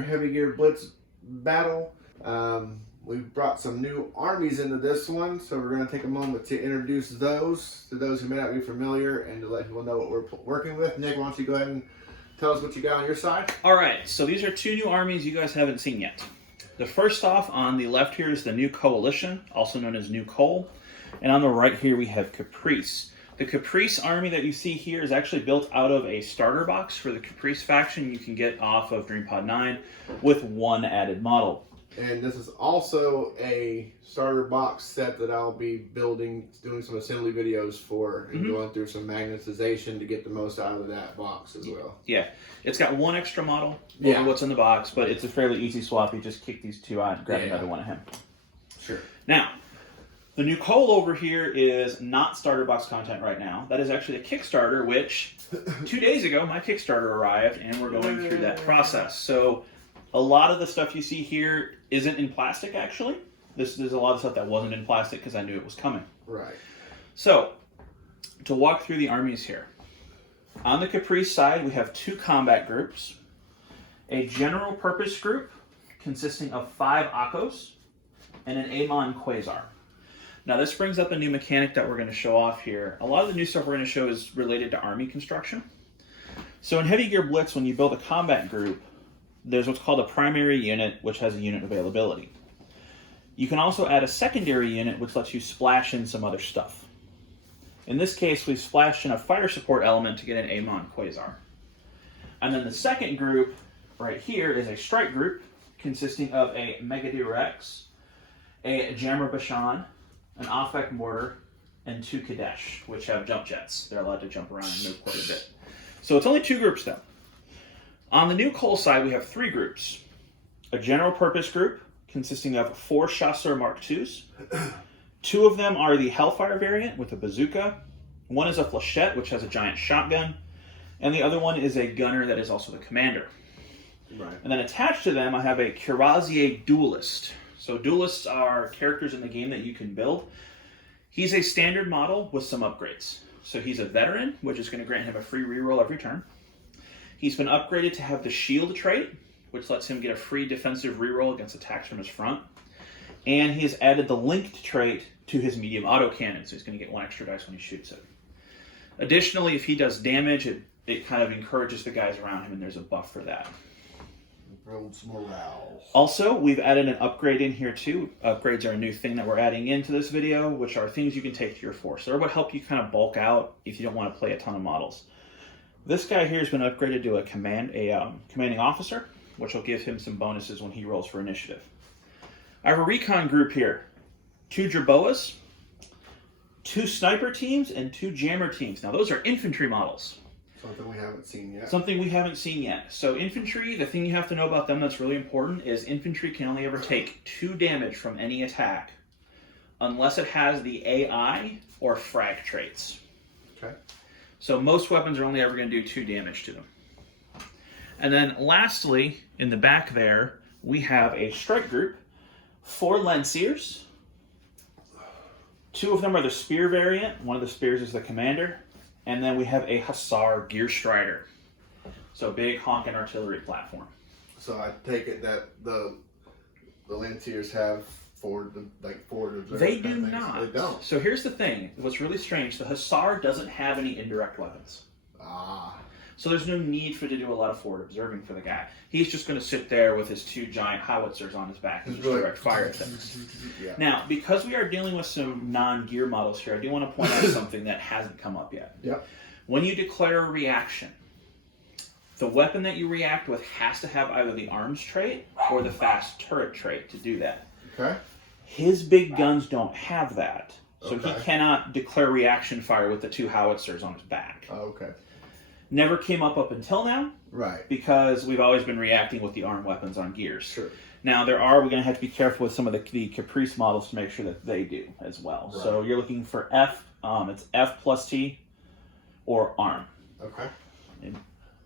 another Heavy Gear Blitz battle. We've brought some new armies into this one, so we're going to take a moment to introduce those to those who may not be familiar and to let people know what we're working with. Nick, why don't you go ahead and tell us what you got on your side? All right, so these are two new armies you guys haven't seen yet. The first off on the left here is the New Coalition, also known as NuCoal, and on the right here we have Caprice. The Caprice army that you see here is actually built out of a starter box for the Caprice faction you can get off of DreamPod 9 with one added model. And this is also a starter box set that I'll be building, doing some assembly videos for, and going through some magnetization to get the most out of that box as well. Yeah, it's got one extra model over what's in the box, but it's a fairly easy swap. You just kick these two out and grab another one of him. Sure. Now, the NuCoal over here is not starter box content right now. That is actually a Kickstarter, which 2 days ago my Kickstarter arrived, and we're going through that process. So a lot of the stuff you see here isn't in plastic, actually. There's a lot of stuff that wasn't in plastic because I knew it was coming. Right. So, to walk through the armies here. On the Caprice side, we have two combat groups. A general purpose group consisting of 5 Akos and an Amon Quasar. Now this brings up a new mechanic that we're going to show off here. A lot of the new stuff we're going to show is related to army construction. So in Heavy Gear Blitz, when you build a combat group, there's what's called a primary unit, which has a unit availability. You can also add a secondary unit, which lets you splash in some other stuff. In this case, we've splashed in a fire support element to get an Amon Quasar. And then the second group right here is a strike group consisting of a Megadir Rex, a Jammer Bashan, an Afek mortar, and 2 Kadesh, which have jump jets. They're allowed to jump around and move quite a bit. So it's only 2 groups though. On the NuCoal side, we have 3 groups. A general purpose group consisting of 4 Chasseur Mark IIs. 2 of them are the Hellfire variant with a bazooka. One is a Flechette, which has a giant shotgun. And the other one is a gunner that is also the commander. Right. And then attached to them, I have a Cuirassier Duelist. So duelists are characters in the game that you can build. He's a standard model with some upgrades. So he's a veteran, which is going to grant him a free reroll every turn. He's been upgraded to have the shield trait, which lets him get a free defensive reroll against attacks from his front. And he has added the linked trait to his medium autocannon, so he's going to get 1 extra dice when he shoots it. Additionally, if he does damage, it kind of encourages the guys around him, and there's a buff for that. Builds morale. Also, we've added an upgrade in here too. Upgrades are a new thing that we're adding into this video, which are things you can take to your force. They're what help you kind of bulk out if you don't want to play a ton of models. This guy here has been upgraded to a commanding officer, which will give him some bonuses when he rolls for initiative. I have a recon group here. 2 Jerboas, 2 sniper teams, and 2 jammer teams. Now those are infantry models. Something we haven't seen yet. Something we haven't seen yet. So infantry, the thing you have to know about them that's really important is infantry can only ever take 2 damage from any attack unless it has the AI or frag traits. Okay. So most weapons are only ever going to do 2 damage to them. And then lastly, in the back there, we have a strike group, 4 Lanciers. 2 of them are the spear variant. One of the spears is the commander. And then we have a Hussar Gear Strider. So big honking artillery platform. So I take it that the Lanciers have forward observer. They do not. They don't. So here's the thing. What's really strange, the Hussar doesn't have any indirect weapons. Ah. So there's no need to do a lot of forward observing for the guy. He's just going to sit there with his 2 giant howitzers on his back and just direct fire at things. Yeah. Now, because we are dealing with some non-gear models here, I do want to point out something that hasn't come up yet. Yep. When you declare a reaction, the weapon that you react with has to have either the arms trait or the fast turret trait to do that. Okay. His big guns don't have that. So Okay. he cannot declare reaction fire with the 2 howitzers on his back. Oh, okay. Never came up until now. Right. Because we've always been reacting with the arm weapons on gears. Sure. Now, we're going to have to be careful with some of the Caprice models to make sure that they do as well. Right. So you're looking for F, it's F plus T or arm. Okay. And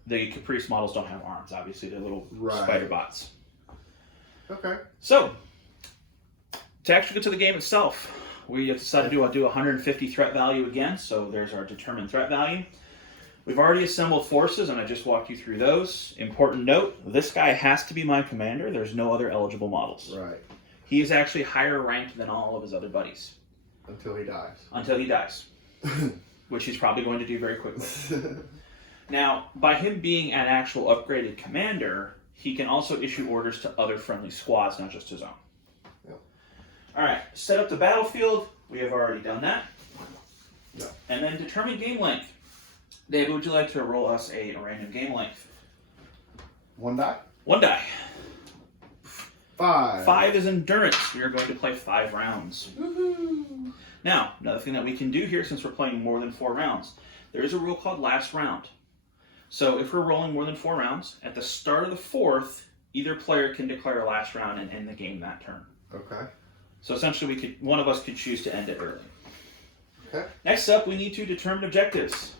the Caprice models don't have arms, obviously. They're little Right. spider bots. Okay. So, to actually get to the game itself, we have decided to do 150 threat value again. So there's our determined threat value. We've already assembled forces, and I just walked you through those. Important note, this guy has to be my commander. There's no other eligible models. Right. He is actually higher ranked than all of his other buddies. Until he dies. Until he dies. Which he's probably going to do very quickly. Now, by him being an actual upgraded commander, he can also issue orders to other friendly squads, not just his own. Yep. Alright, set up the battlefield. We have already done that. No. And then determine game length. David, would you like to roll us a random game length? 1 die? 1 die. 5. 5 is endurance. We are going to play 5 rounds. Woohoo! Now, another thing that we can do here, since we're playing more than 4 rounds, there is a rule called last round. So if we're rolling more than 4 rounds, at the start of the 4th, either player can declare a last round and end the game that turn. Okay. So essentially, one of us could choose to end it early. Okay. Next up, we need to determine objectives.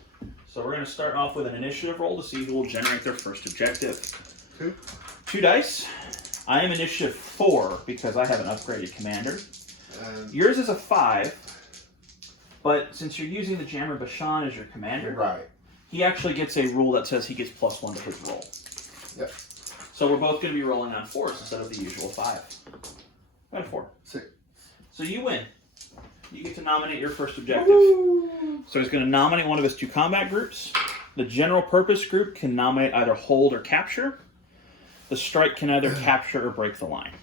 So we're going to start off with an initiative roll to see who will generate their first objective. 2 dice. I am initiative 4 because I have an upgraded commander. Yours is a 5, but since you're using the Jammer Bashan as your commander, right, he actually gets a rule that says he gets +1 to his roll. Yep. So we're both going to be rolling on 4s instead of the usual 5. I got a 4. 6. So you win. You get to nominate your first objective. Woo! So he's going to nominate one of his 2 combat groups. The general purpose group can nominate either hold or capture. The strike can either capture or break the line.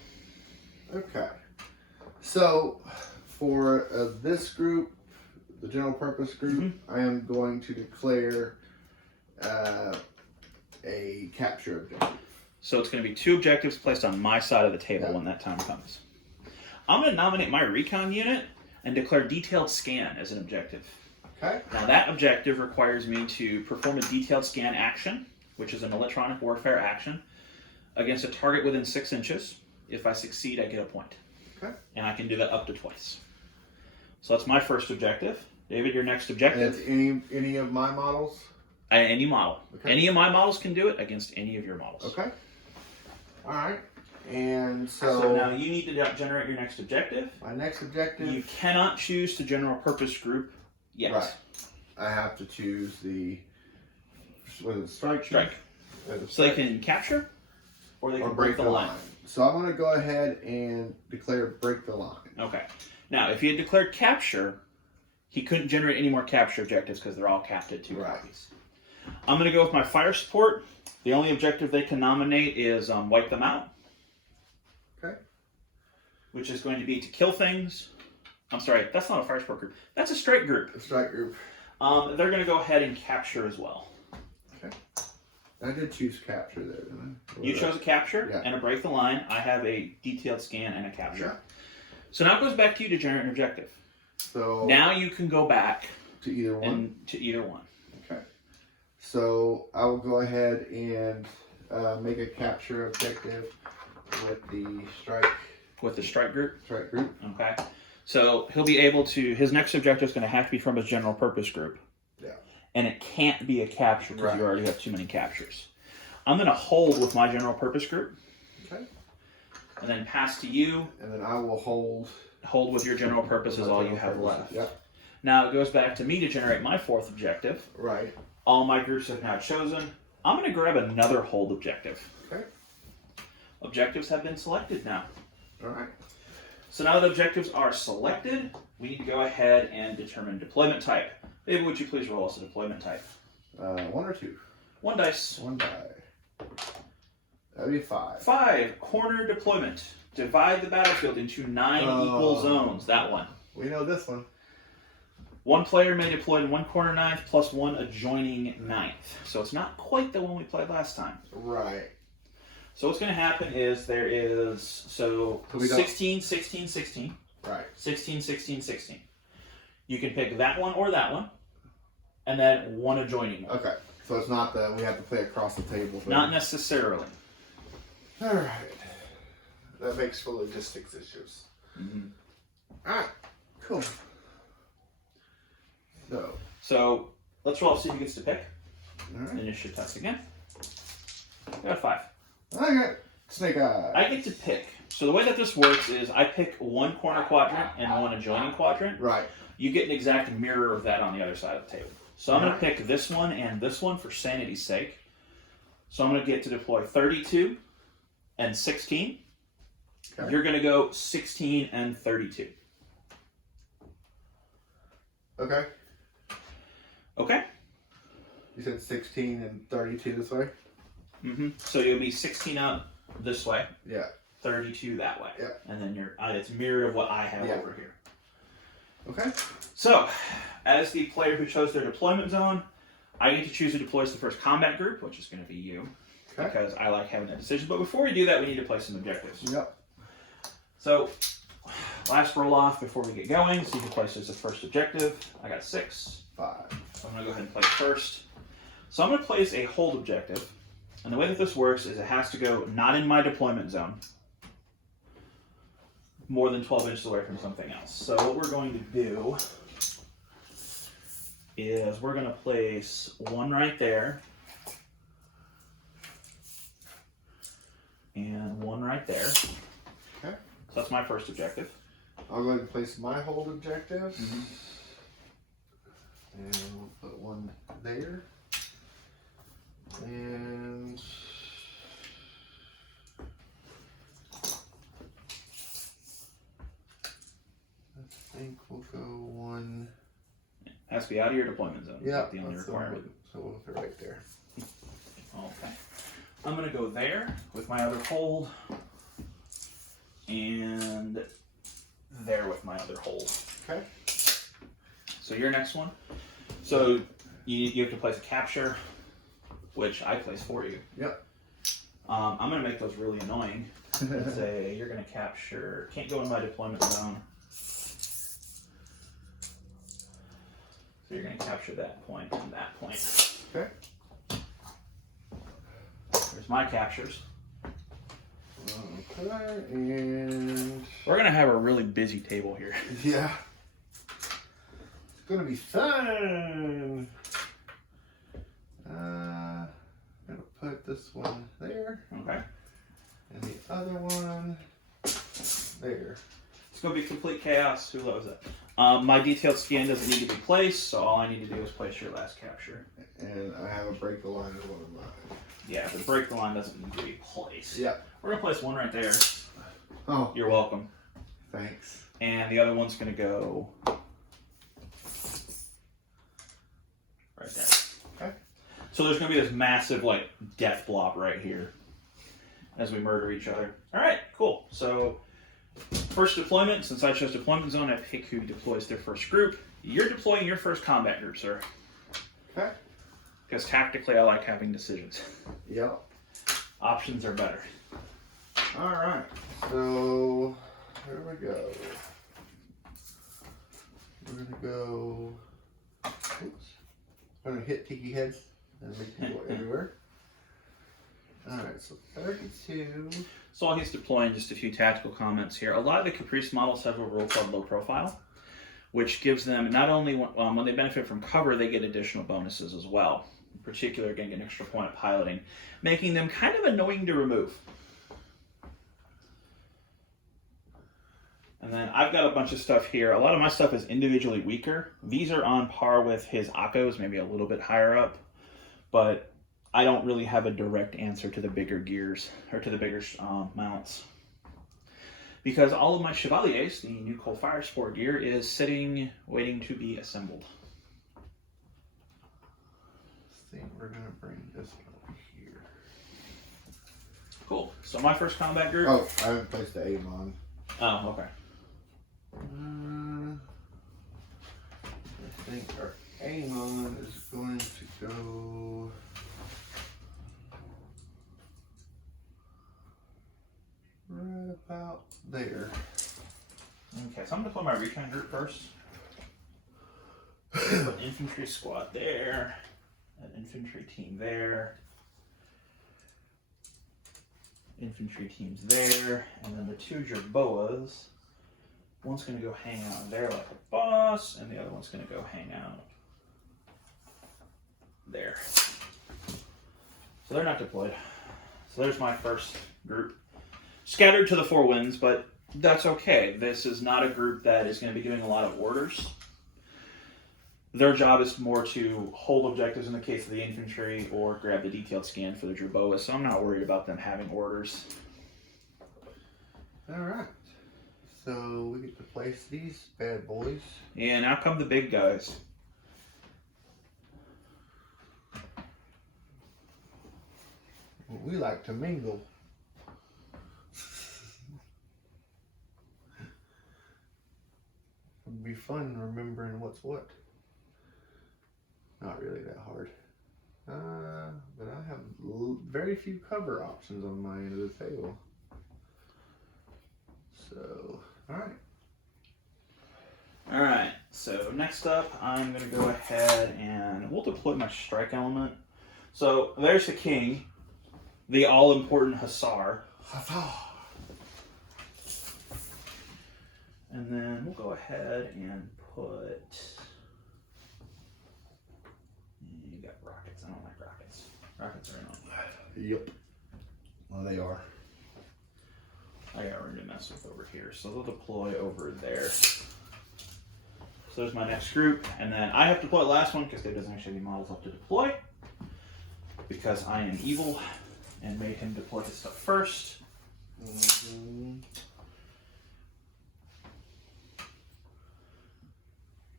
Okay. So for this group, the general purpose group, I am going to declare a capture objective. So it's going to be 2 objectives placed on my side of the table when that time comes. I'm going to nominate my recon unit and declare detailed scan as an objective. Okay. Now that objective requires me to perform a detailed scan action, which is an electronic warfare action, against a target within 6 inches. If I succeed, I get a point. Okay. And I can do that up to twice. So that's my first objective. David, your next objective. And it's any of my models? Any model. Okay. Any of my models can do it against any of your models. Okay. All right. And So now you need to generate your next objective. My next objective. You cannot choose the general purpose group yet. Right. I have to choose the strike. Strike. So they can capture or they can break the line. So I'm going to go ahead and declare break the line. Okay. Now, if he had declared capture, he couldn't generate any more capture objectives because they're all capped at 2 copies. I'm going to go with my fire support. The only objective they can nominate is wipe them out. Okay. Which is going to be to kill things. I'm sorry, that's not a fire support group. That's a strike group. A strike group. They're going to go ahead and capture as well. Okay. I did choose capture there, didn't I? You chose a capture and a break the line. I have a detailed scan and a capture. Yeah. So now it goes back to you to generate an objective. So now you can go back to either one. Okay. So I will go ahead and make a capture objective with the strike. With the strike group. Strike group. Okay. So he'll be able to. His next objective is going to have to be from his general purpose group. Yeah. And it can't be a capture because you already have too many captures. I'm going to hold with my general purpose group. Okay. And then pass to you. And then I will hold. Hold with your general purpose is all you have left. Yep. Now it goes back to me to generate my 4th objective. Right. All my groups have now chosen. I'm going to grab another hold objective. Okay. Objectives have been selected now. All right. So now that objectives are selected, we need to go ahead and determine deployment type. David, would you please roll us a deployment type? 1 or 2? 1 dice. 1 die. That'd be 5. 5, corner deployment. Divide the battlefield into 9 equal zones. That one. We know this one. 1 player may deploy in 1 corner ninth plus 1 adjoining ninth. So it's not quite the one we played last time. Right. So what's going to happen is there is, 16, 16, 16. Right. 16, 16, 16. You can pick that one or that one, and then 1 adjoining one. Okay. So it's not that we have to play across the table. Not necessarily. All right. That makes for logistics issues. Mm-hmm. All right. Cool. So let's roll see who gets to pick. All right. Initiative test again. I got 5. Okay. Snake eye. I get to pick. So the way that this works is I pick 1 corner quadrant and 1 adjoining quadrant. Right. You get an exact mirror of that on the other side of the table. So I'm going to pick this one and this one for sanity's sake. So I'm going to get to deploy 32 and 16. Okay. You're going to go 16 and 32. Okay. Okay? You said 16 and 32 this way? Mm-hmm. So you'll be 16 up this way. Yeah. 32 that way. Yeah. And then it's mirrored of what I have over here. Okay. So, as the player who chose their deployment zone, I get to choose who deploys the first combat group, which is going to be you. Okay. Because I like having that decision. But before we do that, we need to play some objectives. Yep. So, last roll off before we get going. So you can place as the first objective. I got 6. 5. So I'm going to go ahead and place first. So I'm going to place a hold objective. And the way that this works is it has to go not in my deployment zone, more than 12 inches away from something else. So what we're going to do is we're going to place one right there and one right there. Okay. So that's my first objective. I'll go ahead and place my hold objective. Mm-hmm. And we'll put one there. And I think we'll go one. Has to be out of your deployment zone. Yeah, The only that's requirement. so we'll put it right there. Okay. I'm going to go there with my other hold. And there with my other hold. Okay. So your next one. So you have to place a capture, which I place for you. Yep. I'm going to make those really annoying. Let's say you're going to capture, can't go in my deployment zone. So you're going to capture that point and that point. Okay. There's my captures. Okay, and We're going to have a really busy table here. yeah. It's gonna be fun. I'm gonna put this one there. Okay. And the other one there. It's going to be complete chaos. Who loves it? My detailed scan doesn't need to be placed, so all I need to do is place your last capture. And I have a break the line as one of mine. Yeah, the break the line doesn't need to be placed. Yeah. We're going to place one right there. Oh, You're welcome. thanks. And the other one's going to go right there. Okay. So there's going to be this massive, like, death blob right here as we murder each other. All right, cool. So first deployment, since I chose deployment zone, I pick who deploys their first group. You're deploying your first combat group, sir. Okay. Because tactically, I like having decisions. Yep. Options are better. All right. So here we go. We're gonna go. Oops. I'm gonna hit tiki heads and make them go everywhere. All right. So 32. So while he's deploying, just a few tactical comments here. A lot of the Caprice models have a rule called low profile, which gives them not only when they benefit from cover, they get additional bonuses as well. In particular, getting an extra point of piloting, making them kind of annoying to remove. And then I've got a bunch of stuff here. A lot of my stuff is individually weaker. These are on par with his Akos, maybe a little bit higher up. But I don't really have a direct answer to the bigger gears, or to the bigger mounts. Because all of my Chevaliers, the NuCoal Fire Sport gear, is sitting, waiting to be assembled. I think we're gonna bring this one over here. Cool. So my first combat group. Oh, I haven't placed the Avon. Oh, okay. I think our Avon is going to go. Right about there. Okay, so I'm going to put my recon group first. Put infantry squad there, an infantry team there, infantry teams there, and then the two Jerboas. One's going to go hang out there like a boss, and the other one's going to go hang out there. So they're not deployed. So there's my first group. Scattered to the four winds, but that's okay. This is not a group that is going to be doing a lot of orders. Their job is more to hold objectives in the case of the infantry or grab the detailed scan for the Jerboas, so I'm not worried about them having orders. Alright. So we get to place these bad boys. Yeah, now come the big guys. We like to mingle. It'd be fun remembering what's what. Not really that hard. But I have very few cover options on my end of the table. So, alright. Alright, so next up I'm going to go ahead and we'll deploy my strike element. So there's the king, the all-important hussar. And then we'll go ahead and put... You got rockets. I don't like rockets. Rockets are annoying. Yep. Well, they are. I got room to mess with over here, so they'll deploy over there. So there's my next group, and then I have to deploy the last one because there doesn't actually have any models left to deploy. Because I am evil and made him deploy his stuff first. Mm-hmm.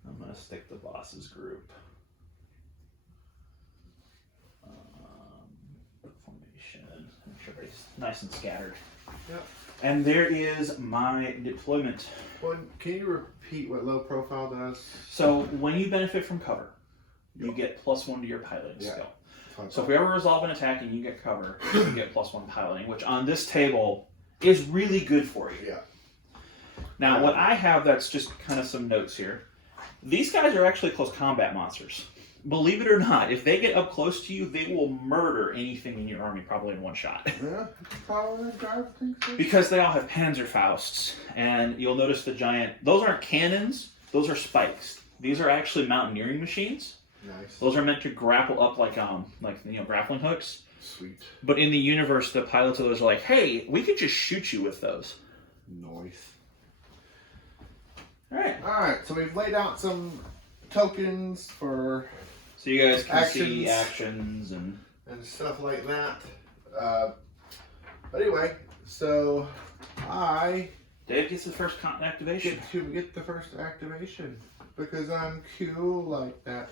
I'm gonna stick the boss's group. Formation. Make sure everybody's nice and scattered. Yep. And there is my deployment. Well, can you repeat what low profile does? So when you benefit from cover, you get +1 to your piloting skill. So if we ever resolve an attack and you get cover, you get +1 piloting, which on this table is really good for you. Yeah. Now, what I have that's just kind of some notes here. These guys are actually close combat monsters. Believe it or not, if they get up close to you, they will murder anything in your army probably in one shot. Yeah, probably I think so. Because they all have Panzerfausts, and you'll notice the giant... Those aren't cannons, those are spikes. These are actually mountaineering machines. Nice. Those are meant to grapple up like grappling hooks. Sweet. But in the universe, the pilots of those are like, hey, we could just shoot you with those. Nice. Alright. Alright, so we've laid out some tokens for... So you guys can see actions and stuff like that. But anyway, so Dave gets his first activation. get to get the first activation because I'm cool like that.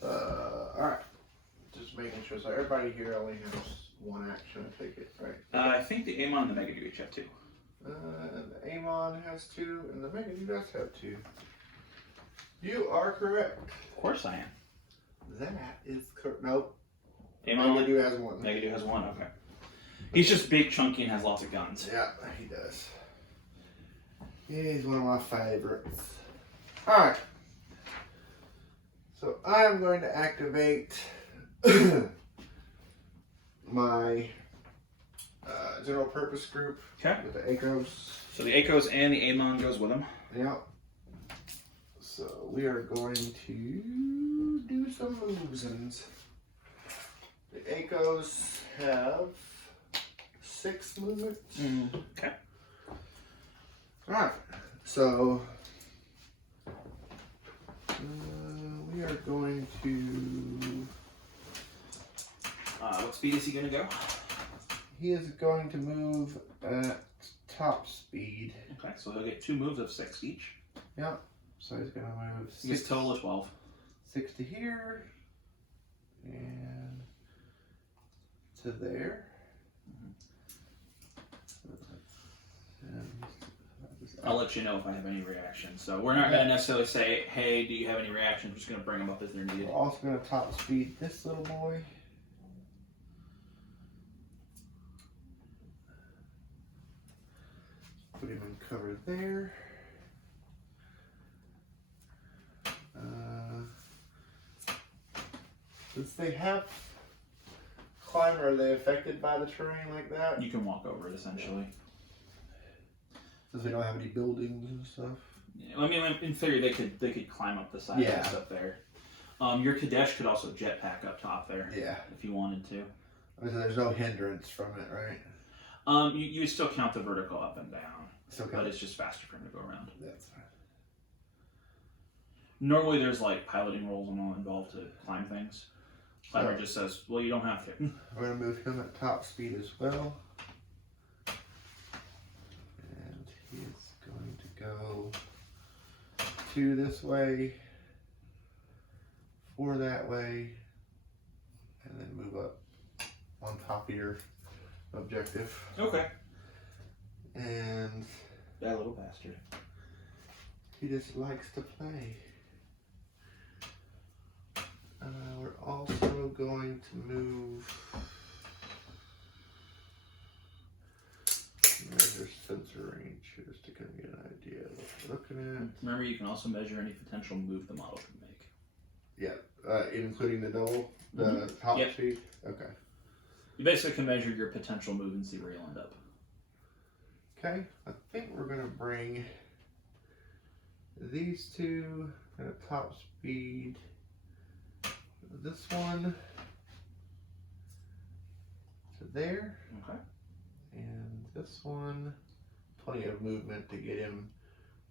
Alright. Just making sure. So everybody here only has one action, I take it, right? I think the Amon and the Mega do each have 2. The Amon has 2, and the Mega does have 2. You are correct. Of course I am. That is correct. Nope. Amon Mega has 1. Mega has 1, okay. He's just big, chunky, and has lots of guns. Yeah, he does. He's one of my favorites. Alright. So I'm going to activate my general purpose group with the ACOs. So the ACOs and the Amon goes with them. Yep. So we are going to do some moves. The ACOs have 6 movements. Okay. Alright. So we are going to... what speed is he going to go? He is going to move at top speed. Okay, so he'll get 2 moves of 6 each. Yep. So he's going to move 6. He's total of 12. 6 to here. And to there. I'll let you know if I have any reactions. So we're not going to necessarily say, hey, do you have any reactions? We're just going to bring them up as they're needed. We're also going to top speed this little boy. Put him in cover there. Since they have climb, are they affected by the terrain like that? You can walk over it essentially. Since we don't have any buildings and stuff. Yeah, I mean, in theory, they could climb up the side and stuff there. Your Kadesh could also jetpack up top there. Yeah. If you wanted to. I mean, there's no hindrance from it, right? You would still count the vertical up and down, It's okay. but it's just faster for him to go around. That's fine. Normally there's like piloting roles and all involved to climb things. Climber just says, well, you don't have to. We're going to move him at top speed as well. And he's going to go 2 this way, 4 that way, and then move up on top of your objective. Okay. And That little bastard. he just likes to play. We're also going to move measure sensor range here just to kind of get an idea of what we're looking at. Remember, you can also measure any potential move the model can make. Yeah, including the double, the top speed. Okay. You basically can measure your potential move and see where you'll end up. Okay, I think we're gonna bring these 2 at a top speed. This one to there. Okay. And this one, plenty of movement to get him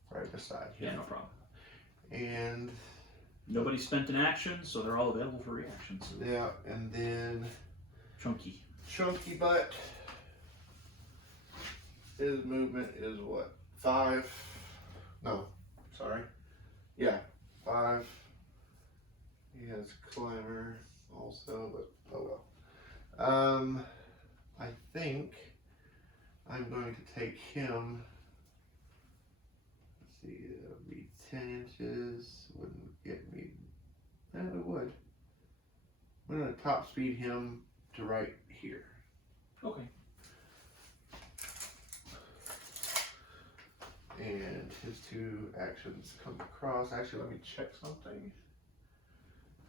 right beside him. Yeah, no problem. And nobody spent an action, so they're all available for reactions. yeah, and then Chunky. Chunky Butt. His movement is what? 5? No, sorry. Yeah, 5. He has Climber also, but oh well. I think I'm going to take him. Let's see, it'll be 10 inches. Wouldn't get me. No, it would. I'm going to top speed him to right here. Okay. And his 2 actions come across. Actually, let me check something.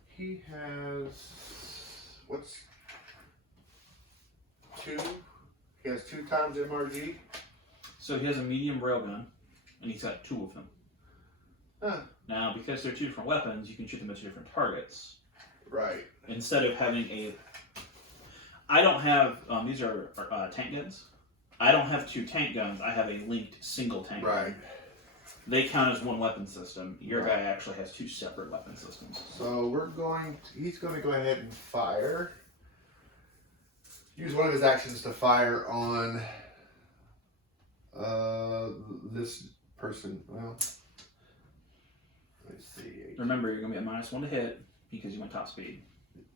He has, what's 2? He has 2 times MRG. So he has a medium railgun, and he's got 2 of them. Huh. Now, because they're 2 different weapons, you can shoot them at 2 different targets. Right. Instead of having a... I don't have... these are tank guns. I don't have 2 tank guns. I have a linked single tank gun. They count as one weapon system. Your guy actually has 2 separate weapon systems. So he's going to go ahead and fire. Use one of his actions to fire on this person. Well, let's see. Remember, you're going to be at -1 to hit because you went top speed.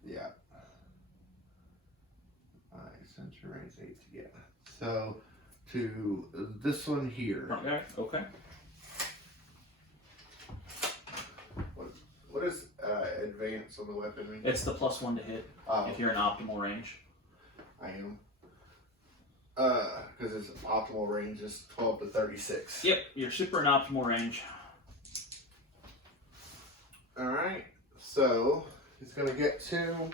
Yeah. Sensor range 8. Yeah. So to this one here. Front guy? Okay. What is advance on the weapon mean? It's the +1 to hit if you're in optimal range. I am. Because his optimal range is 12 to 36. Yep, you're super in optimal range. Alright, so he's going to get 2.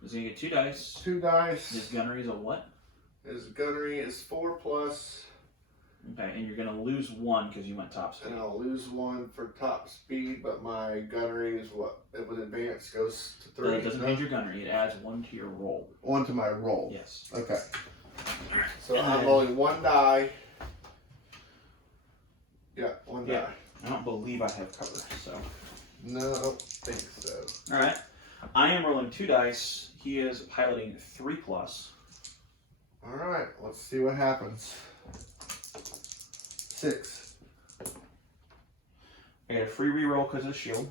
He's going to get 2 dice. 2 dice. His gunnery is a what? His gunnery is 4+. Okay, and you're going to lose 1 because you went top speed. And I'll lose 1 for top speed, but my gunnery is what? With advance goes to 3. It doesn't change your gunnery. It adds 1 to your roll. 1 to my roll. Yes. Okay. So And I'm then- rolling 1 die. Yeah, 1 Yeah. die. I don't believe I have cover, so. No, I don't think so. Alright. I am rolling 2 dice. He is piloting 3+. Alright, let's see what happens. 6. I get a free reroll because of shield.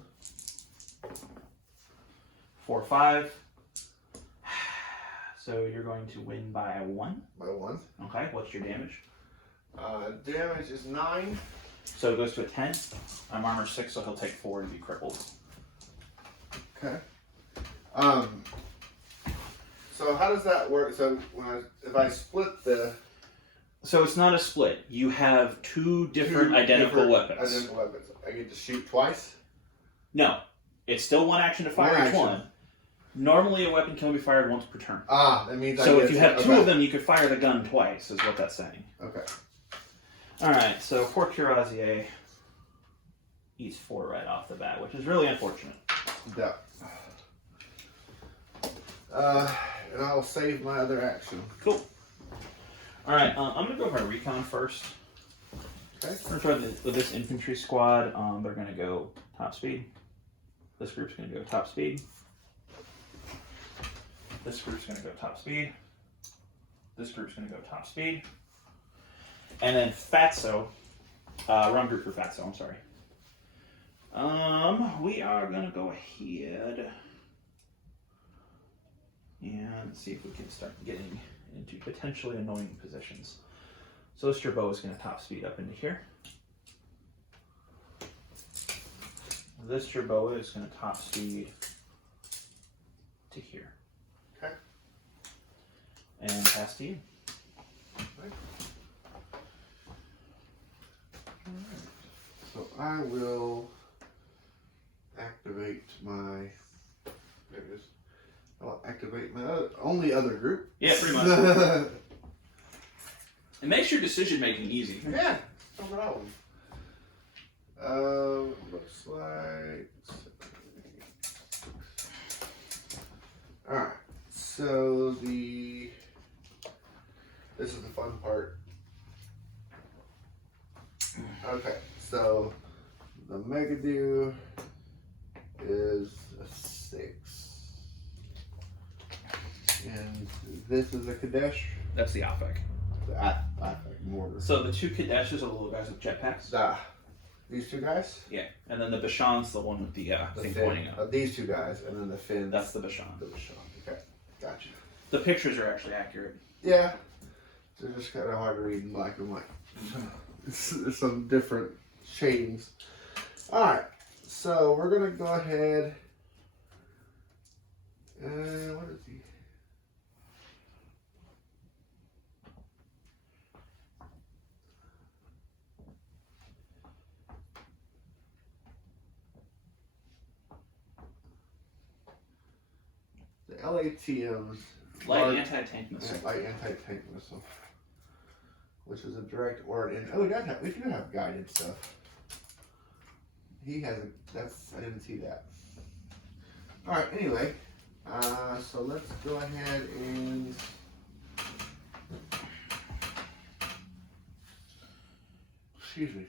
4, 5. So you're going to win by 1. By 1. Okay, what's your damage? Damage is 9. So it goes to a 10. I'm armor 6, so he'll take 4 to be crippled. Okay. So how does that work? So if I split the... So it's not a split. You have 2 different identical weapons. Identical weapons. I get to shoot twice? No. It's still 1 action to fire each one. Normally a weapon can only be fired once per turn. Ah, that means So if you have 2 of them, you could fire the gun twice, is what that's saying. Okay. Alright, so poor Cuirassier eats 4 right off the bat, which is really unfortunate. Yeah. And I'll save my other action. Cool. Alright, I'm going to go for my recon first. Okay. We're going to try with this infantry squad. They're going to go top speed. This group's going to go top speed. This group's going to go top speed. This group's going to go top speed. And then Fatso, run group for Fatso, I'm sorry. We are going to go ahead and see if we can start getting into potentially annoying positions. So this Jerboa is going to top speed up into here. This Jerboa is going to top speed to here. Okay. And pass to you. Okay. Alright. So I will activate my. There it is. I'll activate my only other group. Yeah, pretty much. It makes your decision making easy. Yeah, no problem. Looks like. Alright, so this is the fun part. Okay, so the Megadu is a 6. And this is a Kadesh. That's the Afek. I think mortar. So the two Kadeshes are the little guys with jetpacks. These two guys? Yeah, and then the Bashan's the one with the thing fin. pointing up. These two guys, and then the fin. That's the Bashan. The Bashan. Okay, gotcha. The pictures are actually accurate. Yeah, they're just kind of hard to read in black and white. There's some different shadings. All right, so we're gonna go ahead. What is he? The LATM's Light anti-tank missile. light anti-tank missile, which is a direct or an. Oh, we do have guided stuff. He has a. I didn't see that. All right. Anyway, so let's go ahead and. Excuse me.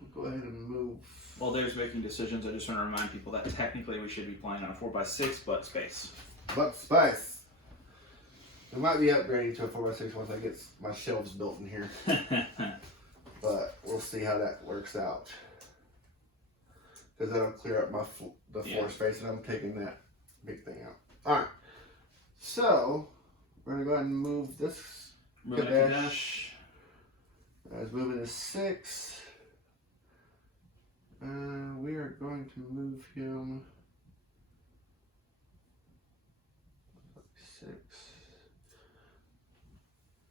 We'll go ahead and move. While Dave's making decisions, I just want to remind people that technically we should be playing on a 4x6, but space. But space. We might be upgrading to a 4x6 once I get my shelves built in here. But we'll see how that works out. Because that'll clear up the floor space, and I'm taking that big thing out. Alright. So, we're going to go ahead and move this Kadesh. As moving to 6. We are going to move him 6.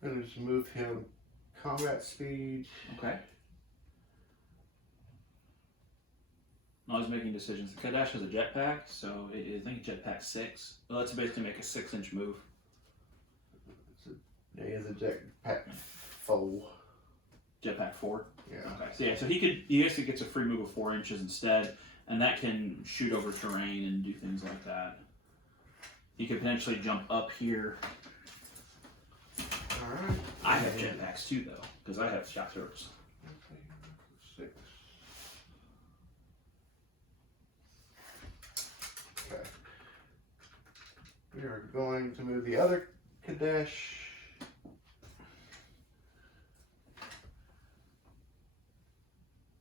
We're going to just move him combat speed. Okay. I was making decisions. The Kadesh has a jetpack, so it is, I think, jetpack 6. Well, that's basically make a 6-inch move. He has a jetpack 4. Jetpack 4? Yeah. Okay. So yeah, so he actually gets a free move of 4 inches instead, and that can shoot over terrain and do things like that. He could potentially jump up here. Alright. I have jetpacks too, though, because I have shock throwers. Okay. 6. Okay. We are going to move the other Kadesh.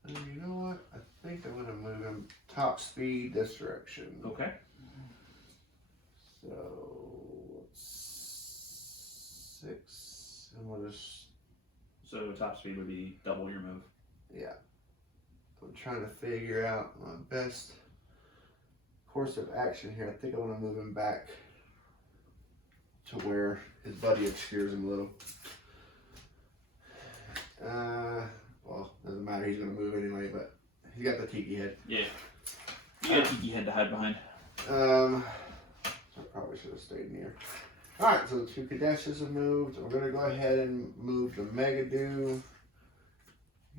And you know what? I think I'm going to move him top speed this direction. Okay. So, 6. And we'll just. So top speed would be double your move. Yeah. I'm trying to figure out my best course of action here. I think I want to move him back to where his buddy obscures him a little. Well, doesn't matter. He's going to move anyway, but he's got the tiki head. Yeah. You got a tiki head to hide behind. So I probably should have stayed near. Alright, so the 2 Kadeshes have moved. We're going to go ahead and move the Megadu.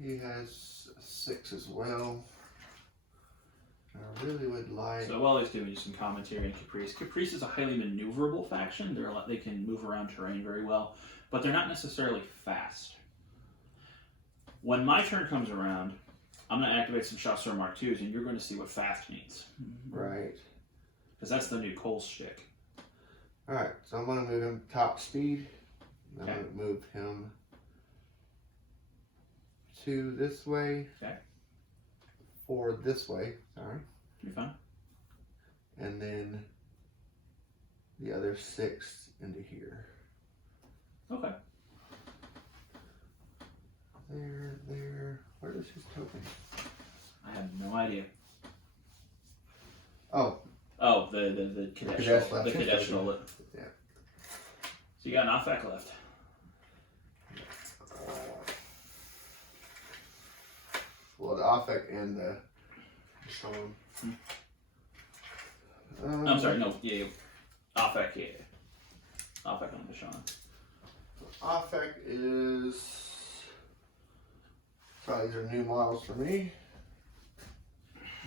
He has a 6 as well. I really would like. So while he's giving you some commentary on Caprice, Caprice is a highly maneuverable faction. They can move around terrain very well, but they're not necessarily fast. When my turn comes around, I'm going to activate some Chasseur Mark IIs, and you're going to see what fast means. Right. Because that's the NuCoal shtick. Alright, so I'm going to move him top speed. I'm Okay. going to move him to this way. Okay. 4 this way. Sorry. You're fine. And then the other 6 into here. Okay. There. Where is his token? I have no idea. Oh, The cadet Cadet shuttle. left. The cadet shuttle. Yeah. So you got an off-back left. Well, the Offek and the Sean. I'm sorry, no, yeah. Off-back, yeah. Off-back on the Sean. Offek is. Sorry, these are new models for me.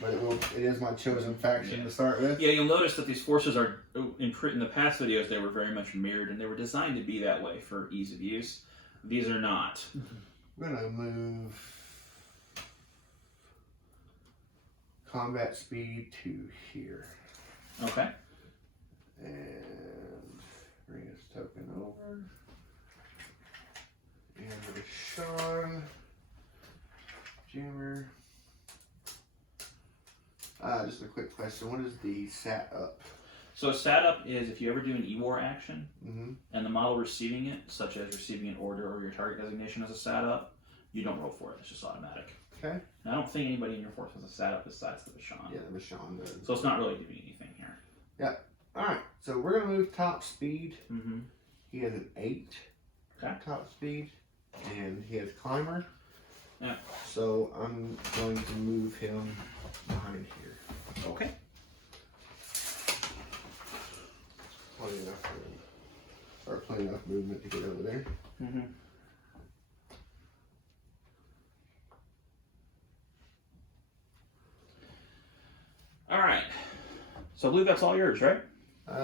But it is my chosen faction to start with. Yeah, you'll notice that these forces are, in the past videos, they were very much mirrored, and they were designed to be that way for ease of use. These are not. I'm going to move combat speed to here. Okay. And bring his token over. And the Sean. Jammer. Just a quick question. What is the sat up? So a sat up is if you ever do an E-War action, Mm-hmm. and the model receiving it, such as receiving an order or your target designation as a sat up, you don't roll for it. It's just automatic. Okay. And I don't think anybody in your force has a sat up besides the Bashan. Yeah, the Bashan does. So it's not really doing anything here. Yeah. Alright, so we're going to move top speed. Mm-hmm. He has an 8 Okay. top speed. And he has climber. Yeah. So I'm going to move him behind here. Okay. Plenty enough room. Or plenty enough movement to get over there. Mm-hmm. All right. So I believe that's all yours, right?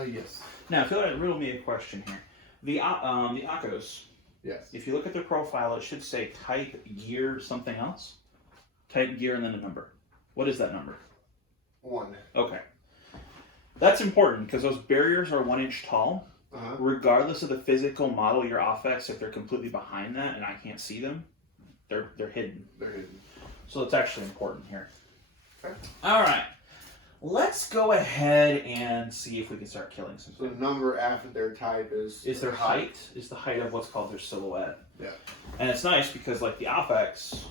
Yes. Now, if you'll riddle me a question here. The Akos, Yes. if you look at their profile, it should say type gear something else. Type gear and then a number. What is that number? 1. Okay. That's important because those barriers are 1 inch tall. Uh-huh. Regardless of the physical model you're off-ex, if they're completely behind that and I can't see them, they're hidden. They're hidden. So it's actually important here. Okay. All right. Let's go ahead and see if we can start killing some So the things. number after their type is Their height. Is the height of what's called their silhouette. Yeah. And it's nice because like the off-ex,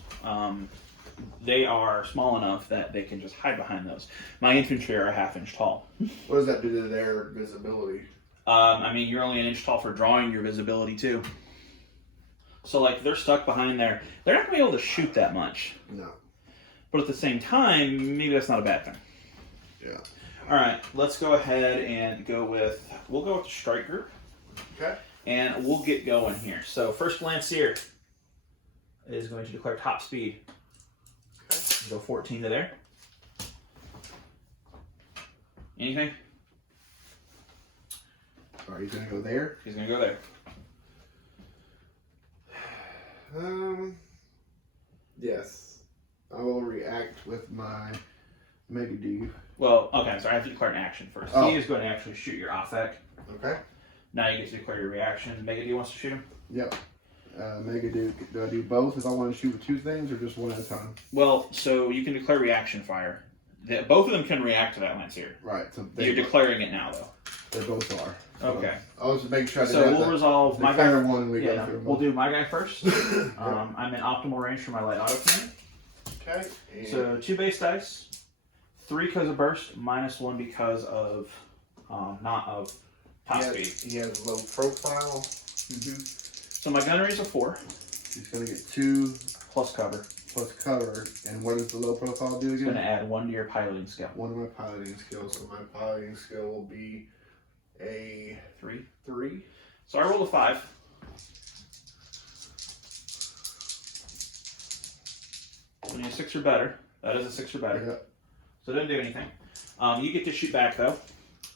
they are small enough that they can just hide behind those. My infantry are a 1/2 inch tall. What does that do to their visibility? I mean, you're only 1 inch tall for drawing your visibility too. So like they're stuck behind there. They're not going to be able to shoot that much. No. But at the same time, maybe that's not a bad thing. Yeah. All right, let's go ahead and we'll go with the strike group. Okay. And we'll get going here. So first Lancier is going to declare top speed. Okay. Go 14 to there. Anything? Alright, he's gonna go there. He's going to go there. Yes. I will react with my Mega Dude. Well, okay, I'm sorry. I have to declare an action first. Oh. He is going to actually shoot your off-ec. Okay. Now you get to declare your reaction. Mega D wants to shoot him. Yep. Mega Dude. Do I do both if I want to shoot with 2 things or just one at a time? Well, so you can declare reaction fire. Both of them can react to that Lancier. Right. So You're declaring it now, though. they both are. Okay. I was just making sure I did So we'll resolve my guy. declare one. We go Yeah, through them we'll all. do my guy first. I'm in optimal range for my light auto cannon. Okay. And So 2 base dice, 3 because of burst, -1 because of not of top speed. he has low profile. So my gunnery is a 4 He's gonna get 2 plus cover. plus cover. And what does the low profile do It's going to again? add 1 to your piloting skill. 1 of my piloting skills. So my piloting skill will be a 3. 3. So I rolled a 5. When you have 6 or better, that is a 6 or better. Yep. So it didn't do anything. You get to shoot back though.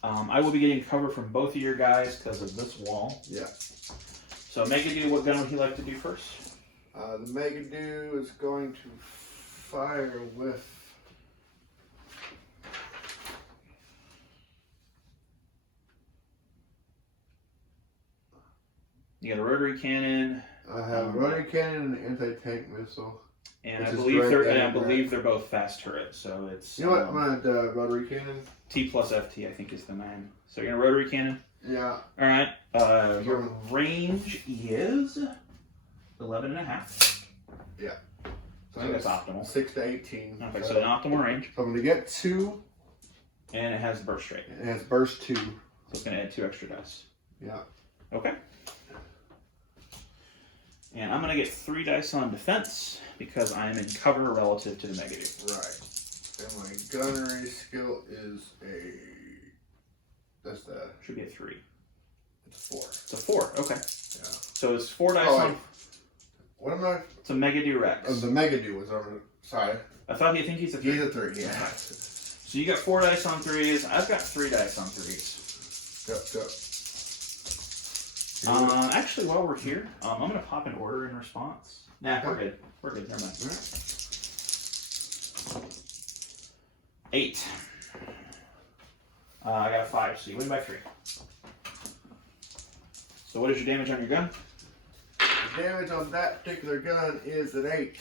I will be getting cover from both of your guys because of this wall. Yeah. So make it do what gun would he like to do first? The Megadoo is going to fire with. You got a rotary cannon. I have a rotary cannon and an anti-tank missile. And I believe they're both fast turret, so it's. You know what? I'm gonna rotary cannon. T plus FT, I think, is the name. So you're gonna rotary cannon. Yeah. All right. Your range is 11.5. Yeah. So I think that's optimal. 6 to 18. Okay, so an optimal range. So I'm gonna get 2. And it has burst rate. It has burst 2. So it's gonna add 2 extra dice. Yeah. Okay. And I'm going to get 3 dice on defense because I am in cover relative to the Megadoo. Right. And my gunnery skill is a. That's the. Should be a 3. It's 4. It's a 4. Okay. Yeah. So it's 4 dice on. What am I? It's a Megadoo Rex. Oh, the Megadoo was over. Sorry. I thought you think he's a 3. He's a 3. Yeah. So you got 4 dice on 3s. I've got 3 dice on 3s. Yep. Actually, while we're here, I'm going to pop an order in response. Nah, we're good. We're good. Never mind. 8. I got a 5, so you win by 3. So what is your damage on your gun? The damage on that particular gun is an 8.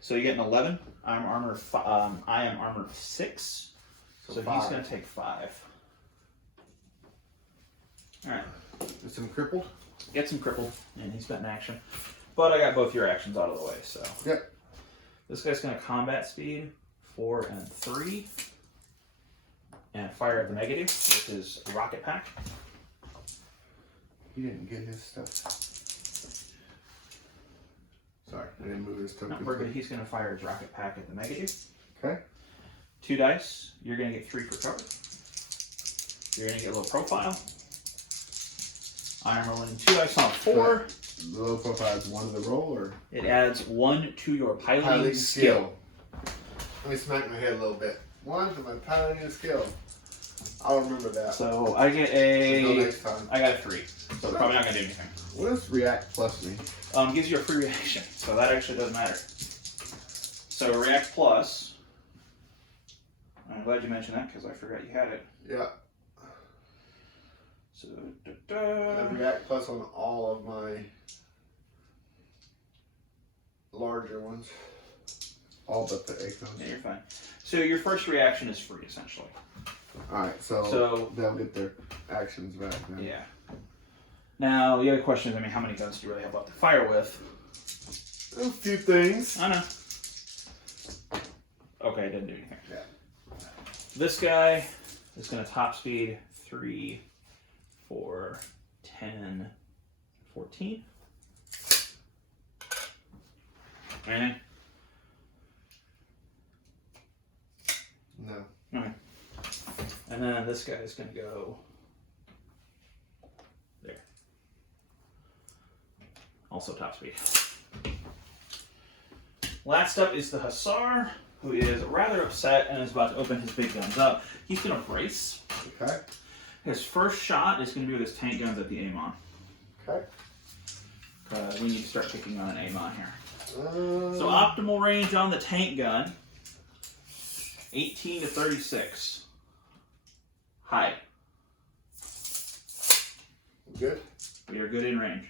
So you get an 11. I am armor 6. So he's going to take 5. All right. Gets him crippled? Gets him crippled, and he's got an action. But I got both your actions out of the way, so. Yep. This guy's going to combat speed 4 and 3. And fire at the Megadoo with his rocket pack. He didn't get his stuff. Sorry, I didn't move his stuff. No, we're good. He's going to fire his rocket pack at the Megadoo. Okay. 2 dice. You're going to get 3 for cover. You're going to get a low profile. I am rolling 2 dice on 4. The low profile is 1 to the roll, or? It adds 1 to your piloting skill. Let me smack my head a little bit. 1 to my piloting skill. I'll remember that. So I get a. Until next time. I got a 3. So probably not gonna do anything. What does React Plus mean? Gives you a free reaction, so that actually doesn't matter. So React Plus. I'm glad you mentioned that because I forgot you had it. Yeah. So I have React Plus on all of my larger ones. All but the Acos. Yeah, you're fine. So your first reaction is free, essentially. Alright, so they'll get their actions back then. Yeah. Now, the other question is, how many guns do you really have left to fire with? A few things. I know. Okay, it didn't do anything. Yeah. This guy is going to top speed 3, 4, 10, 14. Anything? No. Okay. And then this guy is going to go there. Also top speed. Last up is the Hussar, who is rather upset and is about to open his big guns up. He's going to brace. Okay. His first shot is going to be with his tank guns at the Amon. Okay. We need to start picking on an Amon here. So optimal range on the tank gun, 18 to 36. High. Good. We are good in range.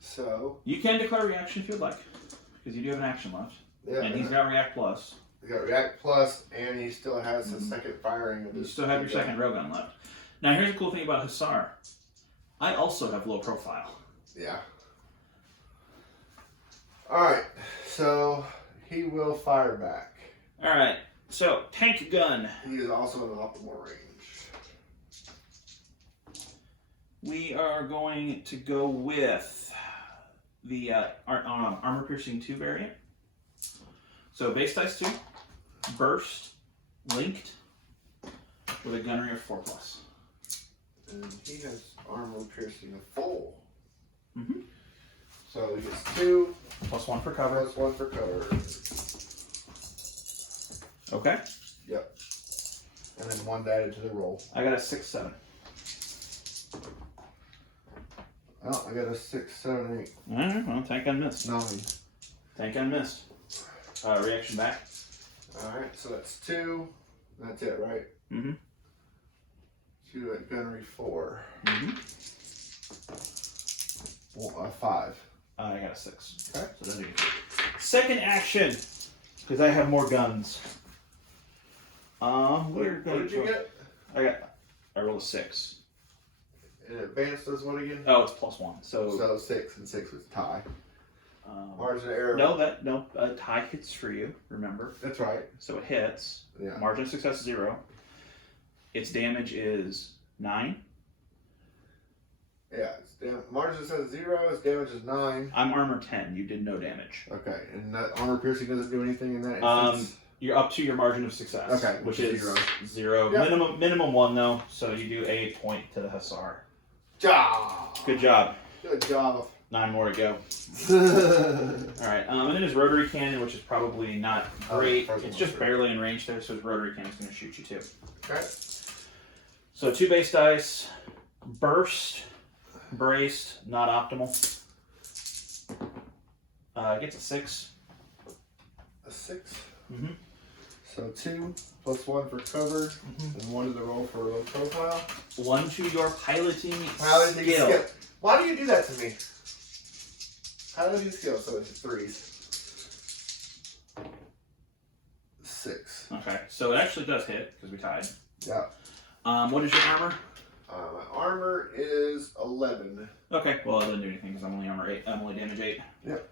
So You can declare reaction if you'd like, because you do have an action left. yeah, And he's got React Plus. He's got React Plus, and he still has his second firing of You his. still have your second railgun left. Now here's the cool thing about Hussar. I also have low profile. Yeah. Alright, so he will fire back. Alright, so tank gun. He is also in optimal range. We are going to go with the Armor Piercing 2 variant. So base dice 2, burst, linked, with a gunnery of 4+. And he has armor piercing of 4. Mm-hmm. So he gets 2 Plus 1 for cover. plus 1 for cover. Okay. Yep. And then 1 added to the roll. I got a 6-7. Oh, I got a 6, 7, 8, Alright, well, tank gun missed. 9. Tank gun missed. Reaction back. Alright, so that's 2. That's it, right? Mm-hmm. 2 at gunnery 4. Mm-hmm. Well, 5. I got a 6. Okay. So that's good. Second action, because I have more guns. What did you get? I rolled a 6. And advanced does what again? Oh, it's +1. So 6 and 6 was tie. Margin of error. No, a tie hits for you, remember. That's right. So it hits. Yeah. Margin of success is 0. Its damage is 9. Yeah. Margin says 0, its damage is 9. I'm armor 10. You did no damage. Okay. And that armor piercing doesn't do anything in that instance? You're up to your margin of success. Okay. Which is 0. Yep. Minimum 1 though, so you do a point to the hussar. Job. Good job. Good job. 9 more to go. Alright, and then his rotary cannon, which is probably not great. It's just barely in range there, so his rotary cannon's going to shoot you too. Okay. So 2 base dice, burst, braced, not optimal. Gets a 6. A 6. Mm-hmm. So 2 plus 1 for cover, and 1 to the roll for low profile. 1 to your piloting Skill. skill. Why do you do that to me? Piloting skill, so it's 3s. 6. Okay, so it actually does hit, because we tied. Yeah. What is your armor? My armor is 11. Okay, well it doesn't do anything, because I'm only armor 8. I'm only damage 8. Yep.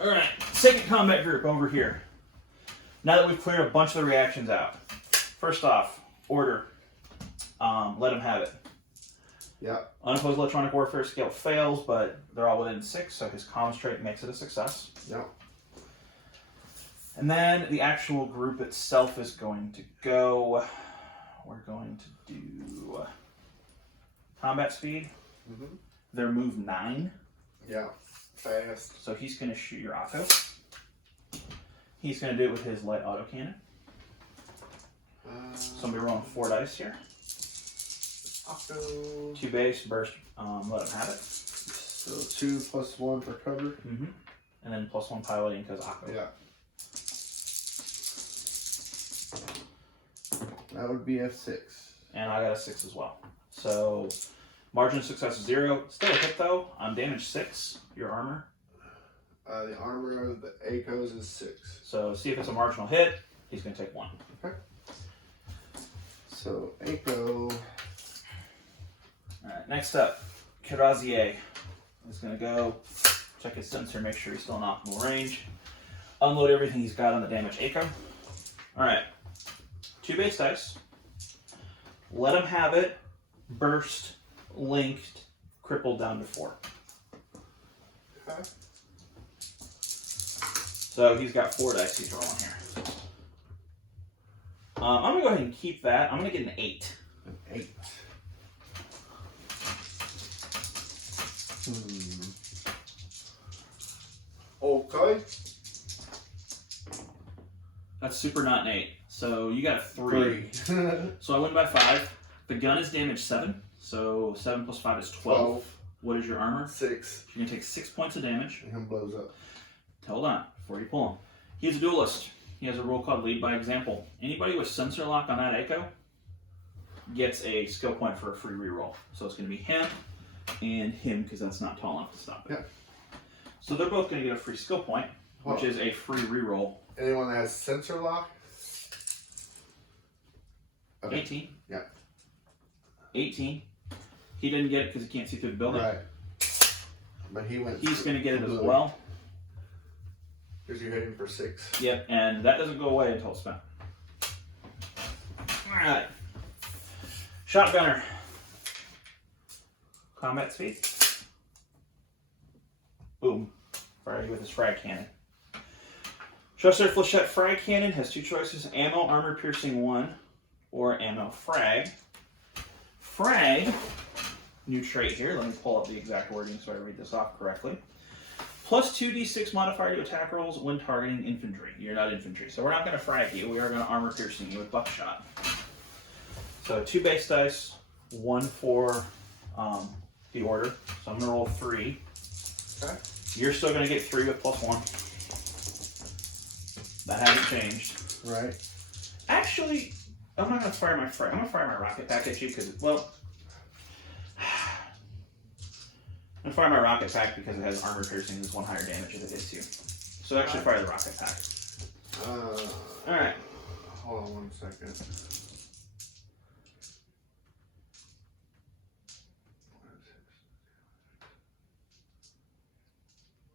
Alright, second combat group over here. Now that we've cleared a bunch of the reactions out. First off, order. Let him have it. Yep. Unopposed electronic warfare skill fails, but they're all within 6, so his comm trait makes it a success. Yep. And then the actual group itself is going to go. We're going to do combat speed. Mm-hmm. Their move 9. Yeah. Fast. So he's going to shoot your Akko. He's going to do it with his light autocannon. So I'm going to be rolling 4 dice here. Akko. 2 base, burst, let him have it. So 2 plus 1 for cover. Mm-hmm. And then +1 piloting because Akko. Yeah. That would be a 6. And I got a 6 as well. So margin of success is 0. Still a hit though. I'm damage 6. Your armor. The armor of the ACOs is 6. So see if it's a marginal hit. He's going to take 1. Okay. So ACO. Alright, next up, Kirazier is going to go check his sensor, make sure he's still in optimal range. Unload everything he's got on the damage ACO. Alright, 2 base dice. Let him have it. Burst, linked, crippled down to 4. Okay. So he's got 4 dice he's rolling here. I'm going to go ahead and keep that. I'm going to get an 8. An 8. Okay. That's super not an 8. So you got a 3. So I win by 5. The gun is damage 7. So 7 plus 5 is 12. What is your armor? 6. You're going to take 6 points of damage. And him blows up. Hold on, before you pull him. He's a duelist. He has a rule called Lead by Example. Anybody with sensor lock on that ACO gets a skill point for a free reroll. So it's going to be him and him because that's not tall enough to stop it. Yeah. So they're both going to get a free skill point, which is a free reroll. Anyone that has sensor lock? Okay. 18. Yeah. 18. He didn't get it because he can't see through the building. Right. But he went. He's going to get it as well. Because you're hitting for 6. Yep, and that doesn't go away until it's spent. Alright. Shotgunner. Combat speed. Boom. Fire with his frag cannon. Trusted Flechette frag cannon has 2 choices: ammo, armor piercing 1, or ammo frag. Frag, new trait here. Let me pull up the exact wording so I read this off correctly. Plus 2d6 modifier to attack rolls when targeting infantry. You're not infantry, so we're not going to frag you. We are going to armor piercing you with buckshot. So 2 base dice, 1 for the order. So I'm going to roll 3. Okay. You're still going to get 3 with +1. That hasn't changed. Right. Actually, I'm not going to fire my I'm going to fire my rocket pack at you because, well, I'm going to fire my rocket pack because it has armor piercing. It's 1 higher damage if it hits you. So actually fire the rocket pack. Alright. Hold on 1 second.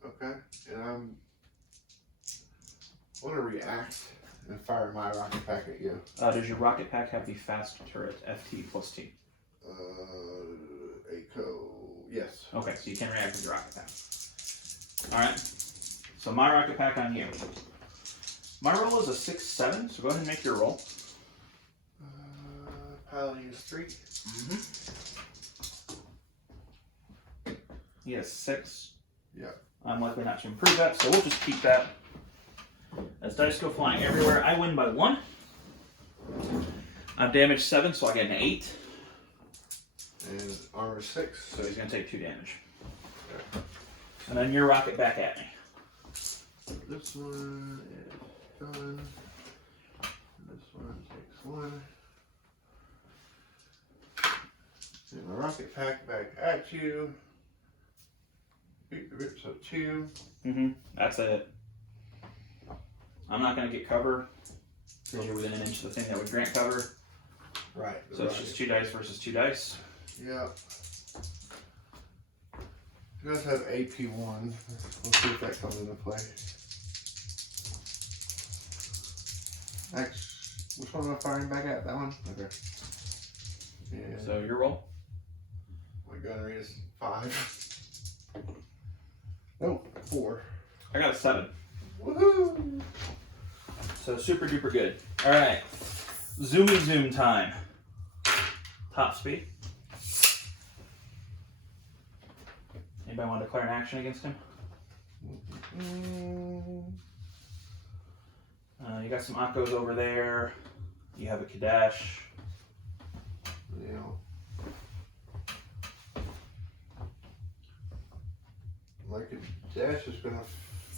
Okay. And I'm going to react and fire my rocket pack at you. Does your rocket pack have the fast turret FT plus T? Yes. Okay, so you can react with your rocket pack. Alright. So my rocket pack on you. My roll is a 6-7, so go ahead and make your roll. Piloting is 3. He has 6. Yeah. I'm likely not to improve that, so we'll just keep that. As dice go flying everywhere, I win by 1. I'm damaged 7, so I get an 8. And armor 6. So he's going to take 2 damage. Okay. And then your rocket back at me. This one is done. This one takes 1. And my rocket pack back at you. Beat the rips up 2. That's it. I'm not going to get cover because you're within an inch of the thing that would grant cover. Right. So it's just 2 dice versus 2 dice. Yeah. It does have AP1. We'll see if that comes into play. Next, which one am I firing back at? That one? Okay. And So your roll? my gunnery is 5. Nope, 4. I got a 7. Woohoo! So super duper good. All right, zoomy zoom time. Top speed. Anybody want to declare an action against him? You got some Akos over there. You have a Kadash. Yeah. My Kadash is gonna.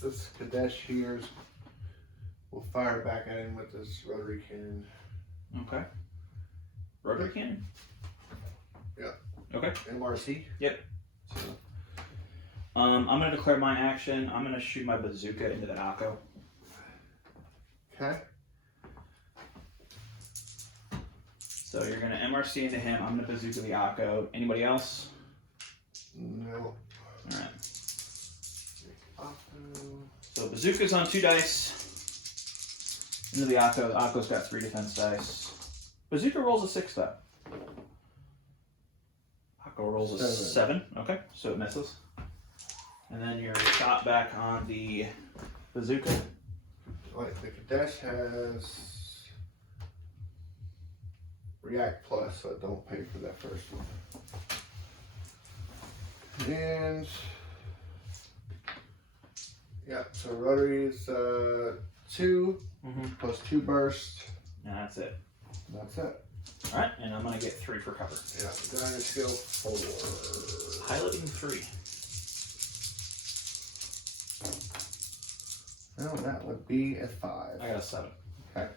This Kadash here's. We'll fire back at him with this rotary cannon. Okay. Rotary cannon? Yeah. Okay. MRC? Yep. So, I'm going to declare my action. I'm going to shoot my bazooka into that Akko. okay. So you're going to MRC into him. I'm going to bazooka the Akko. Anybody else? No. Alright. So bazooka's on 2 dice. Into the Akko. The Akko's got 3 defense dice. Bazooka rolls a 6 though. Akko rolls a 7. Okay, so it misses. And then your shot back on the bazooka. Like the Kadash has React Plus, so I don't pay for that first one. And yeah, so rotary is 2 plus 2 burst. And that's it. That's it. Alright, and I'm going to get 3 for cover. Yeah, designer skill 4. Piloting 3. Well, that would be a 5. I got a 7. Okay.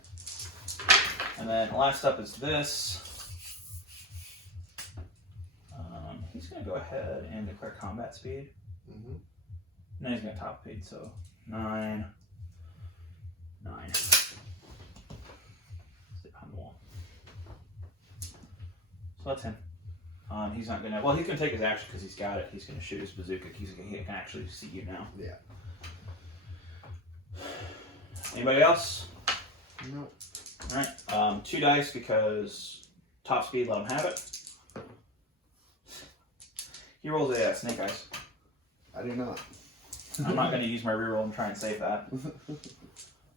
And then last up is this. He's going to go ahead and declare combat speed. No, he's going to top speed, so 9. 9. Stay behind the wall. So that's him. He's not going to, well, he's going to take his action because he's got it. He's going to shoot his bazooka. He can actually see you now. Yeah. Anybody else? Nope. Alright, 2 dice because top speed, let him have it. He rolls a snake eyes. I do not. I'm not going to use my reroll and try and save that.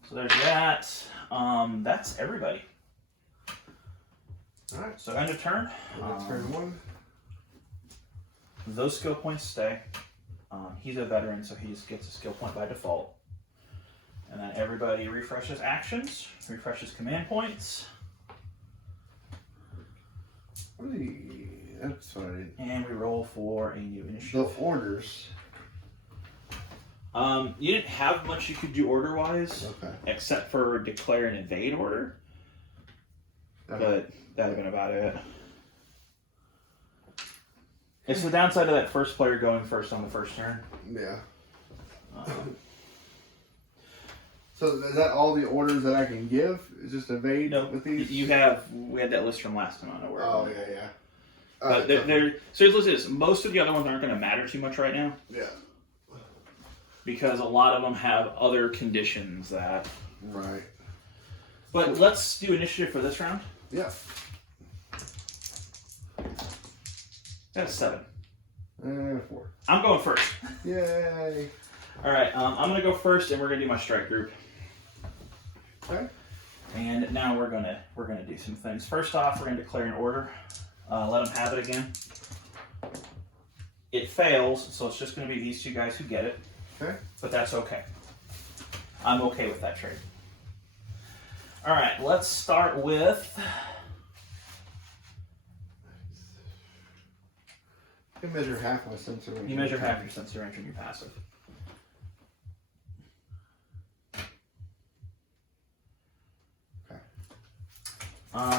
So there's that. That's everybody. Alright. So end of turn. Turn 1. Those skill points stay. He's a veteran, so he just gets a skill point by default. And then everybody refreshes actions, refreshes command points. That's what I did. And we roll for a new initiative. The orders. You didn't have much you could do order-wise, Okay. except for declare an invade order. Okay. But that'd have been about it. It's the downside of that first player going first on the first turn. Yeah. Um, So is that all the orders that I can give? Is just evade no, with these? we had that list from last time. I don't know where. Oh yeah. But they're so let's do this. Most of the other ones aren't going to matter too much right now. Yeah. Because a lot of them have other conditions that. Right. But let's do initiative for this round. Yeah. That's 7. 4. I'm going first. Yay. All right, I'm gonna go first, and we're gonna do my strike group. Okay. And now we're gonna do some things. First off, we're gonna declare an order. Let them have it again. It fails, so it's just gonna be these two guys who get it. Okay. But that's okay. I'm okay with that trade. All right, let's start with. You can measure half my sensor range. You measure half your sensor range when you're passive.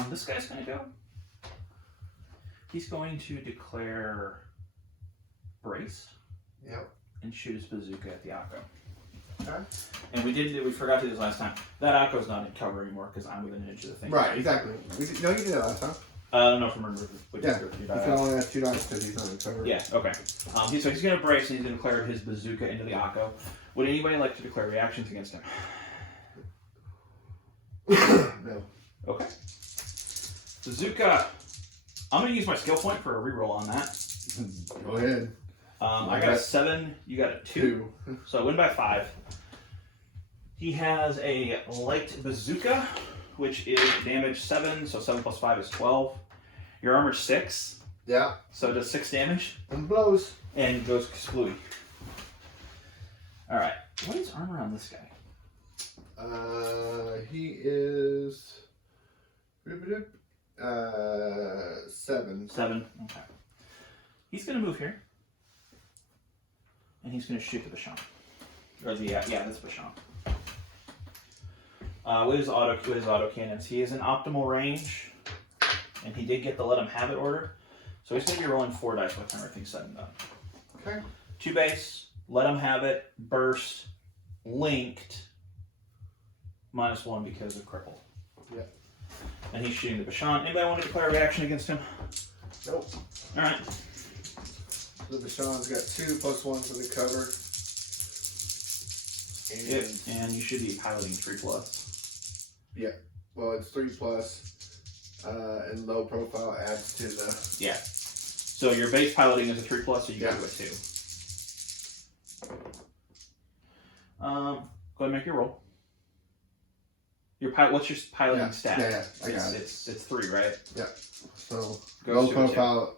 This guy's going to go. He's going to declare brace. Yep. And shoot his bazooka at the Akko. Okay. And we forgot to do this last time. That Akko's not in cover anymore because I'm within an inch of the thing. Right, exactly. You did that last time. I don't know if I remember which Yeah. group you You died can out. only have 2 dice because he's not in cover. Yeah, okay. He's going to brace and he's going to declare his bazooka into the Akko. Would anybody like to declare reactions against him? No. Okay. Bazooka. I'm going to use my skill point for a reroll on that. Go ahead. I got a 7, you got a 2. So I win by 5. He has a light bazooka, which is damage 7, so 7 plus 5 is 12. Your armor's 6, Yeah. so it does 6 damage, And blows. and goes splooey. Alright, what is armor on this guy? He is 7. 7, okay. He's going to move here, and he's going to shoot the Bashan. Or the, yeah, that's Bashan. With his auto cannons, he is in optimal range, and he did get the let him have it order, so he's going to be rolling 4 dice by the time everything's said and done. Okay. 2 base, let him have it, burst, linked, -1 because of cripple. Yeah. And he's shooting the Bashan. Anybody want to declare a reaction against him? Nope. All right. The Bashan's got 2 plus 1 for the cover. And you should be piloting 3+. Yeah. Well, it's 3 plus, and low profile adds to the. Yeah. So your base piloting is a 3+, so you go to a 2. Go ahead and make your roll. What's your piloting stat? Yeah, I got it. It's 3, right? Yeah. So Goes low to a profile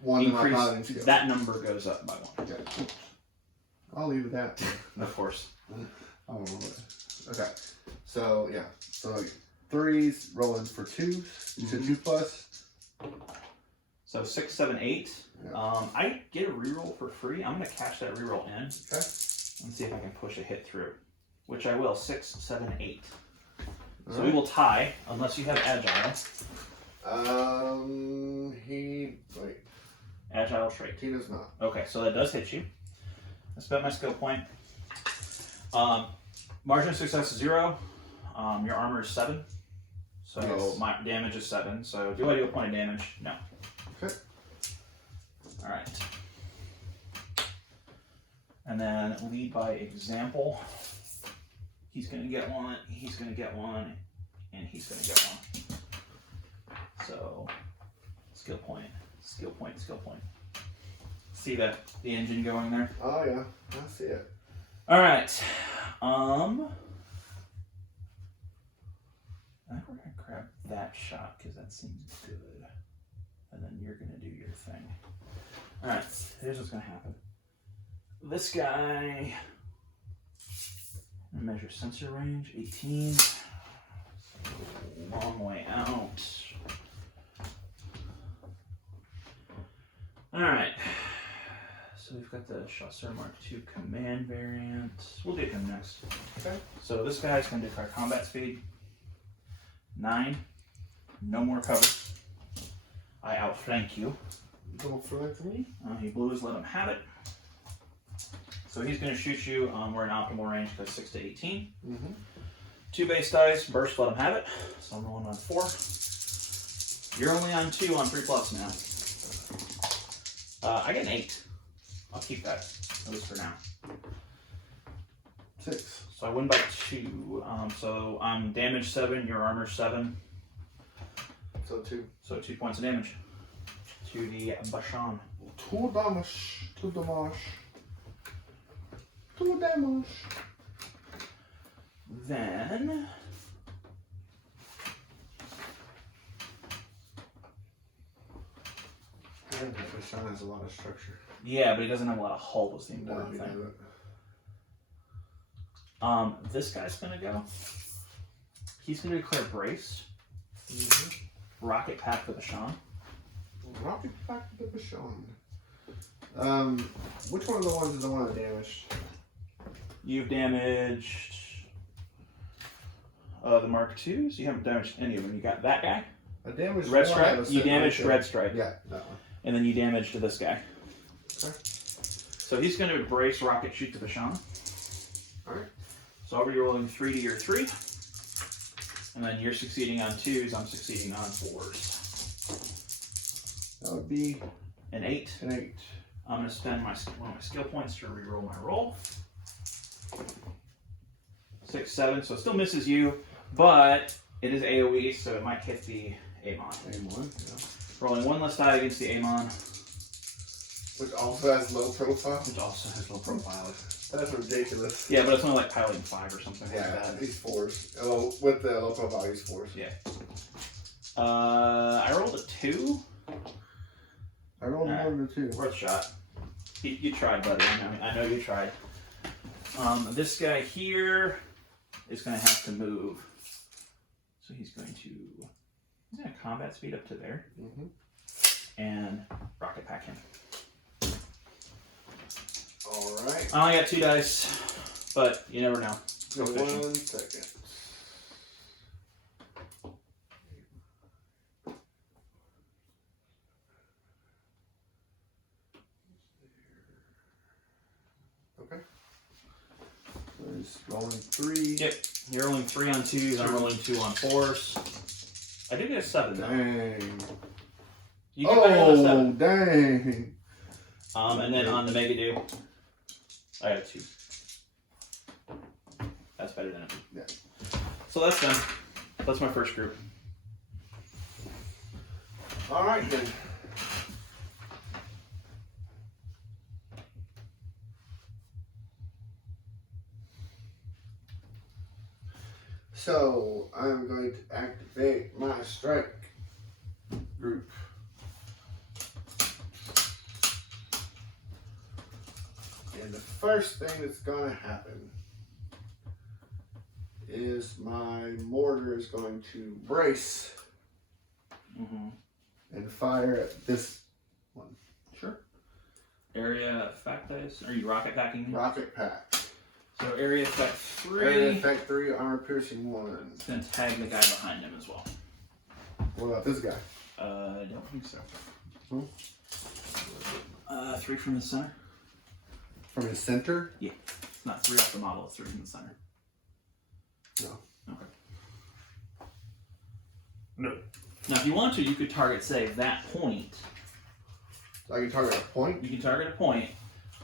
1 in my Increase piloting skill. that number goes up by 1. Okay. I'll leave it at that. Of course. Oh, okay. So yeah. So 3s rolling for 2s. You said 2 plus. So 6, 7, 8. Yeah. I get a reroll for free. I'm gonna cash that reroll in. Okay. And see if I can push a hit through. Which I will. 6, 7, 8. So All we will tie unless you have agile. Wait. Agile trait. He does not. Okay, so that does hit you. I spent my skill point. Margin of success is 0. Your armor is 7. So Yes. my damage is 7. So do I do a point of damage? No. Okay. Alright. And then lead by example. He's going to get 1, he's going to get 1, and he's going to get 1. So, skill point, skill point, skill point. See the engine going there? Oh yeah, I see it. Alright. I think we're going to grab that shot because that seems good. And then you're going to do your thing. Alright, here's what's going to happen. This guy... measure sensor range, 18. So long way out. Alright. So we've got the Chasseur Mark II Command variant. We'll get him next. Okay. So this guy's going to declare combat speed 9. No more cover. I outflank you. Go for me. He blues, let him have it. So he's going to shoot you. We're in optimal range because 6 to 18. 2 base dice, burst, let him have it. So I'm rolling on 4. You're only on 2 on 3+ now. I get an 8. I'll keep that, at least for now. 6. So I win by 2. So I'm damage 7, your armor 7. So 2. So 2 points of damage to the Bashan. 2 damage. 2 damage. 2 damage. Then Bashan has a lot of structure. yeah, but he doesn't have a lot of hull was the important he thing. doesn't. This guy's gonna go. He's gonna declare brace. Rocket pack for the Bashan. Rocket back to the Bashan. Which one of the ones is the one that damaged? You've damaged the Mark IIs. You haven't damaged any of them. You got that guy. I damaged Red one. Stripe. You damaged Red Stripe. Yeah, that one. And then you damaged this guy. Okay. So he's going to brace rocket shoot to Bashan. Alright. So over you're rolling 3 to your 3. And then you're succeeding on 2s. I'm succeeding on 4s. That would be An 8. an 8. I'm going to spend one of my skill points to reroll my roll. 6, 7. So it still misses you, but it is AoE, so it might hit the Amon. A1, yeah. Rolling 1 less die against the Amon, Which also has low profile. which also has low profile. That's ridiculous. Yeah, but it's only like piloting 5 or something like Yeah, that. he's 4s. Oh, with the low profile, he's 4s. Yeah. I rolled a 2. I rolled more than a 2. Worth a shot. You tried, buddy. I know you tried. This guy here is going to have to move. So he's going to combat speed up to there. And rocket pack him. Alright. I only got 2 dice, but you never know. Go Give fishing. 1 second. Okay. So he's rolling 3. Yep. You're rolling 3 on 2s. I'm rolling 2 on 4s. I did get a 7 though. Dang. You get better than a 7. Dang. And then on the Mega Do, I got a 2. That's better than it. Yeah. So that's done. That's my first group. Alright then. So I'm going to activate my strike group. And the first thing that's going to happen is my mortar is going to brace and fire at this one. Sure. Area effect dice. Are you rocket packing? Rocket pack. So area effect 3. Area effect 3, armor piercing 1. Then tag the guy behind him as well. What about this guy? I don't think so. 3 Hmm? from the center. From his center? Yeah. It's not 3 off the model, it's 3 from the center. No. Okay. No. Now, if you want to, you could target, say, that point. So I can target a point? You can target a point,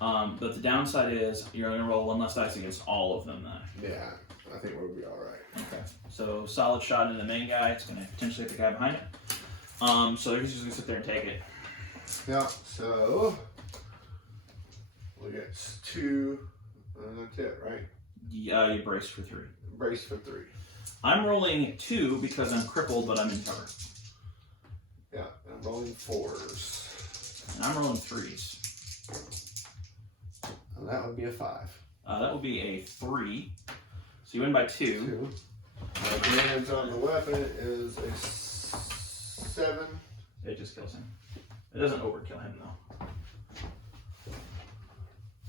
but the downside is you're going to roll 1 less dice against all of them then. Yeah, I think we'll be alright. Okay. So, solid shot into the main guy. It's going to potentially hit the guy behind it. So he's just going to sit there and take it. Yeah, so we get 2, and that's it, right? Yeah, you brace for 3. Brace for 3. I'm rolling 2 because I'm crippled, but I'm in cover. Yeah, and I'm rolling 4s. And I'm rolling 3s. And that would be a 5. That would be a 3. So you win by 2. 2. My damage on the weapon is a 7. It just kills him. It doesn't overkill him though.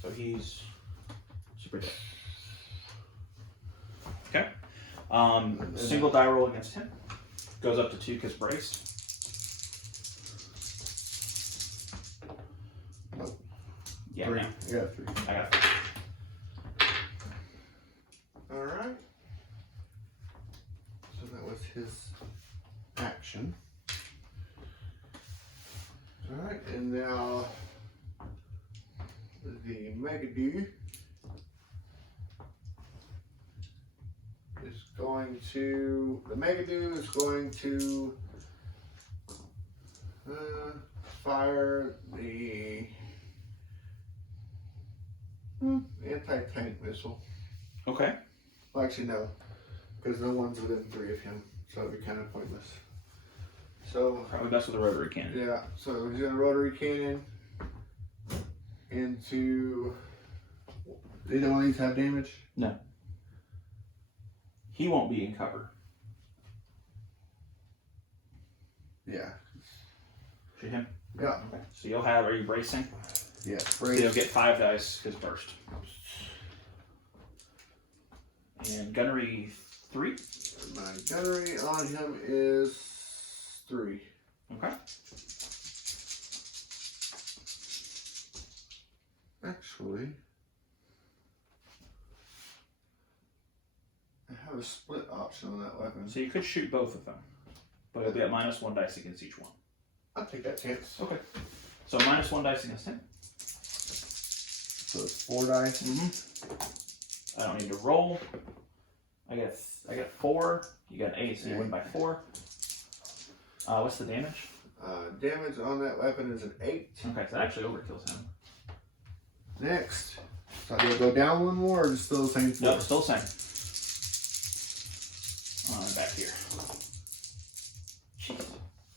So he's super dead. Okay. Single die roll against him. Goes up to 2 because braced. Nope. Yeah, 3. no. You got 3. I got 3. Alright. So that was his action. Alright, and now the Megadoo is going to, fire the anti-tank missile. Okay. Well, actually, no, because no one's within 3 of him, so it'd be kind of pointless. So, Probably best with a rotary cannon. yeah, so he's gonna rotary cannon into. Either one of these have damage? No. He won't be in cover. Yeah. Shoot him? Yeah. Okay. So you'll have, are you bracing? Yeah. So you'll get 5 dice because burst. And gunnery 3. My gunnery on him is 3. Okay. Actually, I have a split option on that weapon. So you could shoot both of them, but it'll be at -1 dice against each one. I'll take that chance. Okay. So -1 dice against him. So it's 4 dice. I don't need to roll. I get 4. You got an 8, so you win by 4. What's the damage? Damage on that weapon is an 8. Okay, so that actually overkills him. Next. So do I go down 1 more or is it still the same 4? No, still the same. Back here. Jeez.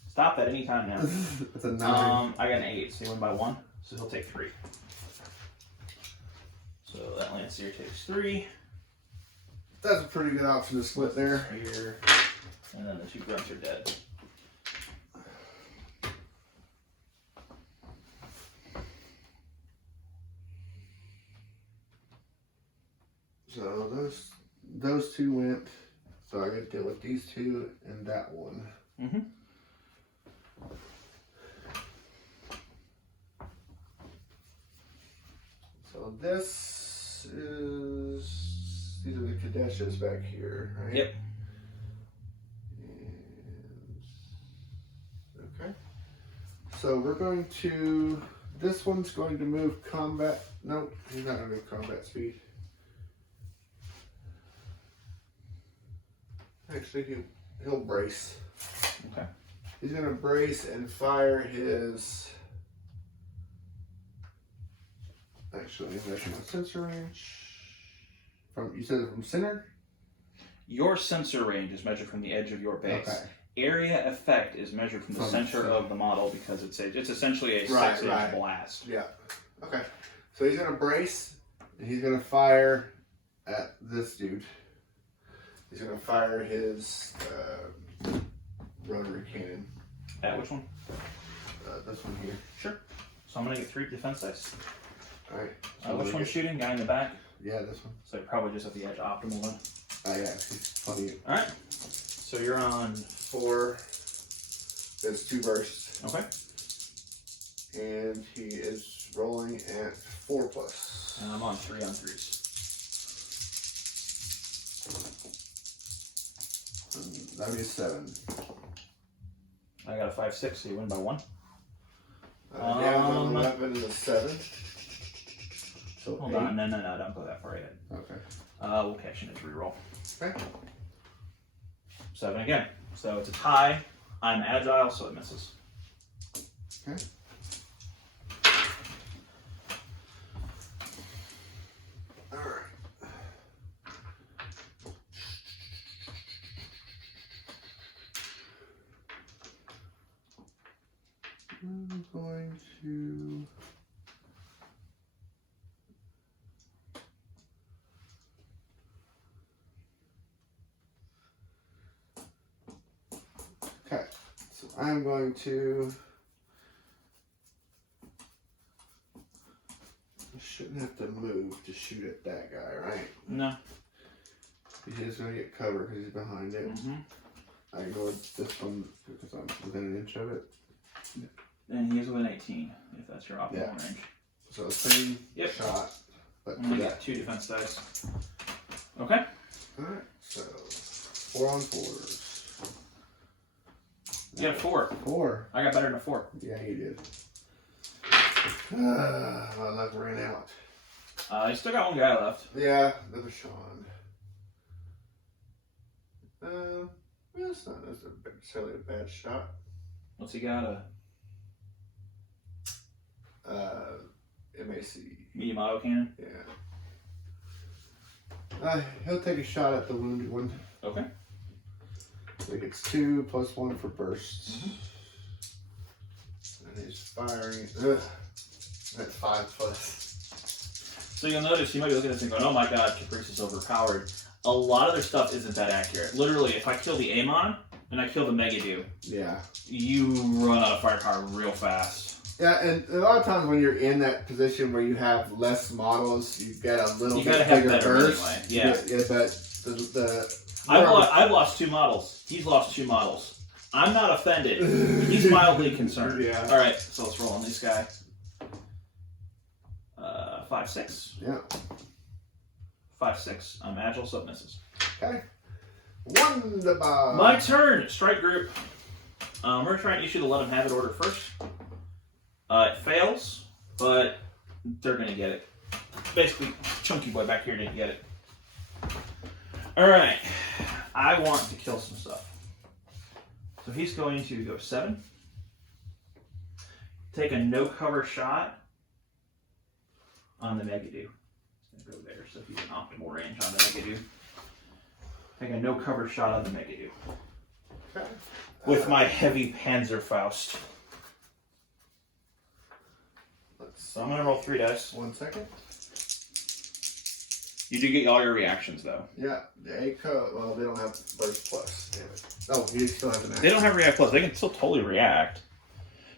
Stop that anytime now. It's a 9. I got an 8, so you win by 1. So he'll take 3. So that Lancier takes 3. That's a pretty good option to split there. Here. And then the 2 grunts are dead. So those 2 went. So I got to deal with these 2 and that one. So this is, these are the Kadeshas back here, right? Yep. And, okay. So we're going to, this one's going to move combat, nope, he's not going to move combat speed. Actually, he'll brace. Okay. He's going to brace and fire his, actually, measure my sensor range. From, you said it from center? Your sensor range is measured from the edge of your base. Okay. Area effect is measured from the center of the model because it's essentially a 6-inch blast. Yeah. Okay. So he's gonna brace and he's gonna fire at this dude. He's gonna fire his rotary cannon. At which one? This one here. Sure. So I'm gonna get 3 defense dice. Alright. So Which one's shooting? Guy in the back? Yeah, this one. So probably just at the edge optimal then. Yeah, he's plenty. Alright. So you're on 4. That's 2 bursts. Okay. And he is rolling at 4+. And I'm on 3 on 3s. That'd be a 7. I got a 5-6, so you win by 1. Down on the weapon is a 7. So Hold 8. on, no, don't go that far yet. Okay. We'll cash in a reroll. Okay. 7 again. So it's a tie. I'm agile, so it misses. Okay. All right. I'm going to. Okay, so I'm going to. I shouldn't shouldn't have to move to shoot at that guy, right? No. He's gonna get covered because he's behind it. I ignored this one because I'm within an inch of it. And he is within 18, if that's your optimal range. So same shot, but only got 2 defense dice. Okay. Alright, so 4 on 4s. You got a 4. 4. I got better than a 4. Yeah, you did. My luck ran out. You still got one guy left. Yeah, another Sean. That's not necessarily a bad shot. What's he got? MAC. Medium auto cannon? Yeah. He'll take a shot at the wounded one. Okay. So he gets 2 plus 1 for bursts. And he's firing. That's 5 plus. So you'll notice, you might be looking at this and going, oh my god, Caprice is overpowered. A lot of their stuff isn't that accurate. Literally, if I kill the Amon and I kill the Megadu, you run out of firepower real fast. Yeah, and a lot of times when you're in that position where you have less models, you get a little bit bigger burst. Anyway. Yeah. But I've lost 2 models. He's lost 2 models. I'm not offended. He's mildly concerned. Yeah. All right, so let's roll on this guy. 5-6. Yeah. 5-6. I'm agile, so it misses. Okay. Wonderbar. My turn. Strike group. We're going to try and issue the let him have it order first. It fails, but they're going to get it. Basically, Chunky Boy back here didn't get it. Alright. I want to kill some stuff. So he's going to go 7. Take a no-cover shot on the Megadu. Go there, so he's in optimal range on the Megadu. Take a no-cover shot on the Megadu. Okay. With my heavy Panzerfaust. So I'm going to roll 3 dice. 1 second. You do get all your reactions, though. Yeah, the well, they don't have burst plus. Damn it. Oh, he still has an action. They don't have react plus. They can still totally react.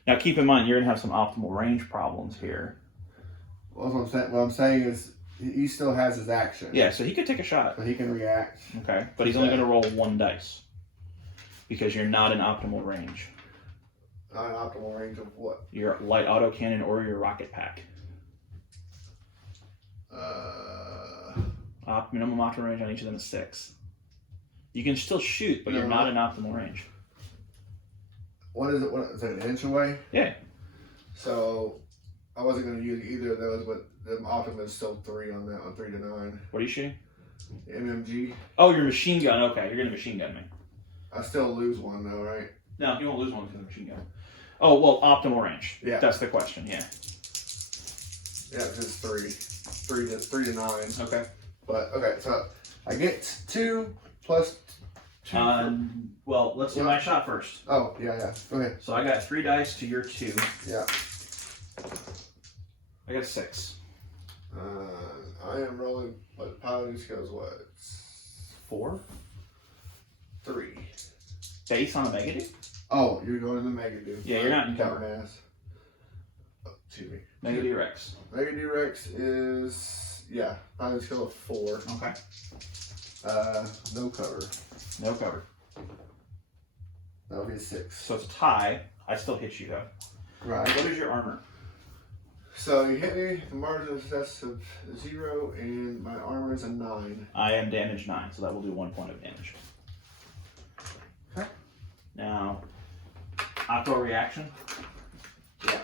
Now, keep in mind, you're going to have some optimal range problems here. Well, what I'm saying is he still has his action. Yeah, so he could take a shot. So he can react. Okay, but he's only going to roll 1 dice. Because you're not in optimal range. Not an optimal range of what? Your light autocannon or your rocket pack. Minimum optimal range on each of them is 6. You can still shoot, but you're not in optimal range. What is it? What is it? An inch away? Yeah. So I wasn't going to use either of those, but the optimum is still 3 on that, on 3 to 9. What are you shooting? MMG. Oh, your machine gun. Okay, you're going to machine gun me. I still lose 1 though, right? No, you won't lose 1 because of the machine gun. Oh, well, optimal range. Yeah. That's the question, yeah. Yeah, it's 3 to 9. Okay. But, okay, so I get 2 plus 2. Well, let's do my shot first. Oh, yeah. Go ahead. So I got 3 dice to your 2. Yeah. I got a 6. I am rolling, what, piloting skills, what? 4? 3. Base on a Megadu? Oh, you're going to the Megadu. Yeah, you're not in cover. Mass. Oh, excuse me. Megadu Rex. Megadu Rex is, piloting skill of 4. Okay. No cover. No cover. That would be a 6. So it's a tie. I still hit you, though. Right. What is your armor? So you hit me, the margin of success of 0, and my armor is a 9. I am damage 9, so that will do 1 point of damage. Okay. Now, auto reaction. Yeah.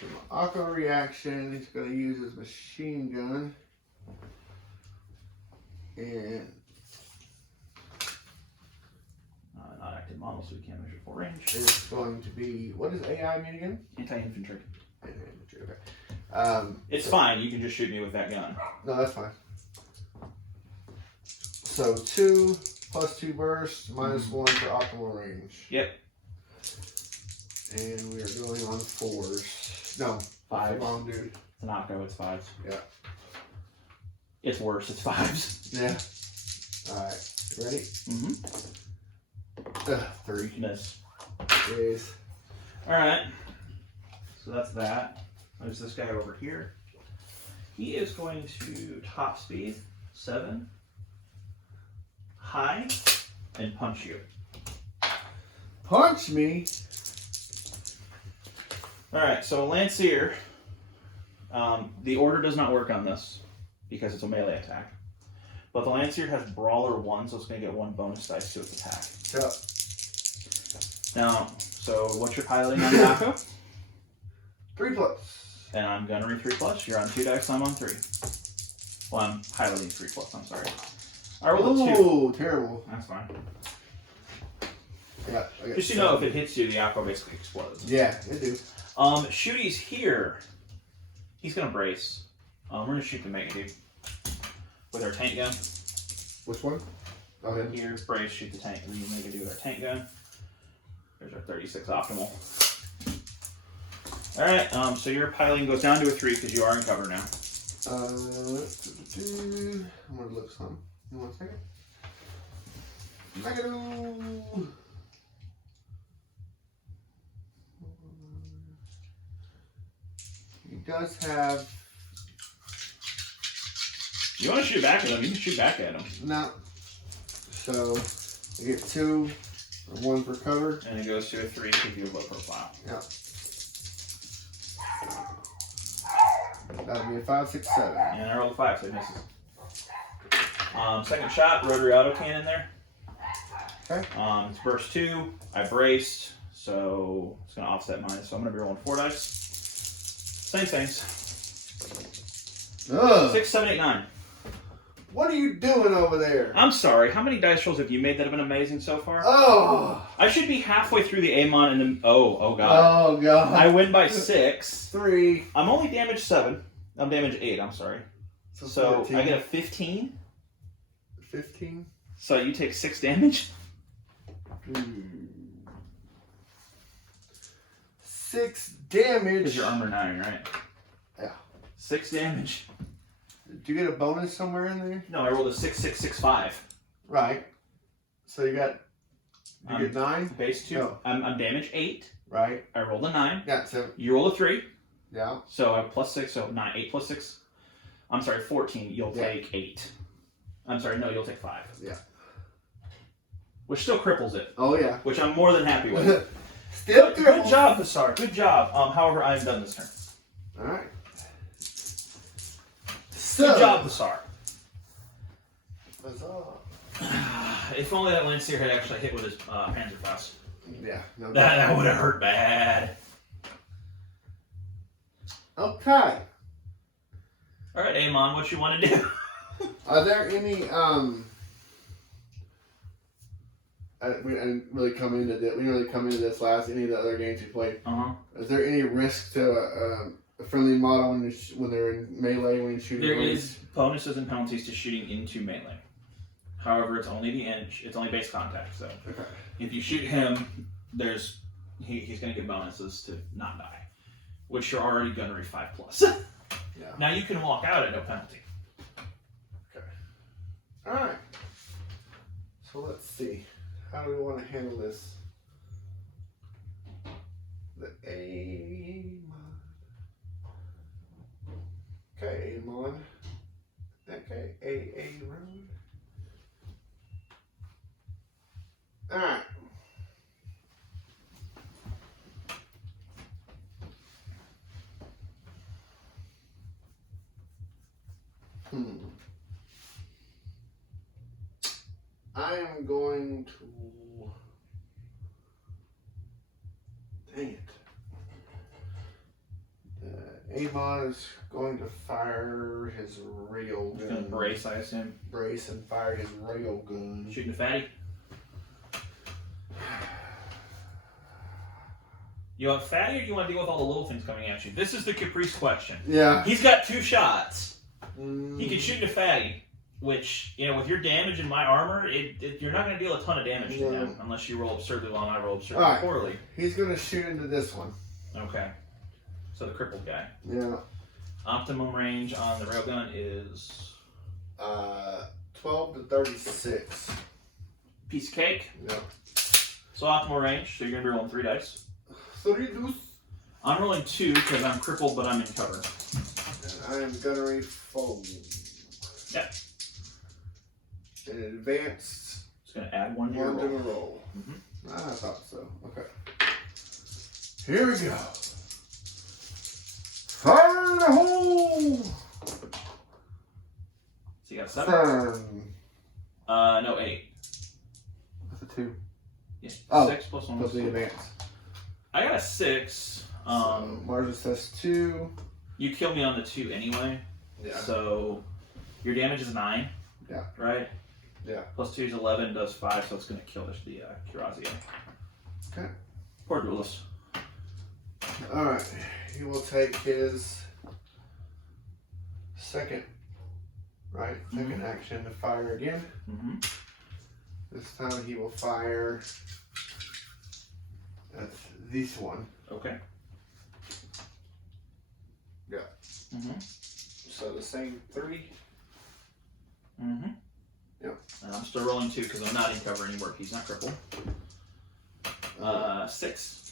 So my auto reaction, he's going to use his machine gun. And not active model, so we can't measure full range. it's going to be, what does AI mean again? Anti-infantry. Anti-infantry, okay. It's fine. You can just shoot me with that gun. No, that's fine. So 2 plus 2 bursts, minus 1 for optimal range. Yep. And we are going on 4s. No, 5s. Wrong dude. It's an Octo, it's 5s. Yeah. It's worse, it's 5s. Yeah. Alright, you ready? Mm-hmm. 3. Miss. Jeez. Alright. So that's that. There's this guy over here. He is going to top speed 7, high, and punch you. Punch me? Alright, so Lancier, the order does not work on this because it's a melee attack. But the Lancier has Brawler 1, so it's going to get 1 bonus dice to its attack. Yep. Now, so what's your piloting on Taco? 3+. And I'm Gunnery 3+. You're on 2 dice, I'm on 3. Well, I'm piloting 3+, I'm sorry. I rolled a 2. Oh, terrible. That's fine. I got Just so you know, if it hits you, the aqua basically explodes. Yeah, it do. Shooty's here. He's gonna brace. We're gonna shoot the Mega Dude with our tank gun. Which one? Oh, him. Here, brace, shoot the tank. We Mega Dude with our tank gun. There's our 36 optimal. All right. So your piloting goes down to a 3 because you are in cover now. I'm gonna look some. You want a second? Mega Dude. He does have. You want to shoot back at him? You can shoot back at him. No. So I get 2, 1 for cover. And it goes to a 3 to give you a low profile. Yeah. That'll be a 5, 6, 7. And I rolled a 5, so it misses. Second shot, rotary autocannon there. Okay. It's burst 2. I braced, so it's going to offset mine. So I'm going to be rolling 4 dice. Same things. Ugh. 6, 7, 8, 9. What are you doing over there? I'm sorry. How many dice rolls have you made that have been amazing so far? Oh. I should be halfway through the Amon and then. Oh god. Oh god. I win by 6. 3. I'm only damage 7. I'm damage 8. I'm sorry. So 14. I get a 15. 15. So you take 6 damage. 6 damage. Because you're armor 9, right? Yeah. 6 damage. Did you get a bonus somewhere in there? No, I rolled a 6, 6, 6, 5. Right. So you got. You get 9. Base 2. No. I'm damage 8. Right. I rolled a 9. Yeah. So. You roll a 3. Yeah. So I have plus 6. So 9. 8 plus 6. I'm sorry, 14. You'll take 8. I'm sorry, no, you'll take 5. Yeah. Which still cripples it. Oh yeah. Which I'm more than happy with. Still Good job, Bassar. Good job. However, I am done this turn. All right. So, Good job, Bassar. Huzzah. If only that Lancier had actually hit with his Panzerfaust. Yeah. No That would have hurt bad. Okay. All right, Amon, what you want to do? Are there any we didn't really come into this. We didn't really come into this last. Any of the other games you played. Is there any risk to a friendly model when they're in melee when you shoot? There is bonuses and penalties to shooting into melee. However, it's only it's only base contact. So okay. If you shoot him, he's going to get bonuses to not die, which you're already gunnery 5+. Yeah. Now you can walk out at no penalty. Okay. All right. So let's see. How do we want to handle this? The Amon. Okay, Amon. Okay, AA road. Alright. I am going to. Dang it. Amon is going to fire his rail gun. He's going to brace, I assume. Brace and fire his rail gun. Shooting a fatty. You want fatty or do you want to deal with all the little things coming at you? This is the Caprice question. Yeah. He's got 2 shots. Mm. He can shoot a fatty, which, with your damage and my armor, you're not going to deal a ton of damage to him unless you roll absurdly well and I roll absurdly poorly. He's going to shoot into this one. Okay. So the crippled guy. Yeah. Optimum range on the railgun is 12 to 36. piece of cake. Yep. So optimal range, so you're going to be rolling 3 dice. 3 deuce. I'm rolling 2 because I'm crippled, but I'm in cover. And I am gunnery foam. Yeah. And advanced. Just gonna add 1 to your One to roll. the roll. Mm-hmm. I thought so. Okay. Here we go. Fire in the hole! So you got a 7? Burn. No, 8. That's a 2. Yeah. Oh, 6 plus 1 plus plus the 2. advance. I got a 6. So Marja says 2. You killed me on the 2 anyway. Yeah. So your damage is 9. Yeah. Right? Yeah. Plus 2 is 11, does 5, so it's going to kill the Curazio. Okay. Poor duelist. Alright. He will take his second, right? Second action to fire again. Mm-hmm. This time he will fire at this one. Okay. Yeah. Mm-hmm. So the same 3. Mm-hmm. Yep. And I'm still rolling 2 because I'm not in cover anymore. He's not crippled. 6.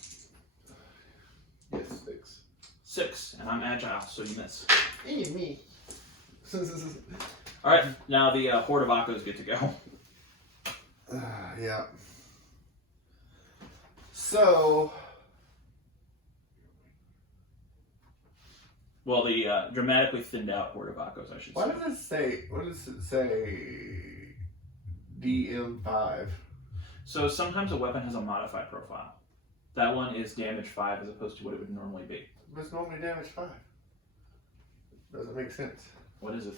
Yes, 6. 6, and I'm agile, so you miss. Hey, me. All right, now the Horde of Akos get to go. Yeah. So. Well, the dramatically thinned out Horde of Akos, I should say. Why does it say? What does it say? DM5. So sometimes a weapon has a modified profile. That one is damage 5 as opposed to what it would normally be. But it's normally damage 5. Doesn't make sense. What is it?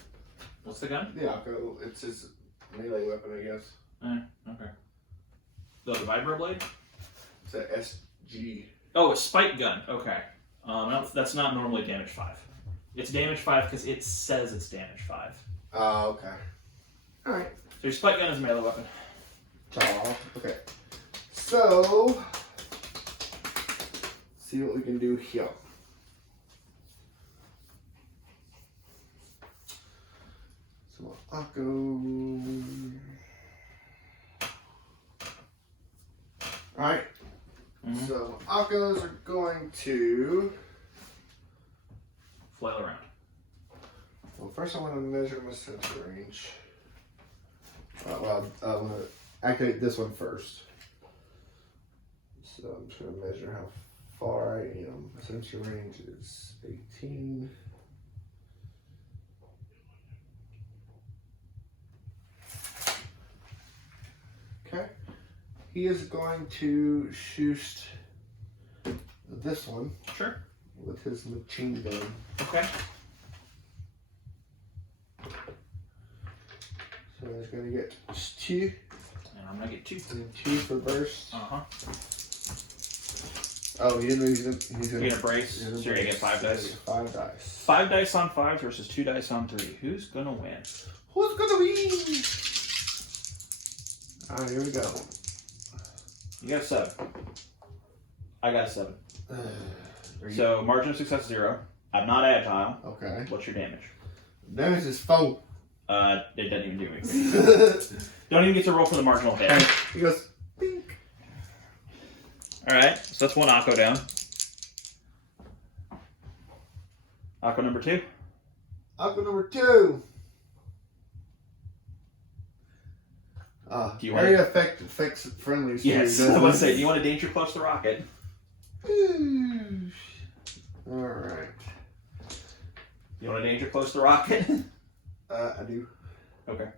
What's the gun? Yeah, it's his melee weapon, I guess. Okay. The vibro blade? It's a SG. Oh, a spike gun. Okay. No, that's not normally damage 5. It's damage 5 because it says it's damage 5. Oh, okay. All right. So your spike gun is a melee weapon. Oh, okay. So, see what we can do here. So, Akko. Alright. Mm-hmm. So, Akkos are going to. Flail around. Well, first I want to measure my sensor range. I want to activate this one first. So I'm just going to measure how far I am. My sensor range is 18. Okay. He is going to shoot this one. Sure. With his machine gun. Okay. So he's going to get 2. And I'm going to get 2. And 2 for burst. Uh-huh. Oh, he didn't know he's You're going to brace, so you're going to get 5 dice. 5 dice. 5 dice on 5 versus 2 dice on 3. Who's going to win? Who's going to win? Alright, here we go. You got a 7. I got a 7. So margin of success 0. I'm not agile. Okay. What's your damage? Damage is 4. It doesn't even do anything. Don't even get to roll for the marginal hit. He goes, pink. Alright, so that's 1 Akko down. Akko number 2. Aqua number 2. Do you want area affects friendlies. Yes, I was say, do you want to danger close the rocket? Alright. You want to danger close the rocket? I do. Okay.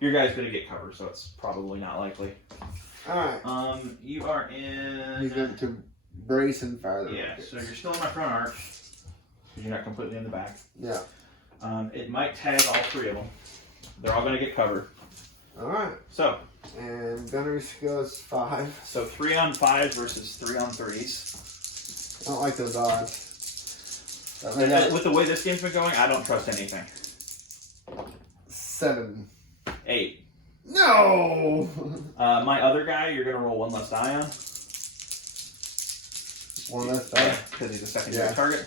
Your guy's going to get covered, so it's probably not likely. Alright. You are in... He's going to brace and fire the Yeah, rockets. so you're still in my front arch. Because you're not completely in the back. Yeah. It might tag all 3 of them. They're all going to get covered. Alright. So. And gunnery skill is 5. So 3 on 5s versus 3 on 3s. I don't like those odds. With the way this game's been going, I don't trust anything. 7. 8. No! My other guy, you're going to roll 1 less die on. 1 less die? Because he's a secondary target.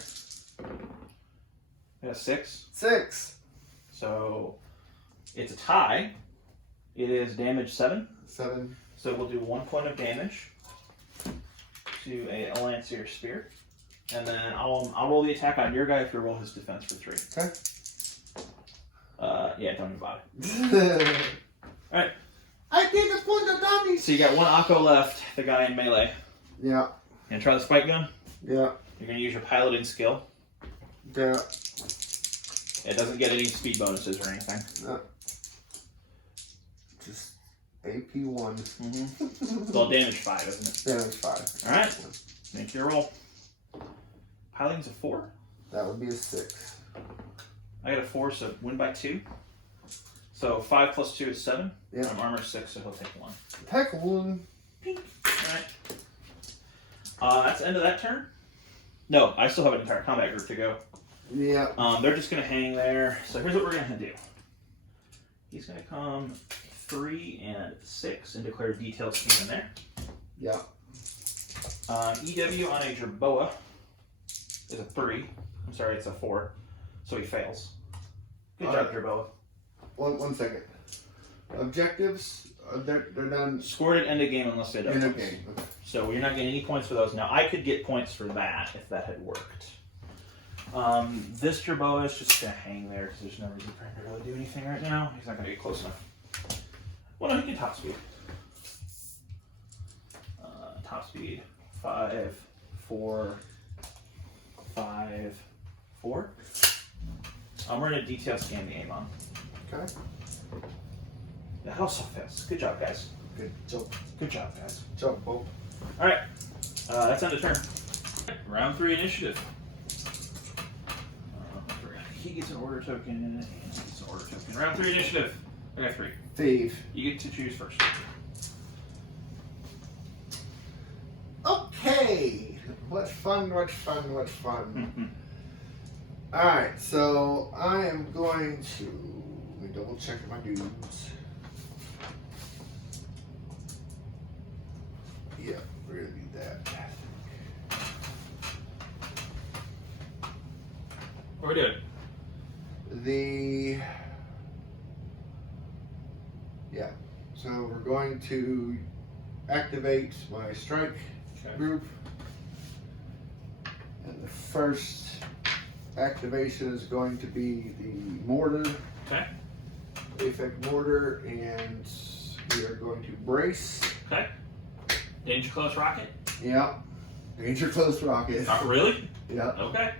Yeah, 6. 6. So it's a tie. It is damage 7. 7. So we'll do 1 point of damage to a Lancier Spear. And then I'll roll the attack on your guy if you roll his defense for 3. Okay. Yeah, don't even bother. Alright. I did the point of dummies. So you got 1 Akko left, the guy in melee. Yeah. You gonna try the spike gun? Yeah. You're gonna use your piloting skill. Yeah. It doesn't get any speed bonuses or anything. No. Just AP1. Mm-hmm. Well, damage 5, isn't it? Damage 5. Alright. Make your roll. Piloting's a 4? That would be a 6. I got a 4, so win by 2. So 5 plus 2 is 7. Yeah. I'm armor 6, so he'll take 1. Attack 1. Alright. That's the end of that turn. No, I still have an entire combat group to go. Yeah. They're just going to hang there. So here's what we're going to do. He's going to come 3 and 6 and declare detailed scheme in there. Yeah. EW on a Jerboa is a 3. I'm sorry, it's a 4. So he fails. Good job, Jerboa. One second. Objectives, they're done Scored at end of game unless they don't. in a game. So you're not getting any points for those. Now, I could get points for that if that had worked. This Jerboa is just going to hang there because there's no reason for him to really do anything right now. He's not going to get close enough. Well, no, he can top speed. Top speed 5, 4, 5, 4. I'm running a detail scan the aim on. Okay. That also fails. Good job, guys. Good job. Good job, guys. Jump, Bob. All right, that's end of turn. Round 3 initiative. He gets an order token, and he gets an order token. Round 3 initiative. I got 3. Thief. You get to choose first. Okay. What fun, what fun, what fun. Alright, so I am going to let me double check my dudes. Yeah, we're gonna do that. What are we doing? So we're going to activate my strike group. And the first activation is going to be the mortar. Okay. Effect mortar, and we are going to brace. Okay. Danger close rocket. Yeah. Danger close rocket. Really? Yeah. Okay.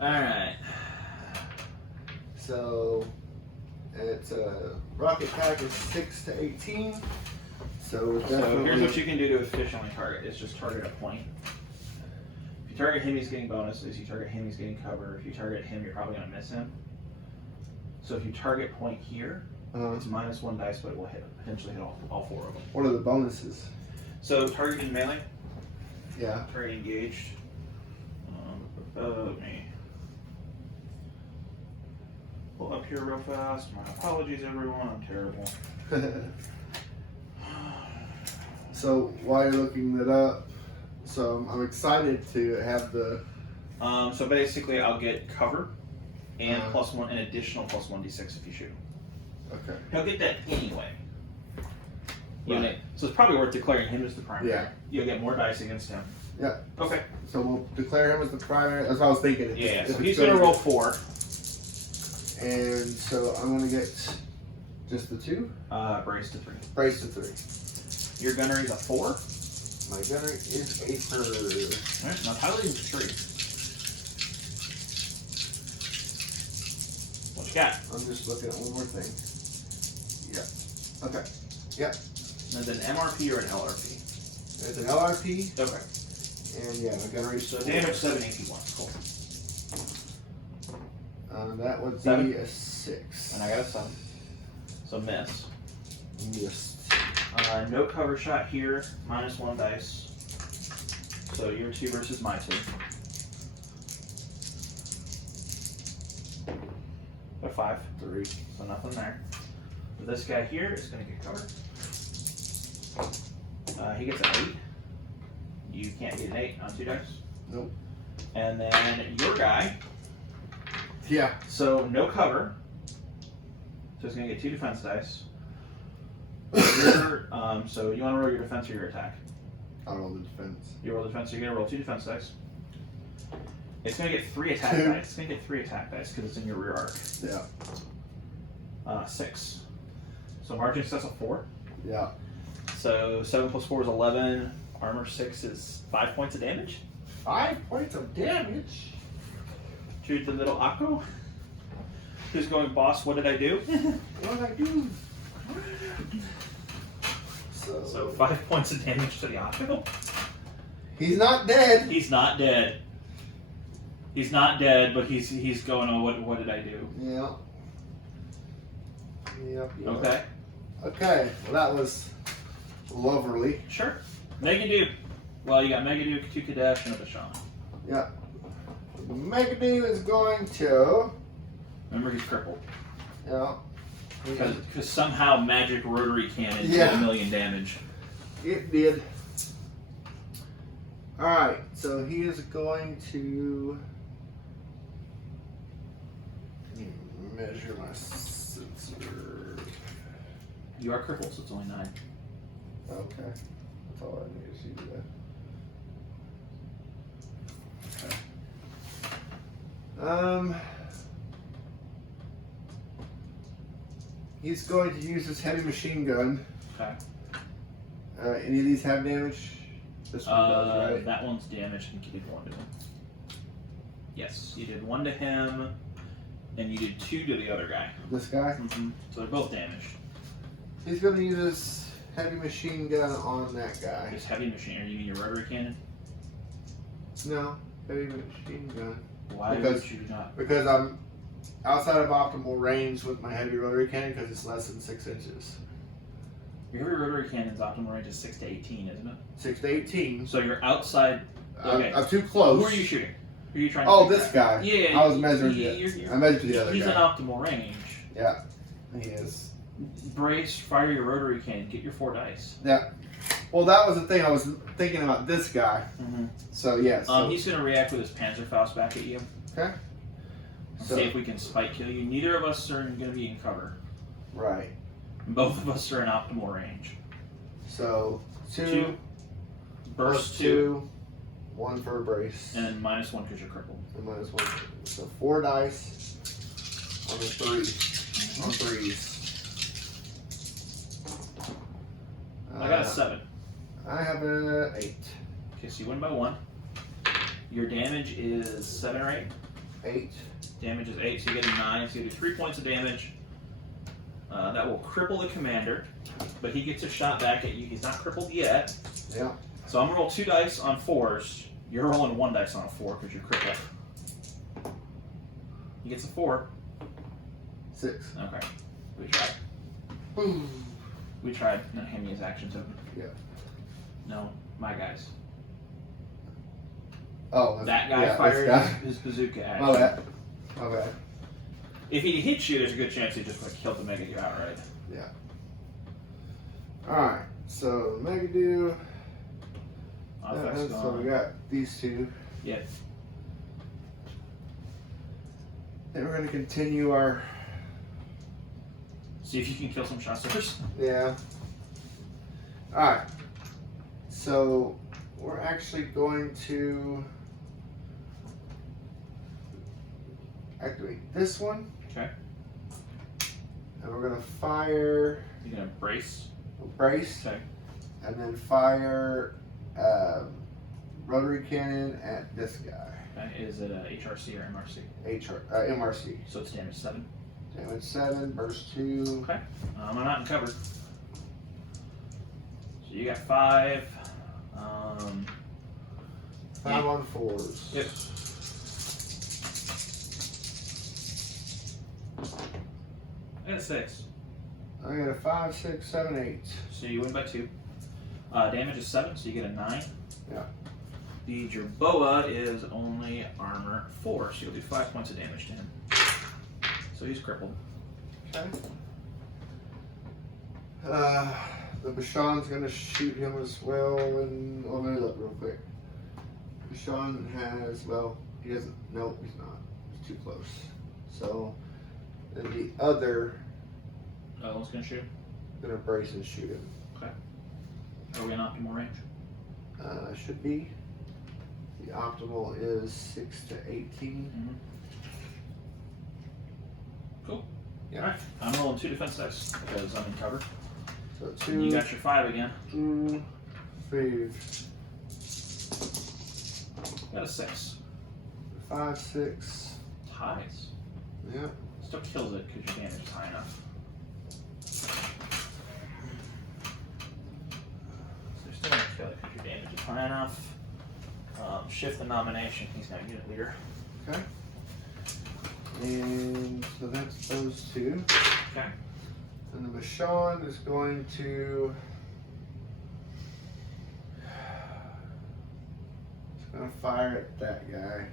All right. So it's a rocket attack is 6 to 18. So here's what you can do to efficiently target. It's just target a point. If you target him, he's getting bonuses. You target him, he's getting cover. If you target him, you're probably going to miss him. So if you target point here, it's -1 dice, but it will potentially hit all 4 of them. What are the bonuses? So target in melee. Yeah. Target engaged. Above me. Pull up here real fast. My apologies, everyone. I'm terrible. So while you're looking that up, so I'm excited to have the. So basically, I'll get cover and +1, an additional +1d6 if you shoot. Okay. He'll get that anyway. Right. So it's probably worth declaring him as the primary. Yeah. You'll get more dice against him. Yeah. Okay. So we'll declare him as the primary. That's what I was thinking. Yeah. So he's going to roll 4. And so I'm going to get just the 2. Brace to 3. Brace to 3. Your gunnery is a 4. My gunner is a 4. All right. Now Tyler is 3. What you got? I'm just looking at one more thing. Yeah. Okay. Yep. And then an MRP or an LRP? It's an LRP. Okay. And yeah, my gunnery is 4. Damage 7, AP1. Cool. That would 7? be a 6. And I got a 7. So miss. Missed. No cover shot here. -1 dice. So your 2 versus my 2. A 5. 3. So nothing there. But this guy here is going to get covered. He gets an 8. You can't get an 8 on 2 dice. Nope. And then your guy. Yeah. So no cover. So he's going to get 2 defense dice. So you want to roll your defense or your attack? I'll roll the defense. You roll defense, so you're going to roll 2 defense dice. It's going to get 3 attack dice. It's going to get 3 attack dice because it's in your rear arc. Yeah. 6. So margin success of 4. Yeah. So 7 plus 4 is 11. Armor 6 is 5 points of damage. 5 points of damage. To the little Akko, who's going, boss, what did I do? What did I do? So 5 points of damage to the Akko. He's not dead. He's not dead. He's not dead, but he's going, oh, what did I do? Yeah. Yep. Okay. Okay. Well, that was lovely. Sure. Megadu. Well, you got Megadu, 2 Kadesh, and a Bashan. Yeah. Megadu is going to. Remember, he's crippled. Yeah. Because somehow magic rotary cannon did 1 million damage. It did. Alright, so he is going to measure my sensor. You are crippled, so it's only 9. Okay. That's all I need to see to that. Okay. He's going to use his heavy machine gun. Okay. Any of these have damage? This one does, right? That one's damaged. I think you did 1 to him. Yes, you did 1 to him, and you did 2 to the other guy. This guy? Mm-hmm. So they're both damaged. He's going to use his heavy machine gun on that guy. Just heavy machine. Are you using your rotary cannon? No, heavy machine gun. Why would you not? Because I'm outside of optimal range with my heavy rotary cannon because it's less than 6 inches. Your heavy rotary cannon's optimal range is 6 to 18, isn't it? 6 to 18. So you're outside. Okay. I'm too close. Who are you shooting? Who are you trying to Oh, shoot this at? guy. Yeah, I was measuring I measured to the other He's guy. in optimal range. Yeah, he is. Brace, fire your rotary cannon, get your 4 dice. Yeah. Well, that was the thing. I was thinking about this guy. Mm-hmm. So, yes. Yeah, he's going to react with his Panzerfaust back at you. Okay. So, See if we can spike kill you. Neither of us are going to be in cover. Right. Both of us are in optimal range. So, 2 burst 2, 1 for a brace. And then -1 because you're crippled. And -1. So 4 dice on the 3. On 3s. I got a 7. I have an 8. Okay, so you win by 1. Your damage is 7 or 8. 8. Damage is 8, so you get a 9. So you do 3 points of damage. That will cripple the commander, but he gets a shot back at you. He's not crippled yet. Yeah. So I'm gonna roll 2 dice on 4s. You're rolling 1 dice on a 4 because you're crippled. He gets a 4. 6. Okay. We tried. Boom. We tried. No, hand me his action token. Yeah. No, my guys. Oh, That guy fired his bazooka at My you. bad. My bad. If he hits you, there's a good chance he just would have killed the Mega you outright. Yeah. Alright, so Megadu. So we got these 2. Yeah. Then we're going to continue our. See if you can kill some chasseurs. Yeah. Alright. So we're actually going to activate this one. Okay. And we're going to fire You're gonna brace. brace. Okay. And then fire rotary cannon at this guy. Okay. Is it a HRC or MRC? MRC. So it's damage 7. Damage 7, burst 2. Okay. I'm not in cover. So you got 5. 5 on 4s. Yep. I got a 6. I got a 5, 6, 7, 8. So you win by 2. Damage is 7, so you get a 9. Yeah. The Jerboa is only armor 4, so you'll do 5 points of damage to him. So he's crippled. Okay. The Bashan's gonna shoot him as well, and let me look real quick. Bashan has, well, he doesn't, no, he's not. He's too close. So, then the other Oh, one's gonna shoot. gonna brace and shoot him. Okay. Are we in optimal range? should be. The optimal is 6 to 18. Mm-hmm. Cool. Yeah. Alright, I'm rolling 2 defense dice because I'm in cover. So And 2. you got your 5 again. 2, 5. Got a 6. 5, 6. Ties. Yeah. Still kills it because your damage is high enough. So you're still gonna kill it because your damage is high enough. Shift the nomination. He's now unit leader. Okay. And so that's those 2. Okay. And the Bashan is going to. It's going to fire at that guy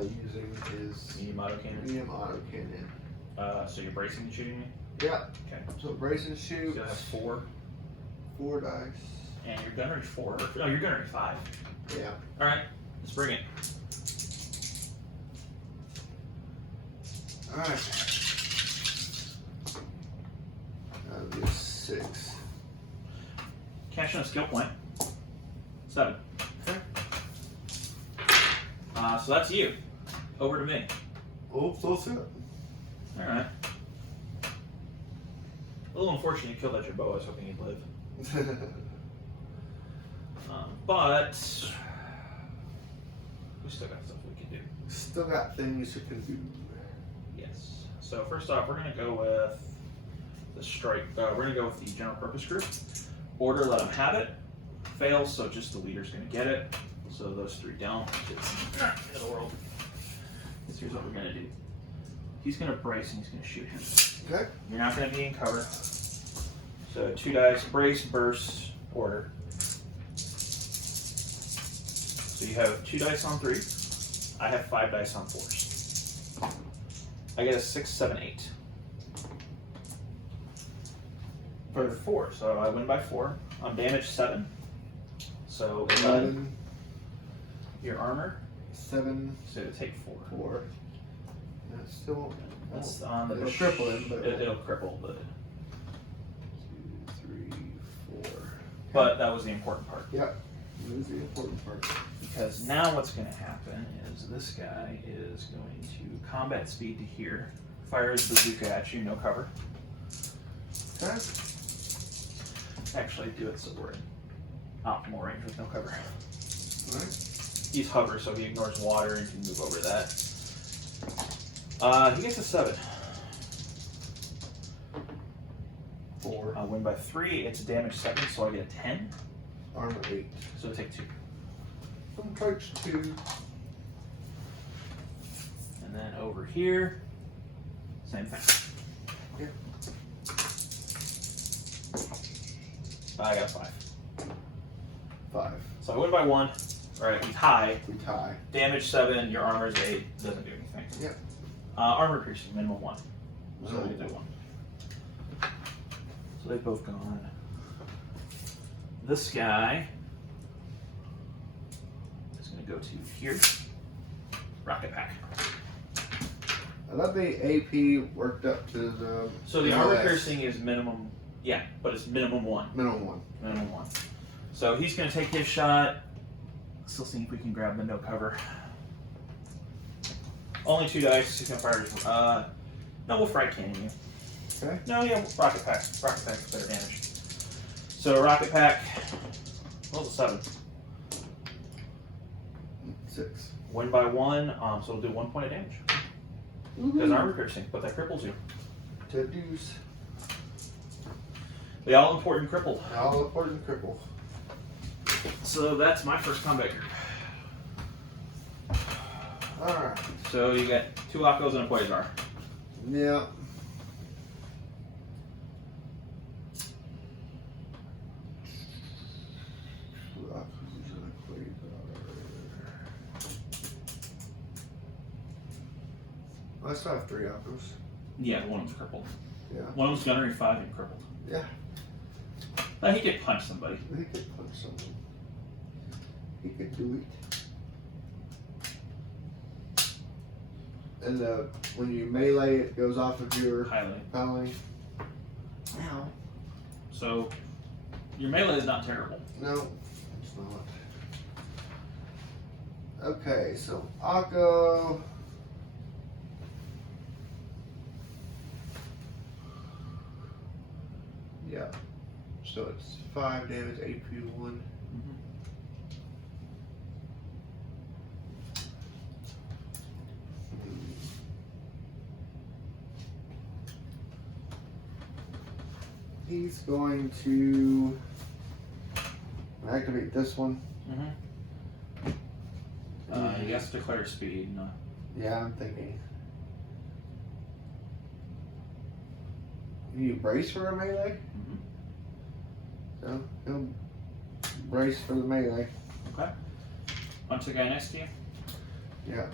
using his Medium autocannon. medium autocannon. So you're bracing and shooting me? Yeah. Okay. So brace and shoot. So you'll have 4. 4 dice. And your gunnery 4. No, your gunnery 5. Yeah. Alright, let's bring it. Alright. That'll be a 6. Cash in a skill point. 7. Okay. So that's you. Over to me. Oh, close it. Alright. A little unfortunate you killed that Jabot. I was hoping he'd live. But we still got stuff we can do. Still got things you can do. Yes. So first off, we're going to go with the strike. We're going to go with the general purpose group. Order, let them have it. Fails, so just the leader's going to get it. So those 3 don't. It's not the end of the world. So here's what we're going to do. He's going to brace and he's going to shoot him. Okay. You're not going to be in cover. So 2 dice, brace, burst, order. So you have 2 dice on 3. I have 5 dice on 4s. I get a 6, 7, 8. For 4, so I win by 4. I'm damaged 7. So 11. Your armor. 7. So it'll take 4. 4. That's still. That's on the. It'll cripple him, but It'll cripple, but. 2, 3, 4. But that was the important part. Yep. That was the important part. Because now what's going to happen is this guy is going to combat speed to here, fire his bazooka at you, no cover. Okay. Actually, do it so we're in optimal range with no cover. Alright. He's hover, so he ignores water and can move over that. He gets a 7. 4. I win by 3. It's damage 7, so I get a 10. Armor 8. So I take 2. Takes 2. And then over here, same thing. Yeah. I got 5. 5. So I win by 1. Alright, he's high. We tie. Damage 7, your armor is 8. Doesn't do anything. Yep. Armor piercing, minimum 1. So we Minimum do 1. So they've both gone. This guy is going to go to here. Rocket pack. I love the AP worked up to the. So the armor piercing is minimum, yeah, but it's minimum 1. Minimum 1. Minimum 1. So he's going to take his shot. Still seeing if we can grab the no cover. Only 2 dice. He's going to fire his. No, we'll fright cannon you. Okay. No, yeah, rocket pack. Rocket pack's better damage. So rocket pack. Rolls a 7. 6. Win by 1. So it'll do 1 point of damage. Because armor piercing, but that cripples you. To deuce. The all important crippled. All important cripple. So that's my first combat group. Alright. So you got 2 Akos and a Quasar. Yeah. I still have 3 Akos. Yeah, one of them's crippled. Yeah. One of them's gunnery 5 and crippled. Yeah. He could punch somebody. He could punch someone. He could do it. And when you melee, it goes off of your Highlight. paneling. Ow. So your melee is not terrible. No. not. Okay, so Akko. Yeah. So it's 5 damage, AP1. He's going to activate this one. He has to declare speed. No. Yeah, I'm thinking. You brace for a melee? So he'll brace for the melee. Okay. Punch the guy next to you. Yeah.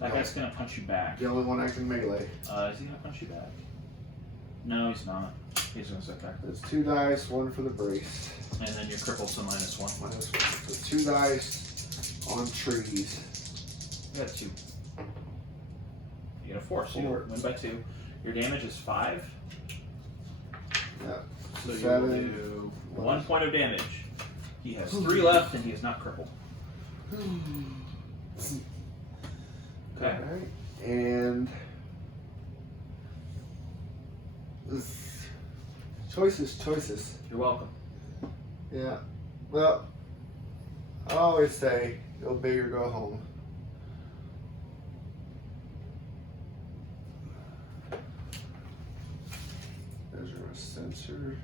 That guy's gonna punch you back. The only one I can melee. Is he gonna punch you back? No, he's not. He's gonna sit back. There's 2 dice, 1 for the brace. And then you're crippled, so -1. -1. So 2 dice on trees. You got 2. You got a 4, so you 4. win by 2. Your damage is 5. Yeah. So you 7. will do 1 point of damage. He has 3 left, and he is not crippled. Okay. Alright. And this choices. You're welcome. Yeah. Well, I always say go big or go home. There's your sensor.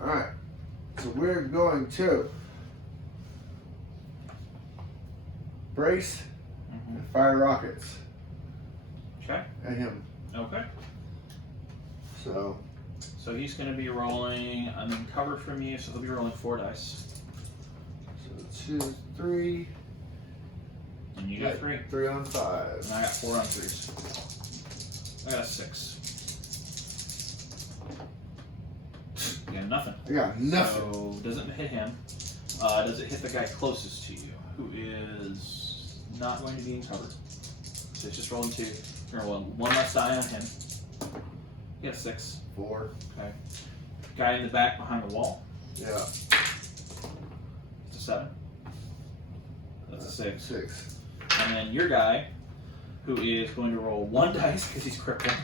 Alright, so we're going to brace and fire rockets Okay. at him. Okay. So So he's going to be rolling. I'm in cover from you, so he'll be rolling 4 dice. 2, 3. And you got 3. 3 on 5. And I got 4 on 3s. I got a 6. You got nothing. I got nothing. So doesn't hit him. Does it hit the guy closest to you, who is not going to be in cover? So it's just rolling 2. You're rolling 1 less die on him. You got 6. 4. Okay. Guy in the back behind the wall. Yeah. It's a 7. That's a 6. 6. And then your guy, who is going to roll 1 dice because he's crippled.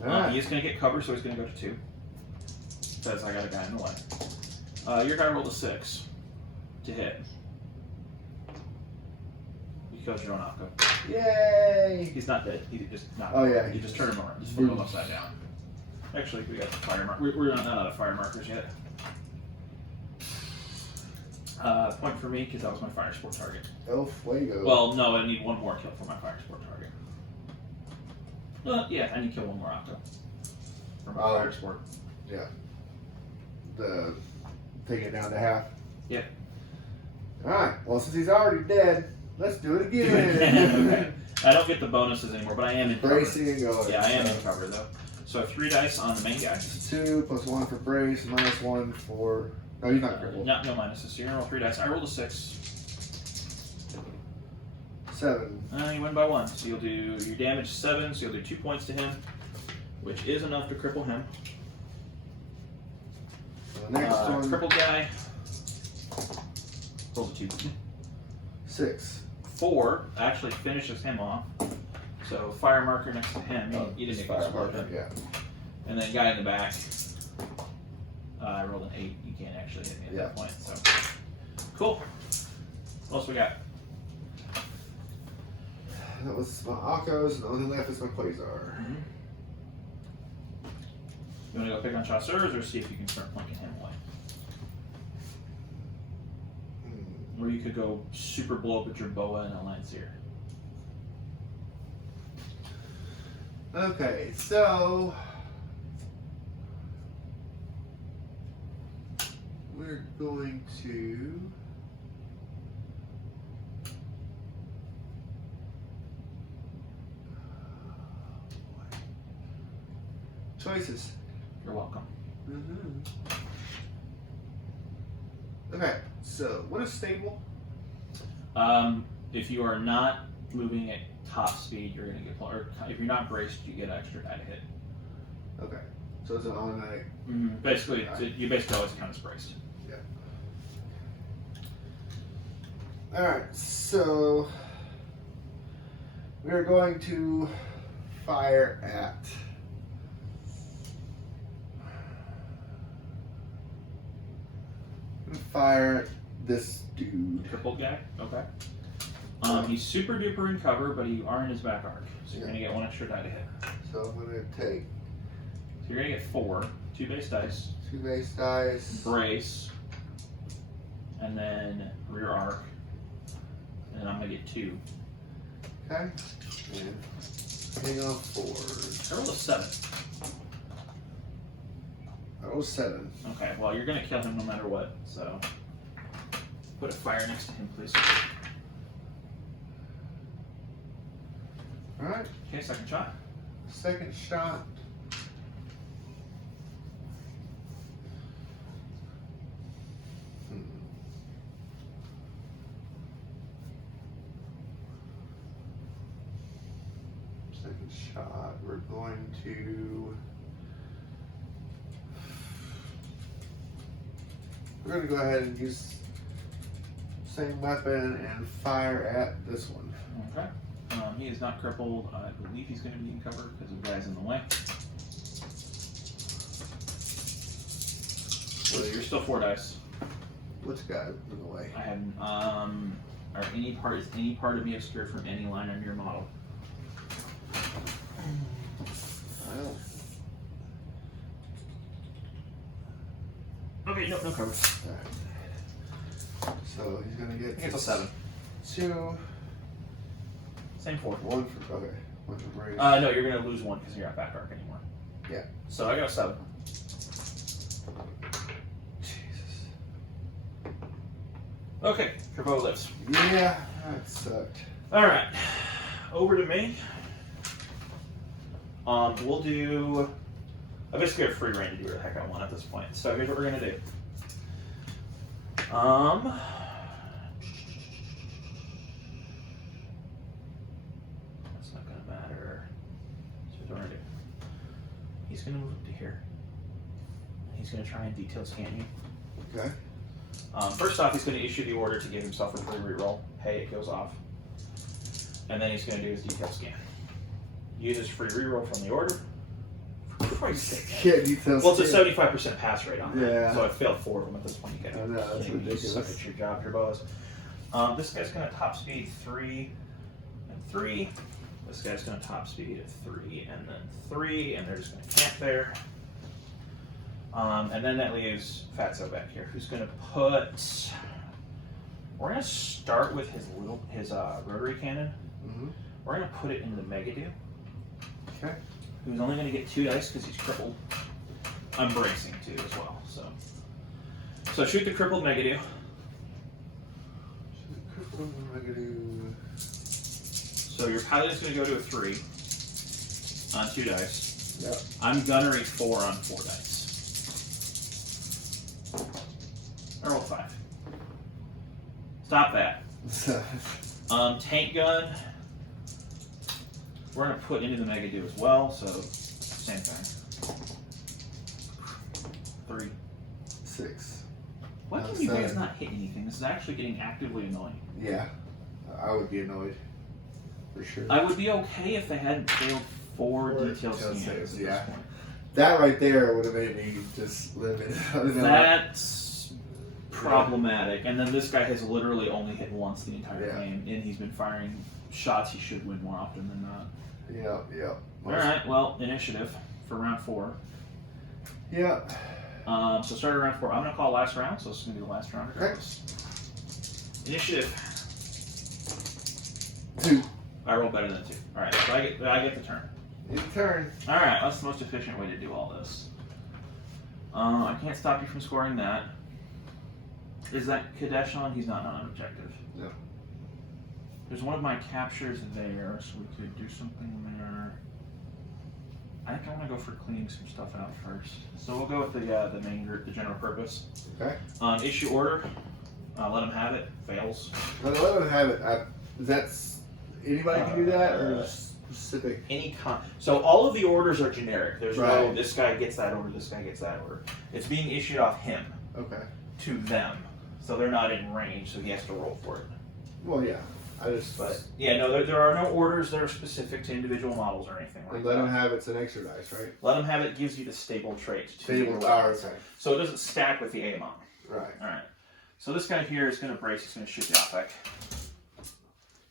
Alright. He is going to get cover, so he's going to go to 2. Because I got a guy in the way. Your guy rolled a 6 to hit. Because you're on Akko. Yay! He's not dead. He just not. Oh, yeah. You just turn him around. Just flip him upside down. Actually, we got the fire mark. We're not out of fire markers yet. Point for me because that was my fire sport target. El Fuego. Well, no, I need 1 more kill for my fire sport target. Yeah, I need to kill 1 more Akko for my fire sport. Yeah. Take it down to half. Yeah. Alright, well, since he's already dead, let's do it again. Okay. I don't get the bonuses anymore, but I am in cover. Bracing and going. Yeah, I am in cover though. So 3 dice on the main guy. 2 plus 1 for brace, minus 1 for. No, he's not crippled. No minuses. So you're gonna roll 3 dice. I rolled a 6. 7. You win by 1. So you'll do your damage 7. So you'll do 2 points to him, which is enough to cripple him. So the next one. Crippled guy rolls a 2. 6. 4 actually finishes him off. So fire marker next to him. You didn't Just get fire exploded. marker, yeah. And then guy in the back. I rolled an 8. You can't actually hit me at that point. So cool. What else we got? That was my Akkos, and the only thing left is my Quasar. You want to go pick on chasseurs or see if you can start pointing him away? Or you could go super blow up with your boa and a Lancier. Okay, so we're going to choices. You're welcome. Okay, so what is stable? If you are not moving at top speed, you're going to get, or if you're not braced, you get extra die to hit. Okay, so it's an automatic. Basically, you basically always count as braced. Yeah. All right, so we are going to fire at this dude. Crippled guy? Okay. He's super duper in cover, but you are in his back arc. So you're going to get 1 extra die to hit. So I'm going to take So you're going to get 4. 2 base dice. 2 base dice. Brace. And then rear arc. And I'm going to get 2. Okay. And hang on 4. I rolled a 7. I rolled 7. Okay, well, you're going to kill him no matter what, so put a fire next to him, please. All right. Okay, second shot. Second shot. Second shot. We're going to. We're going to go ahead and use same weapon and fire at this one. Okay. He is not crippled. I believe he's going to be in cover because the guy's in the way. So you're still 4 dice. Which guy in the way? I have or any part of me obscured from any line on your model. Well, Okay, no cover. alright. So he's gonna get. It's a 7. 2. Same 4. 1 for okay. 1 for brace. No, you're going to lose 1 because you're not back arc anymore. Yeah. So I got a 7. Jesus. Okay, Kerbo lives. Yeah, that sucked. All right, over to me. We'll do. I basically have free reign to do whatever the heck I want at this point. So here's what we're gonna do. That's not gonna matter. So here's what we're gonna do. He's gonna move up to here. He's gonna try and detail scan you. Okay. First off, he's going to issue the order to give himself a free reroll. Hey, it goes off. And then he's going to do his detail scan. Use his free reroll from the order. For Christ's sake, man. Yeah, details. Well, it's a 75% pass rate on that. Yeah. So I failed 4 of them at this point. You I know, that's you ridiculous. suck at your job, Turbos. This guy's going to top speed 3 and 3. This guy's going to top speed at 3 and then 3. And they're just going to camp there. And then that leaves Fatso back here, who's going to put. We're going to start with his rotary cannon. Mm-hmm. We're going to put it in the Megadu. Okay. Who's only going to get 2 dice because he's crippled. I'm bracing too as well. So shoot the crippled Megadu. So your pilot is going to go to a 3 on 2 dice. Yep. I'm gunnery 4 on 4 dice. I rolled 5. Stop that. Tank gun. We're gonna put into the Megadu as well, so same thing. 3. 6. Why can you guys not hit anything? This is actually getting actively annoying. Yeah, I would be annoyed for sure. I would be okay if they hadn't failed 4 detail scans at this yeah. point. That right there would have made me just live it. That's problematic. And then this guy has literally only hit once the entire Yeah. game, and he's been firing shots he should win more often than not. Yeah. All right, well, initiative for round 4. Yeah. So start at round 4. I'm going to call last round, so this is going to be the last round regardless. Initiative. 2. I roll better than 2. All right, so I get the turn. Your turn. All right, that's the most efficient way to do all this. I can't stop you from scoring that. Is that Kadesh on? He's not on objective. No. There's one of my captures there, so we could do something there. I think I want to go for cleaning some stuff out first. So we'll go with the main group, the general purpose. Okay. Issue order. Let them have it. Fails. Let them have it. That's anybody can do that, or specific. So all of the orders are generic. There's no Right. this guy gets that order, this guy gets that order. It's being issued off him Okay. to them. So they're not in range, so he has to roll for it. Well, yeah. But yeah, no, there are no orders that are specific to individual models or anything like And that. let them have it's an extra dice, right? Let them have it gives you the stable trait. Stable power attack. So it doesn't stack with the AMON. Right. All right. So this guy here is going to brace. He's going to shoot the Opec.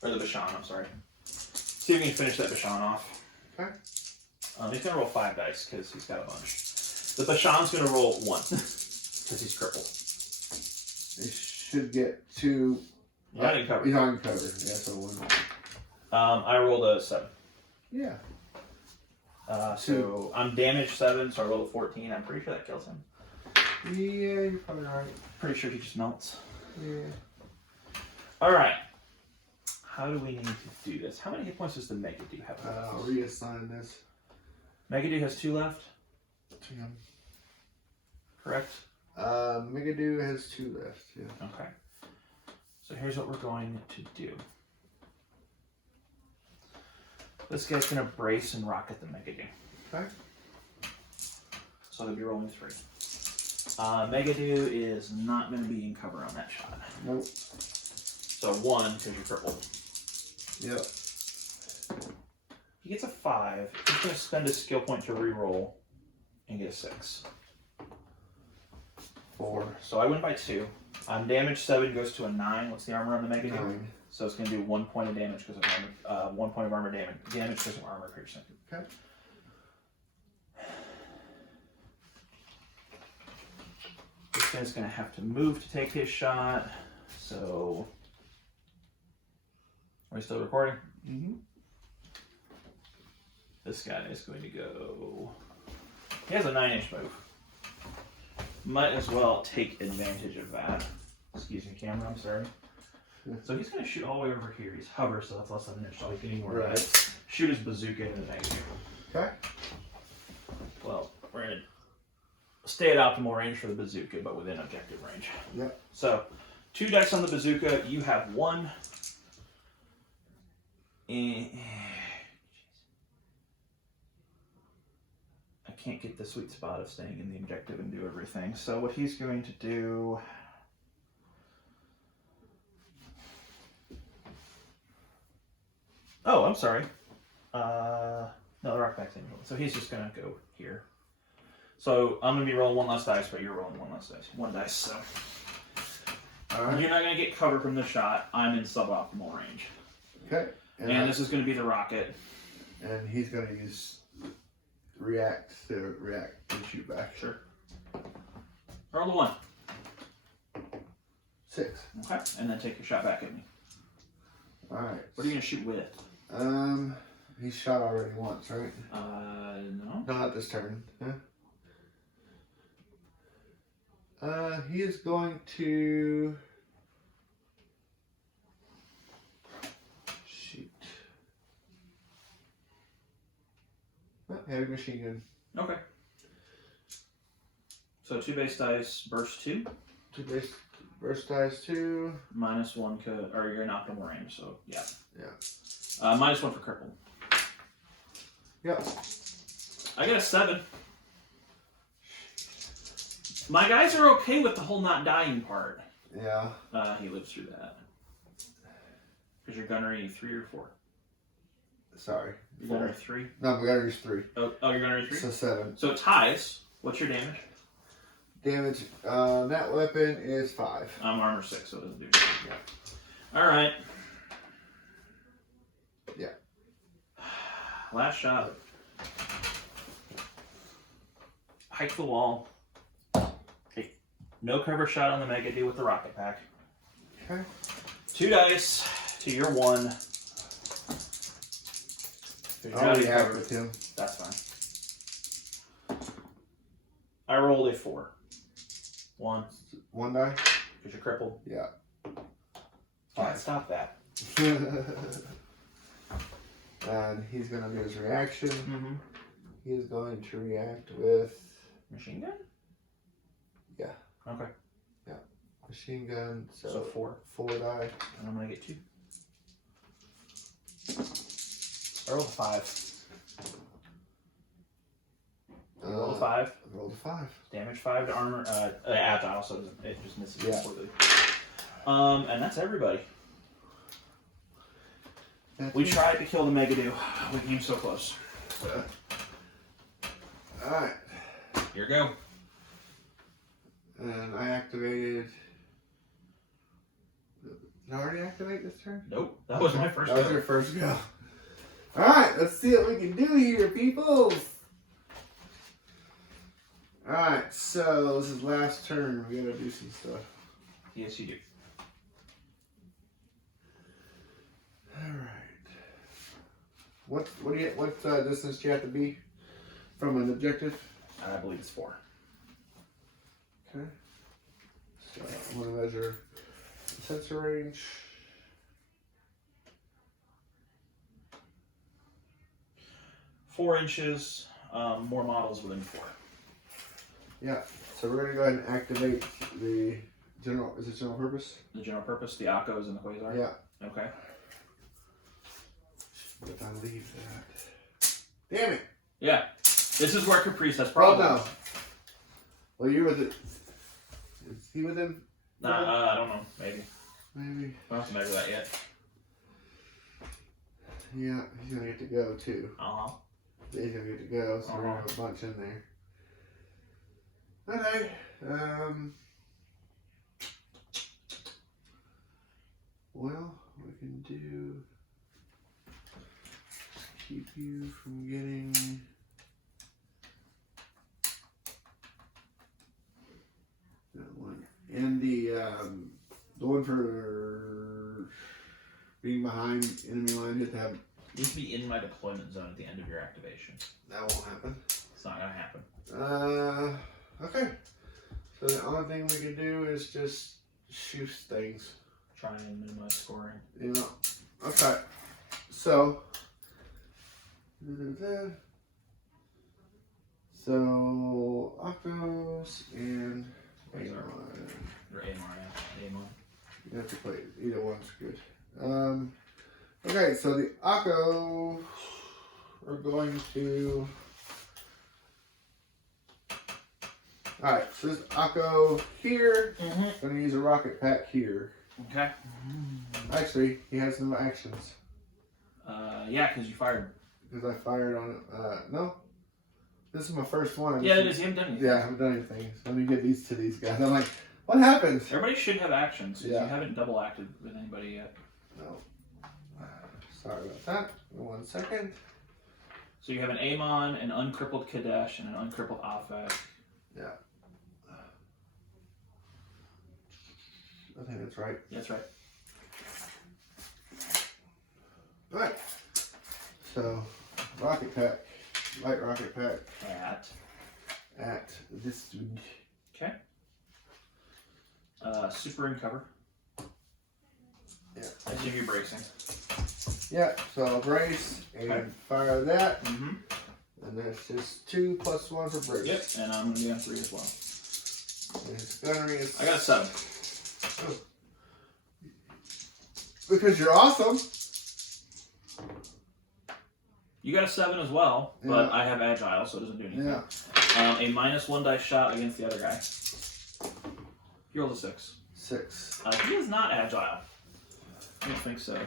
Or the Bashan, I'm sorry. See if we can finish that Bashan off. Okay. He's going to roll 5 dice because he's got a bunch. The Bashan's going to roll 1 because he's crippled. He should get 2. Not in cover. He's not in cover. Yeah, so 1. I rolled a 7. Yeah. So I'm damaged 7, so I rolled a 14. I'm pretty sure that kills him. Yeah, you're probably right. Pretty sure he just melts. Yeah. All right. How do we need to do this? How many hit points does the Megadu have? I'll reassign this. Megadu has 2 left. to him. Correct? Megadu has 2 left. Yeah. Okay. So here's what we're going to do. This guy's going to brace and rocket the Megadu. Okay. So he'll be rolling 3. Megadu is not going to be in cover on that shot. Nope. So 1 because you're crippled. Yep. He gets a 5. He's going to spend a skill point to reroll and get a 6. 4. So I win by 2. Damage 7 goes to a 9. What's the armor on the Megadu? 9. So it's going to do 1 point of damage because of armor. 1 point of armor damage. Damage because of armor piercing. Okay. This guy's going to have to move to take his shot. So, are we still recording? Mm-hmm. This guy is going to go. He has a 9-inch move. Might as well take advantage of that. Excuse me, camera. I'm sorry. So he's going to shoot all the way over here. He's hover, so that's less than an inch. So he can anywhere. Right. Shoot his bazooka into the Megadu. Okay. Well, we're going to stay at optimal range for the bazooka, but within objective range. Yep. So, 2 dice on the bazooka. You have 1. And I can't get the sweet spot of staying in the objective and do everything. So what he's going to do. Oh, I'm sorry. No, the rock back's in. So he's just gonna go here. So I'm gonna be rolling 1 less dice, but you're rolling 1 less dice. 1 dice. So Alright. you're not gonna get cover from the shot. I'm in suboptimal range. Okay. And this is gonna be the rocket. And he's gonna use react and shoot back. Sure. Roll the 1. 6. Okay. And then take your shot back at me. Alright. What are you gonna shoot with? He shot already once, right? No. No, not this turn. Yeah. He is going to shoot. Oh, heavy machine gun. Okay. So 2 base dice, burst 2. 2 base burst dice 2. Minus 1, or you're in optimal range, so yeah. Yeah. Minus 1 for crippled. Yep. I got a 7. My guys are okay with the whole not dying part. Yeah. He lives through that. Because you're gunnery 3 or 4? Sorry. You're gunnery 3? No, my gunner's 3. Oh, you're gunnery 3? So 7. So it ties. What's your damage? Damage. That weapon is 5. I'm armor 6, so it doesn't do anything. Yeah. Alright. Yeah. Last shot. Hike the wall. Okay. No cover shot on the Megadu with the rocket pack. Okay. 2 dice to your 1. I already have with him. That's fine. I rolled a 4. 1. 1 die? Because you're crippled. Yeah. Alright, stop that. And he's gonna do his reaction. Mm-hmm. he is going to react with Machine gun? Yeah. Okay. Yeah. Machine gun. So 4. 4 die. And I'm going to get 2. Roll a 5. Roll a 5. Roll a 5. Damage 5 to armor. Agile, so it just misses completely. And that's everybody. We tried to kill the Megadoo. We came so close. Alright. Here you go. And I activated. Did I already activate this turn? Nope. That was my first That was your first go. Alright, let's see what we can do here, people. Alright, so this is last turn. We gotta do some stuff. Yes, you do. Alright. What distance do you have to be from an objective? I believe it's 4. Okay. So I'm gonna measure the sensor range. Four inches. More models within 4. Yeah. So we're gonna go ahead and activate the general. Is it general purpose? The general purpose, the Akos and the Quasar. Yeah. Okay. If I leave that. Damn it! Yeah. This is where Caprice has Oh problems. no. Well, you with it. Is he within? I don't know. Maybe. Maybe. I don't have to measure that yet. Yeah, he's gonna get to go too. Uh-huh. He's gonna get to go, so we're gonna have a bunch in there. Okay. Well, we can do. Keep you from getting. That one. And the one for being behind enemy line, you have to have. Needs to be in my deployment zone at the end of your activation. That won't happen. It's not gonna happen. Okay. So the only thing we can do is just shoot things. Try and minimize scoring. You know. Okay. So. So Akos and Quasar. Or AMR, yeah. AMR. You have to play either one's good. Okay, so the Akko are going to. Alright, so this Akko here, going to use a rocket pack here. Okay. Actually, he has no actions. Yeah, because you fired. Because I fired on it. No. This is my first one. Yeah, it is. You haven't done anything. Yeah, I haven't done anything. So let me get these to these guys. I'm like, what happened? Everybody should have actions. Yeah. You haven't double acted with anybody yet. No. Sorry about that. 1 second. So you have an Amon, an uncrippled Kadesh, and an uncrippled Afek. Yeah. I think that's right. That's right. Alright. So, rocket pack. Light rocket pack. At this dude. Okay. Super in cover. Yeah. I assume you're bracing. Yeah, so I'll brace and fire that. Mm-hmm. And that's just 2 + 1 for brace. Yep, and I'm going to be on 3 as well. And his gunnery is. I got a 7. Oh. Because you're awesome. You got a 7 as well, but I have agile, so it doesn't do anything. Yeah. A -1 dice shot against the other guy. He rolls a 6. 6. He is not agile. I don't think so.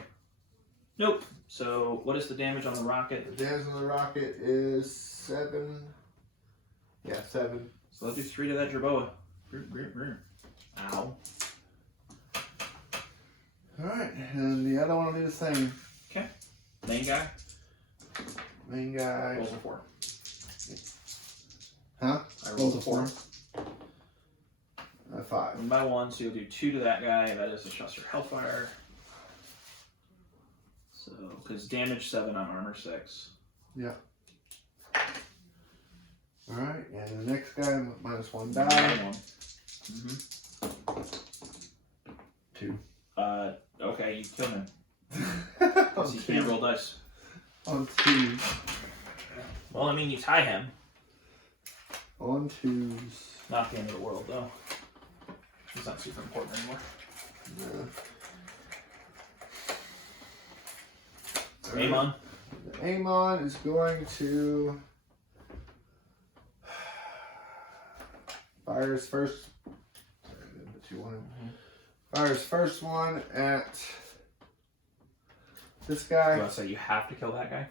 Nope. So what is the damage on the rocket? The damage on the rocket is 7. Yeah, 7. So let's do 3 to that Jerboa. Ow. Alright, and the other one will do the same. Okay. Main guy Main guy. rolls a 4. Huh? I rolled a 4. 5. 1 by 1, so you'll do 2 to that guy. That is a Shuster Hellfire. So, because damage 7 on armor 6. Yeah. Alright, and the next guy, -1 die. 1. Mm-hmm. 2. Okay, you kill him. Because he can't roll dice. On 2. Well, I mean, you tie him. On twos. Not the end of the world, though. It's not super important anymore. Yeah. Amon. Amon is going to fire his first. Fire his first one at this guy. Well, so you have to kill that guy?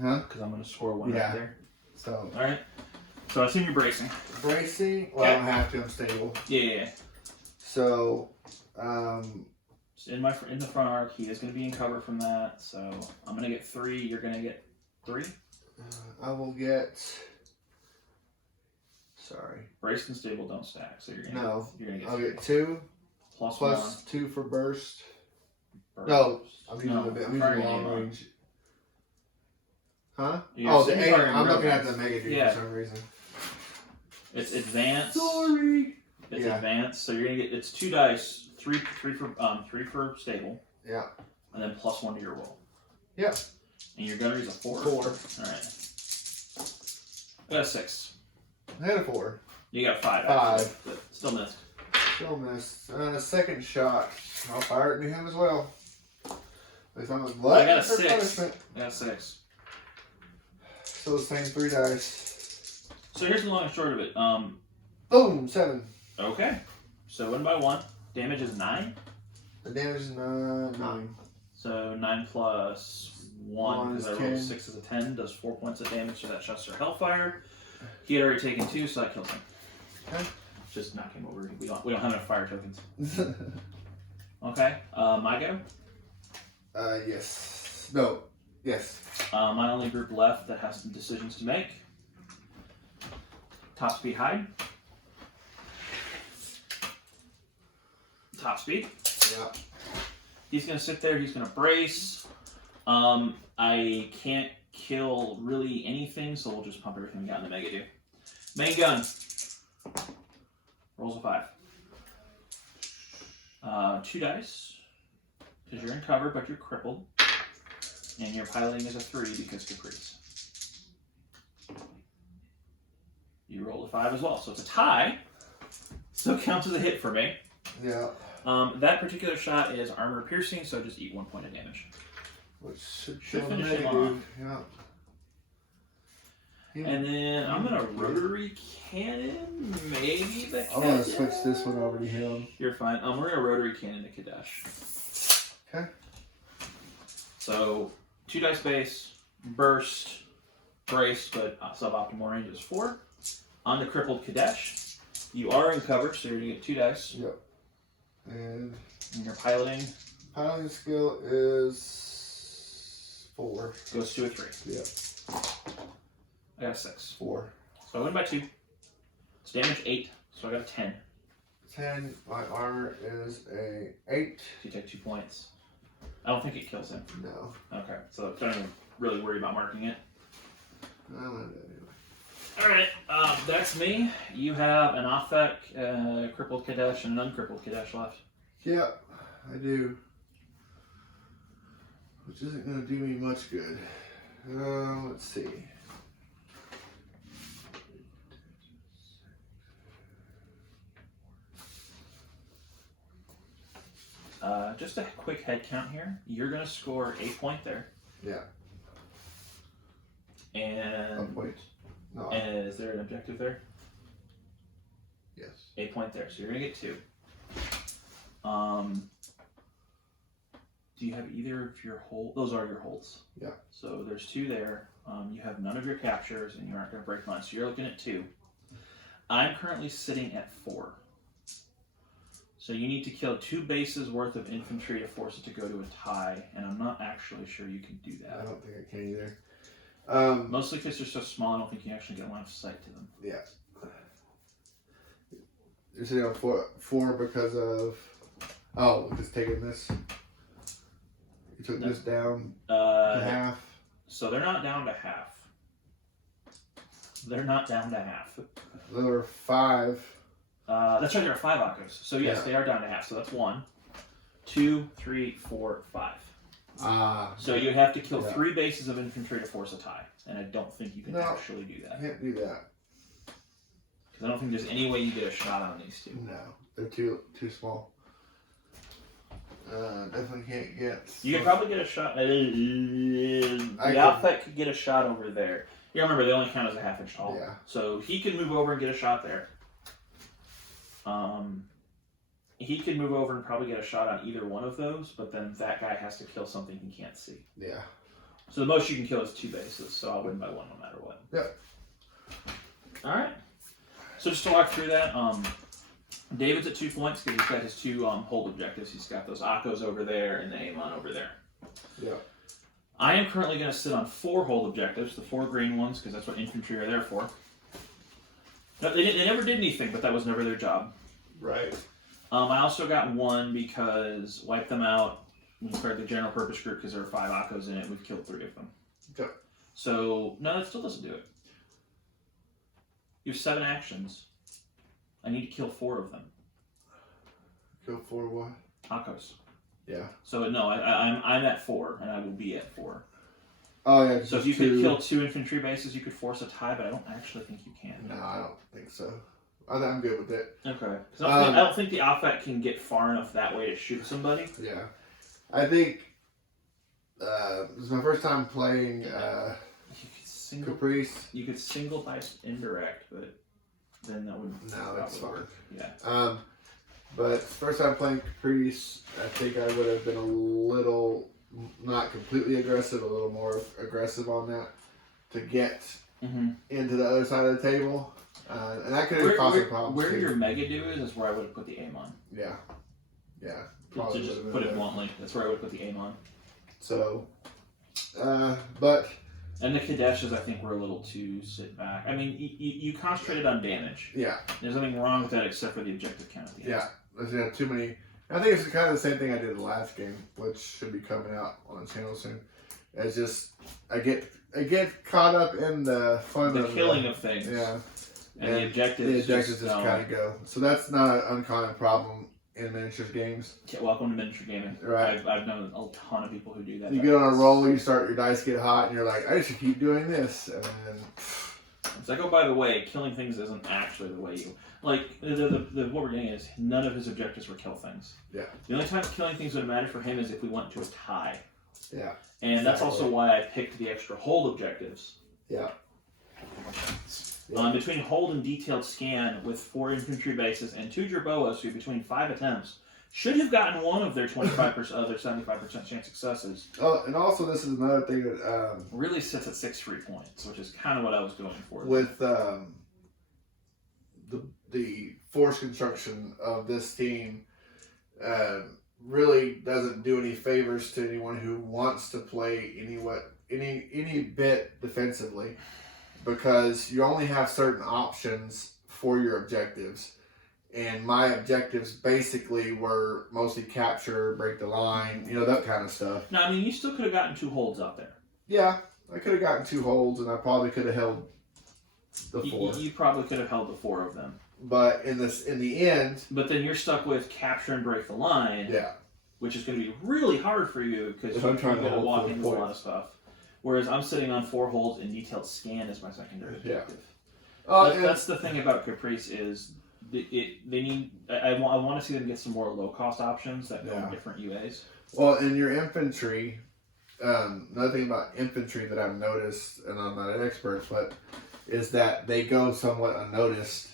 Huh? Because I'm going to score one right there. So. Alright. So I assume you're bracing. Bracing? Well, I don't have to. I'm stable. Yeah. So, in the front arc, he is going to be in cover from that. So I'm going to get 3. You're going to get 3. I will get. Sorry. Braced and stable don't stack. So you're going to get. I'll get 2 plus 1. 2 for burst. No, I'm using long range. Huh? Yeah, the A. I'm looking at the Mega Dude for some reason. It's advanced. Sorry. It's advanced, so you're gonna get 2 dice, 3 for stable. Yeah. And then plus 1 to your roll. Yeah. And your gunnery is a 4. 4. All right. I got a 6. I had a 4. You got 5. 5. Actually, but still missed. Still missed. Second shot. I'll fire it into him as well. At least I'm a I got a 6. I got a 6. So the same 3 dice. So here's the long and short of it. Boom, 7. Okay. So 1 by 1. Damage is 9. The damage is 9. So 9 plus 1, because I rolled 10. 6 as a 10, does 4 points of damage, so that shuts our Hellfire. He had already taken 2, so that kills him. Okay. Just knock him over. We don't have enough fire tokens. Okay. My go? Yes. No. Yes. My only group left that has some decisions to make. Top speed hide. Top speed. Yeah. He's going to sit there. He's going to brace. I can't kill really anything, so we'll just pump everything we got in the Mega Do. Main gun. Rolls a 5. 2 dice. Because you're in cover, but you're crippled. And your piloting is a 3 because Caprice. You rolled a 5 as well, so it's a tie. Still counts as a hit for me. Yeah. That particular shot is armor piercing, so just eat 1 point of damage. Which should finish him off. Yeah. And then I'm gonna rotary cannon, maybe the Kadesh. I'm gonna switch this one over to him. You're fine. We're gonna rotary cannon the Kadesh. Okay. So 2 dice base, burst, brace, but suboptimal range is 4. On the crippled Kadesh, you are in cover, so you're gonna get 2 dice. Yep. And your piloting skill is 4. goes to a 3. Yep. I got a 6. 4. So I win by 2. It's damage 8, so I got a 10. 10. My armor is a 8. So you take 2 points. I don't think it kills him. No. Okay, so don't even really worry about marking it. I'm gonna do it anyway. Alright, that's me. You have an Othek, crippled Kadesh, and an uncrippled Kadesh left. Yeah, I do. Which isn't going to do me much good. Let's see. Just a quick head count here. You're going to score a point there. Yeah. And A point. No. And is there an objective there? Yes. A point there. So you're going to get 2. Do you have either of your holds? Those are your holds. Yeah. So there's 2 there. You have none of your captures, and you aren't going to break mine. So you're looking at 2. I'm currently sitting at 4. So you need to kill 2 bases worth of infantry to force it to go to a tie, and I'm not actually sure you can do that. I don't think I can either. Mostly because they're so small, I don't think you actually get line of sight to them. Yeah. You're sitting on 4 because of... Oh, just taking this. You took this down to half. So they're not down to half. They're not down to half. There were 5. That's right, there are 5 Akos. So yes, Yeah. they are down to half. So that's 1, 2, 3, 4, 5. So you have to kill 3 bases of infantry to force a tie. and I don't think you can No. actually do I that. can't do that. Because I don't think there's any way you get a shot on these two. No, they're too small. Definitely can't get. You could probably get a shot. The outfit could get a shot over there. Yeah, remember they only count as a half-inch tall. Yeah. So he could move over and get a shot there. He could move over and probably get a shot on either one of those, but then that guy has to kill something he can't see. Yeah. So the most you can kill is 2 bases, so I'll win by 1 no matter what. Yep. Alright. So just to walk through that, David's at 2 points because he's got his 2 hold objectives. He's got those Akos over there and the Amon over there. Yeah. I am currently going to sit on 4 hold objectives, the 4 green ones, because that's what infantry are there for. No, they never did anything, but that was never their job. Right. I also got 1 because wipe them out. We started the general purpose group because there were 5 Akos in it. We've killed 3 of them. Okay. So, no, that still doesn't do it. You have 7 actions. I need to kill 4 of them. Go for what? Akos. Yeah. So, no, I'm at 4, and I will be at 4. Oh, yeah. So if you could kill 2 infantry bases, you could force a tie, but I don't actually think you can. No, I don't think so. I'm good with it. Okay. I don't think the Alphat can get far enough that way to shoot somebody. Yeah. I think this is my first time playing Caprice. You could single dice indirect, but then that would that's fine. Yeah. But first time playing Caprice, I think I would have been a little not completely aggressive, a little more aggressive on that to get into the other side of the table. And that could have caused some problems. Where your Mega Do is where I would have put the Amon. Yeah. Yeah. To just put it bluntly, that's where I would put the Amon. So, but... And the Kadeshes, I think, were a little too sit back. I mean, you concentrated on damage. Yeah. There's nothing wrong with that except for the objective count at the end. Yeah. There's too many... I think it's kind of the same thing I did the last game, which should be coming out on the channel soon. It's just, I get caught up in the fun of killing the, of things. Yeah. And the objectives just kind of go. So that's not an uncommon problem in miniatures games. Yeah, welcome to miniature gaming. Right. I've known a ton of people who do that. You get on a roll, you start, your dice get hot, and you're like, I should keep doing this. And then... It's like, oh, by the way, killing things isn't actually the way you... Like, what we're getting is none of his objectives were kill things. Yeah. The only time killing things would matter for him is if we went to a tie. Yeah. And that's also why I picked the extra hold objectives. Yeah. Between hold and detailed scan with 4 infantry bases and 2 Jerboas who between 5 attempts should have gotten one of their 25% of their 75% chance successes. Oh, and also this is another thing that really sits at 6 free points, which is kind of what I was going for. With the force construction of this team really doesn't do any favors to anyone who wants to play any bit defensively, because you only have certain options for your objectives. And my objectives basically were mostly capture, break the line, that kind of stuff. No, I mean, you still could have gotten 2 holds out there. Yeah, I could have gotten 2 holds, and I probably could have held the 4. You probably could have held the 4 of them. But in the end... But then you're stuck with capture and break the line. Yeah. Which is going to be really hard for you, because you're going to walk into a lot of stuff. Whereas I'm sitting on 4 holds and detailed scan as my secondary objective. Yeah. That's the thing about Caprice is... they need. I want to see them get some more low cost options that go in different UAs. Well, in your infantry, another thing about infantry that I've noticed, and I'm not an expert, but is that they go somewhat unnoticed.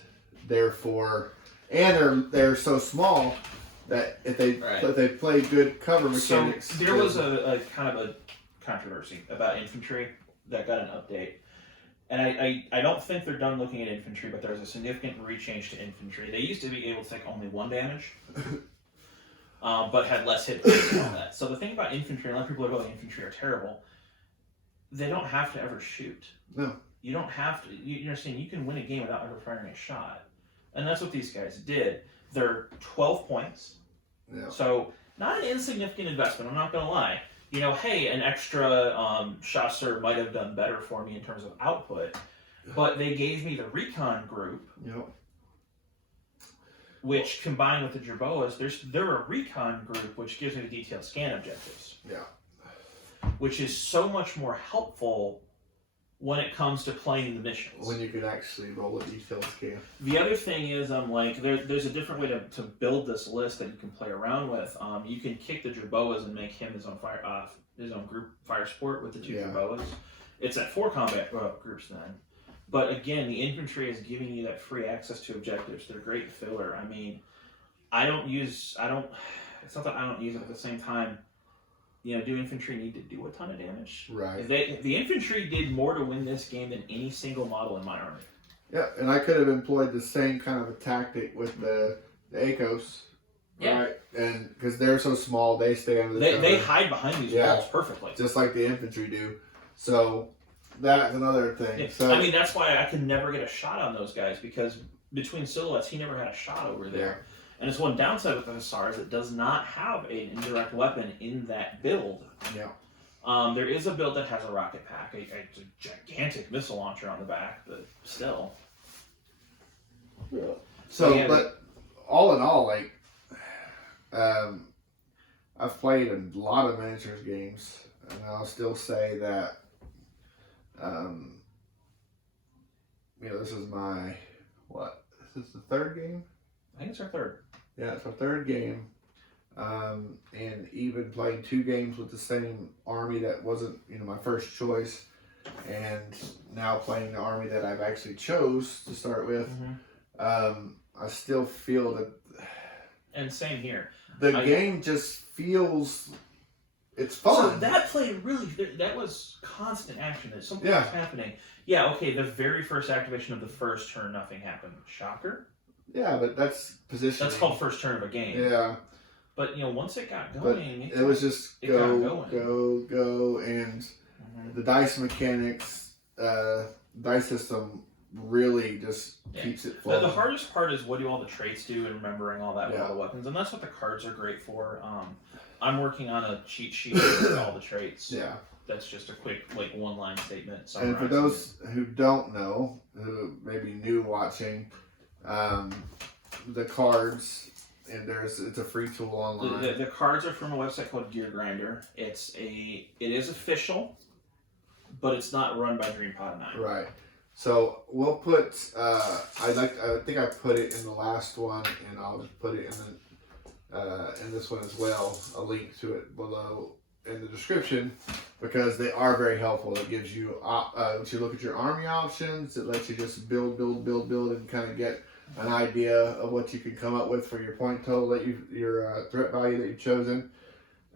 Therefore, and they're so small that if they play good cover mechanics. So there was a kind of a controversy about infantry that got an update. And I don't think they're done looking at infantry, but there's a significant rechange to infantry. They used to be able to take only 1 damage, but had less hit points and all that. So the thing about infantry, a lot of people are going, infantry are terrible. They don't have to ever shoot. No. You don't have to. You understand, you can win a game without ever firing a shot. And that's what these guys did. They're 12 points. Yeah. So not an insignificant investment, I'm not going to lie. Hey, an extra chasseur might have done better for me in terms of output, but they gave me the recon group, which combined with the Jerboas, they're a recon group, which gives me the detailed scan objectives. Yeah. Which is so much more helpful when it comes to playing the missions. When you can actually roll a detail scale. The other thing is, there's a different way to build this list that you can play around with. You can kick the Jerboas and make him his own group fire support with the two Jerboas. It's at 4 combat groups then. But again, the infantry is giving you that free access to objectives. They're great filler. I mean, it's not that I don't use it, at the same time, do infantry need to do a ton of damage? Right. The infantry did more to win this game than any single model in my army. Yeah, and I could have employed the same kind of a tactic with the ACOs. Yeah. Right? And because they're so small, they stay under the cover. They hide behind these walls perfectly. Just like the infantry do. So that's another thing. Yeah. So I mean, that's why I could never get a shot on those guys, because between silhouettes, he never had a shot over there. Yeah. And it's one downside with the Hussars, it does not have an indirect weapon in that build. Yeah. There is a build that has a rocket pack, a gigantic missile launcher on the back, but still. Yeah. So, yeah, but all in all, like, I've played a lot of miniatures games, and I'll still say that, this is my, This is the 3rd game? I think it's our 3rd. Yeah, it's our 3rd game. And even playing 2 games with the same army that wasn't, my first choice, and now playing the army that I've actually chose to start with, I still feel that... And same here. The game just feels... It's fun. So that played really... That was constant action. Something was happening. Yeah, okay, the very first activation of the first turn, nothing happened. Shocker? Yeah, but that's positioning. That's called first turn of a game. Yeah. But, once it got going... It was just go, and the dice mechanics, dice system really just keeps it flowing. The hardest part is what do all the traits do and remembering all that with all the weapons, and that's what the cards are great for. I'm working on a cheat sheet with all the traits. Yeah. That's just a quick, one-line statement. And for those who don't know, who may be new watching, the cards, and it's a free tool online. The cards are from a website called Gear Grinder. It is official, but it's not run by DreamPod 9. Right. So we'll put. I think I put it in the last one, and I'll just put it in this one as well. A link to it below in the description, because they are very helpful. It gives you lets you look at your army options. It lets you just build, and kind of get an idea of what you can come up with for your point total that your threat value that you've chosen.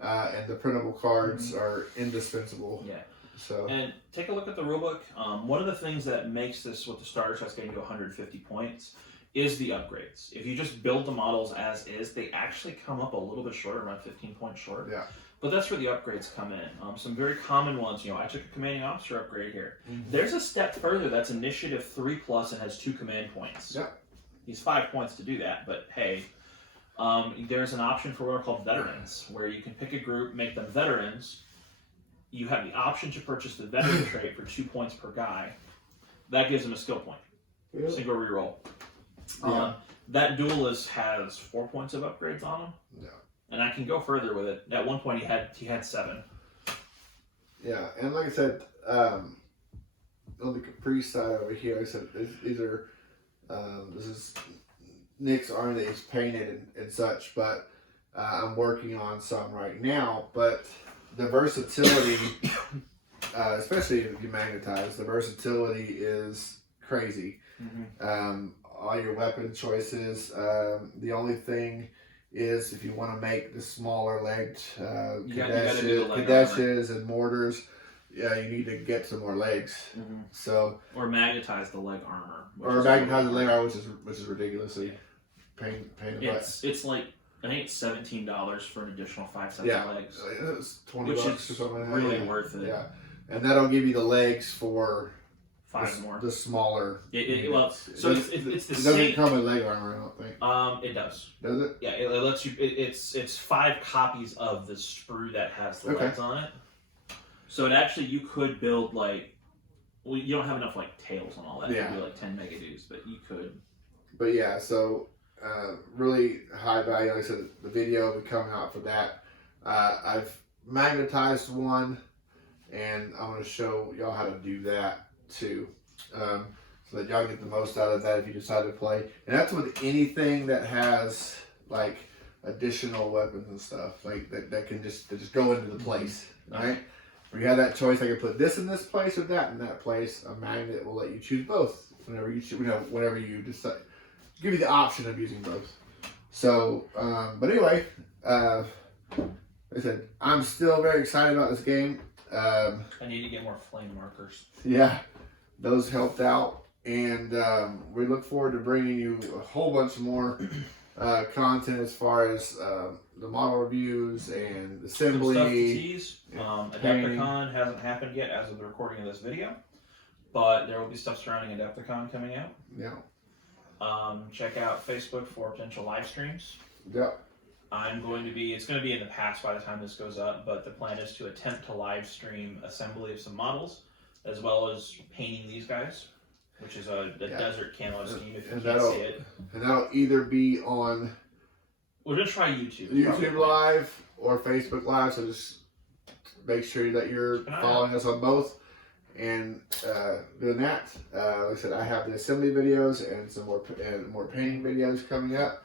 And the printable cards are indispensable. Yeah. So, and take a look at the rulebook. One of the things that makes this with the starter sets getting to 150 points is the upgrades. If you just build the models as is, they actually come up a little bit short, around 15 points short. Yeah. But that's where the upgrades come in. Some very common ones. I took a commanding officer upgrade here. There's a step further that's initiative 3+ and has 2 command points. Yeah. He's 5 points to do that, but hey. There's an option for what are called veterans, where you can pick a group, make them veterans. You have the option to purchase the veteran trait for 2 points per guy. That gives them a skill point. Really? Single reroll. Yeah. That duelist has 4 points of upgrades on him. Yeah. And I can go further with it. At one point, he had 7. Yeah, and like I said, on the Caprice side over here, like I said these are this is Nick's army that he's painted and such, but I'm working on some right now. But the versatility, especially if you magnetize, the versatility is crazy. All your weapon choices. The only thing is if you want to make the smaller legged Kadeshes and mortars, you need to get some more legs. So or magnetize the leg armor. Or magnetize the leg armor, which is ridiculously pain in the butt. It's like, I think it's $17 for an additional 5 sets of legs. It's $20 or something like that. Really worth it. Yeah, and that'll give you the legs for 5 more. The smaller. It's the it same. doesn't come with leg armor, I don't think. It does. Does it? Yeah, it lets you. It's 5 copies of the sprue that has the legs on it. So it actually, you could build you don't have enough tails and all that. Yeah. It'd be 10 mega dudes, but you could. But yeah, so really high value. Like I said, the video will be coming out for that. I've magnetized one, and I'm going to show y'all how to do that. too. So that y'all get the most out of that if you decide to play. And that's with anything that has like additional weapons and stuff like that can just go into the place, right? Where you have that choice, I can put this in this place or that in that place. A magnet will let you choose both whenever you choose, whenever you decide. Give you the option of using both. So, but anyway, like I said, I'm still very excited about this game. I need to get more flame markers. Yeah, those helped out, and we look forward to bringing you a whole bunch more content as far as the model reviews and assembly. Some stuff to tease. Adepticon hasn't happened yet as of the recording of this video, but there will be stuff surrounding Adepticon coming out. Yeah. Check out Facebook for potential live streams. Yep. It's going to be in the past by the time this goes up, but the plan is to attempt to live stream assembly of some models, as well as painting these guys, which is a desert camo scheme if you can't see it. And that'll either be on We'll just try YouTube. YouTube Live or Facebook Live, so just make sure that you're following us on both. And doing that, like I said, I have the assembly videos and some more painting videos coming up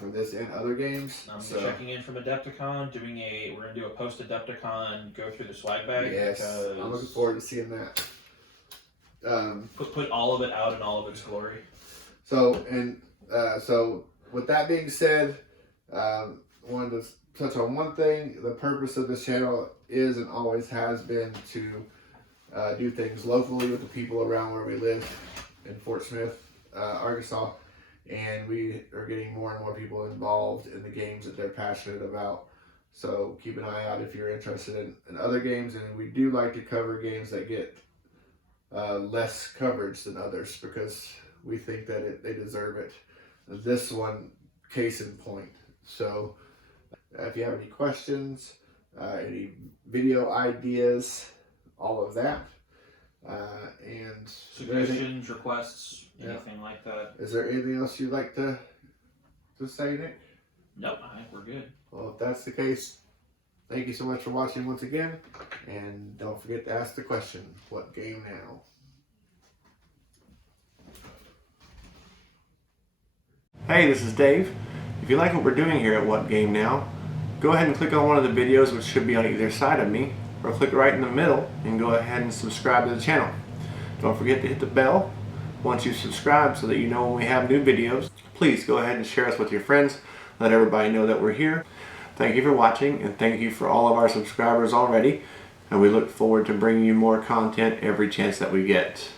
for this and other games. I'm checking in from Adepticon, we're gonna do a post Adepticon, go through the swag bag. Yes, I'm looking forward to seeing that. Put all of it out in all of its glory. So with that being said, wanted to touch on one thing. The purpose of this channel is and always has been to do things locally with the people around where we live in Fort Smith, Arkansas, and we are getting more and more people involved in the games that they're passionate about. So keep an eye out if you're interested in other games, and we do like to cover games that get less coverage than others because we think that they deserve it. This one, case in point. So if you have any questions, any video ideas, all of that, and suggestions, requests, anything like that. Is there anything else you'd like to say, Nick? Nope, I think we're good. Well, if that's the case, thank you so much for watching once again, and don't forget to ask the question, what game now? Hey, this is Dave. If you like what we're doing here at What Game Now, go ahead and click on one of the videos which should be on either side of me, or click right in the middle and go ahead and subscribe to the channel. Don't forget to hit the bell once you subscribe so that you know when we have new videos. Please go ahead and share us with your friends. Let everybody know that we're here. Thank you for watching, and thank you for all of our subscribers already. And we look forward to bringing you more content every chance that we get.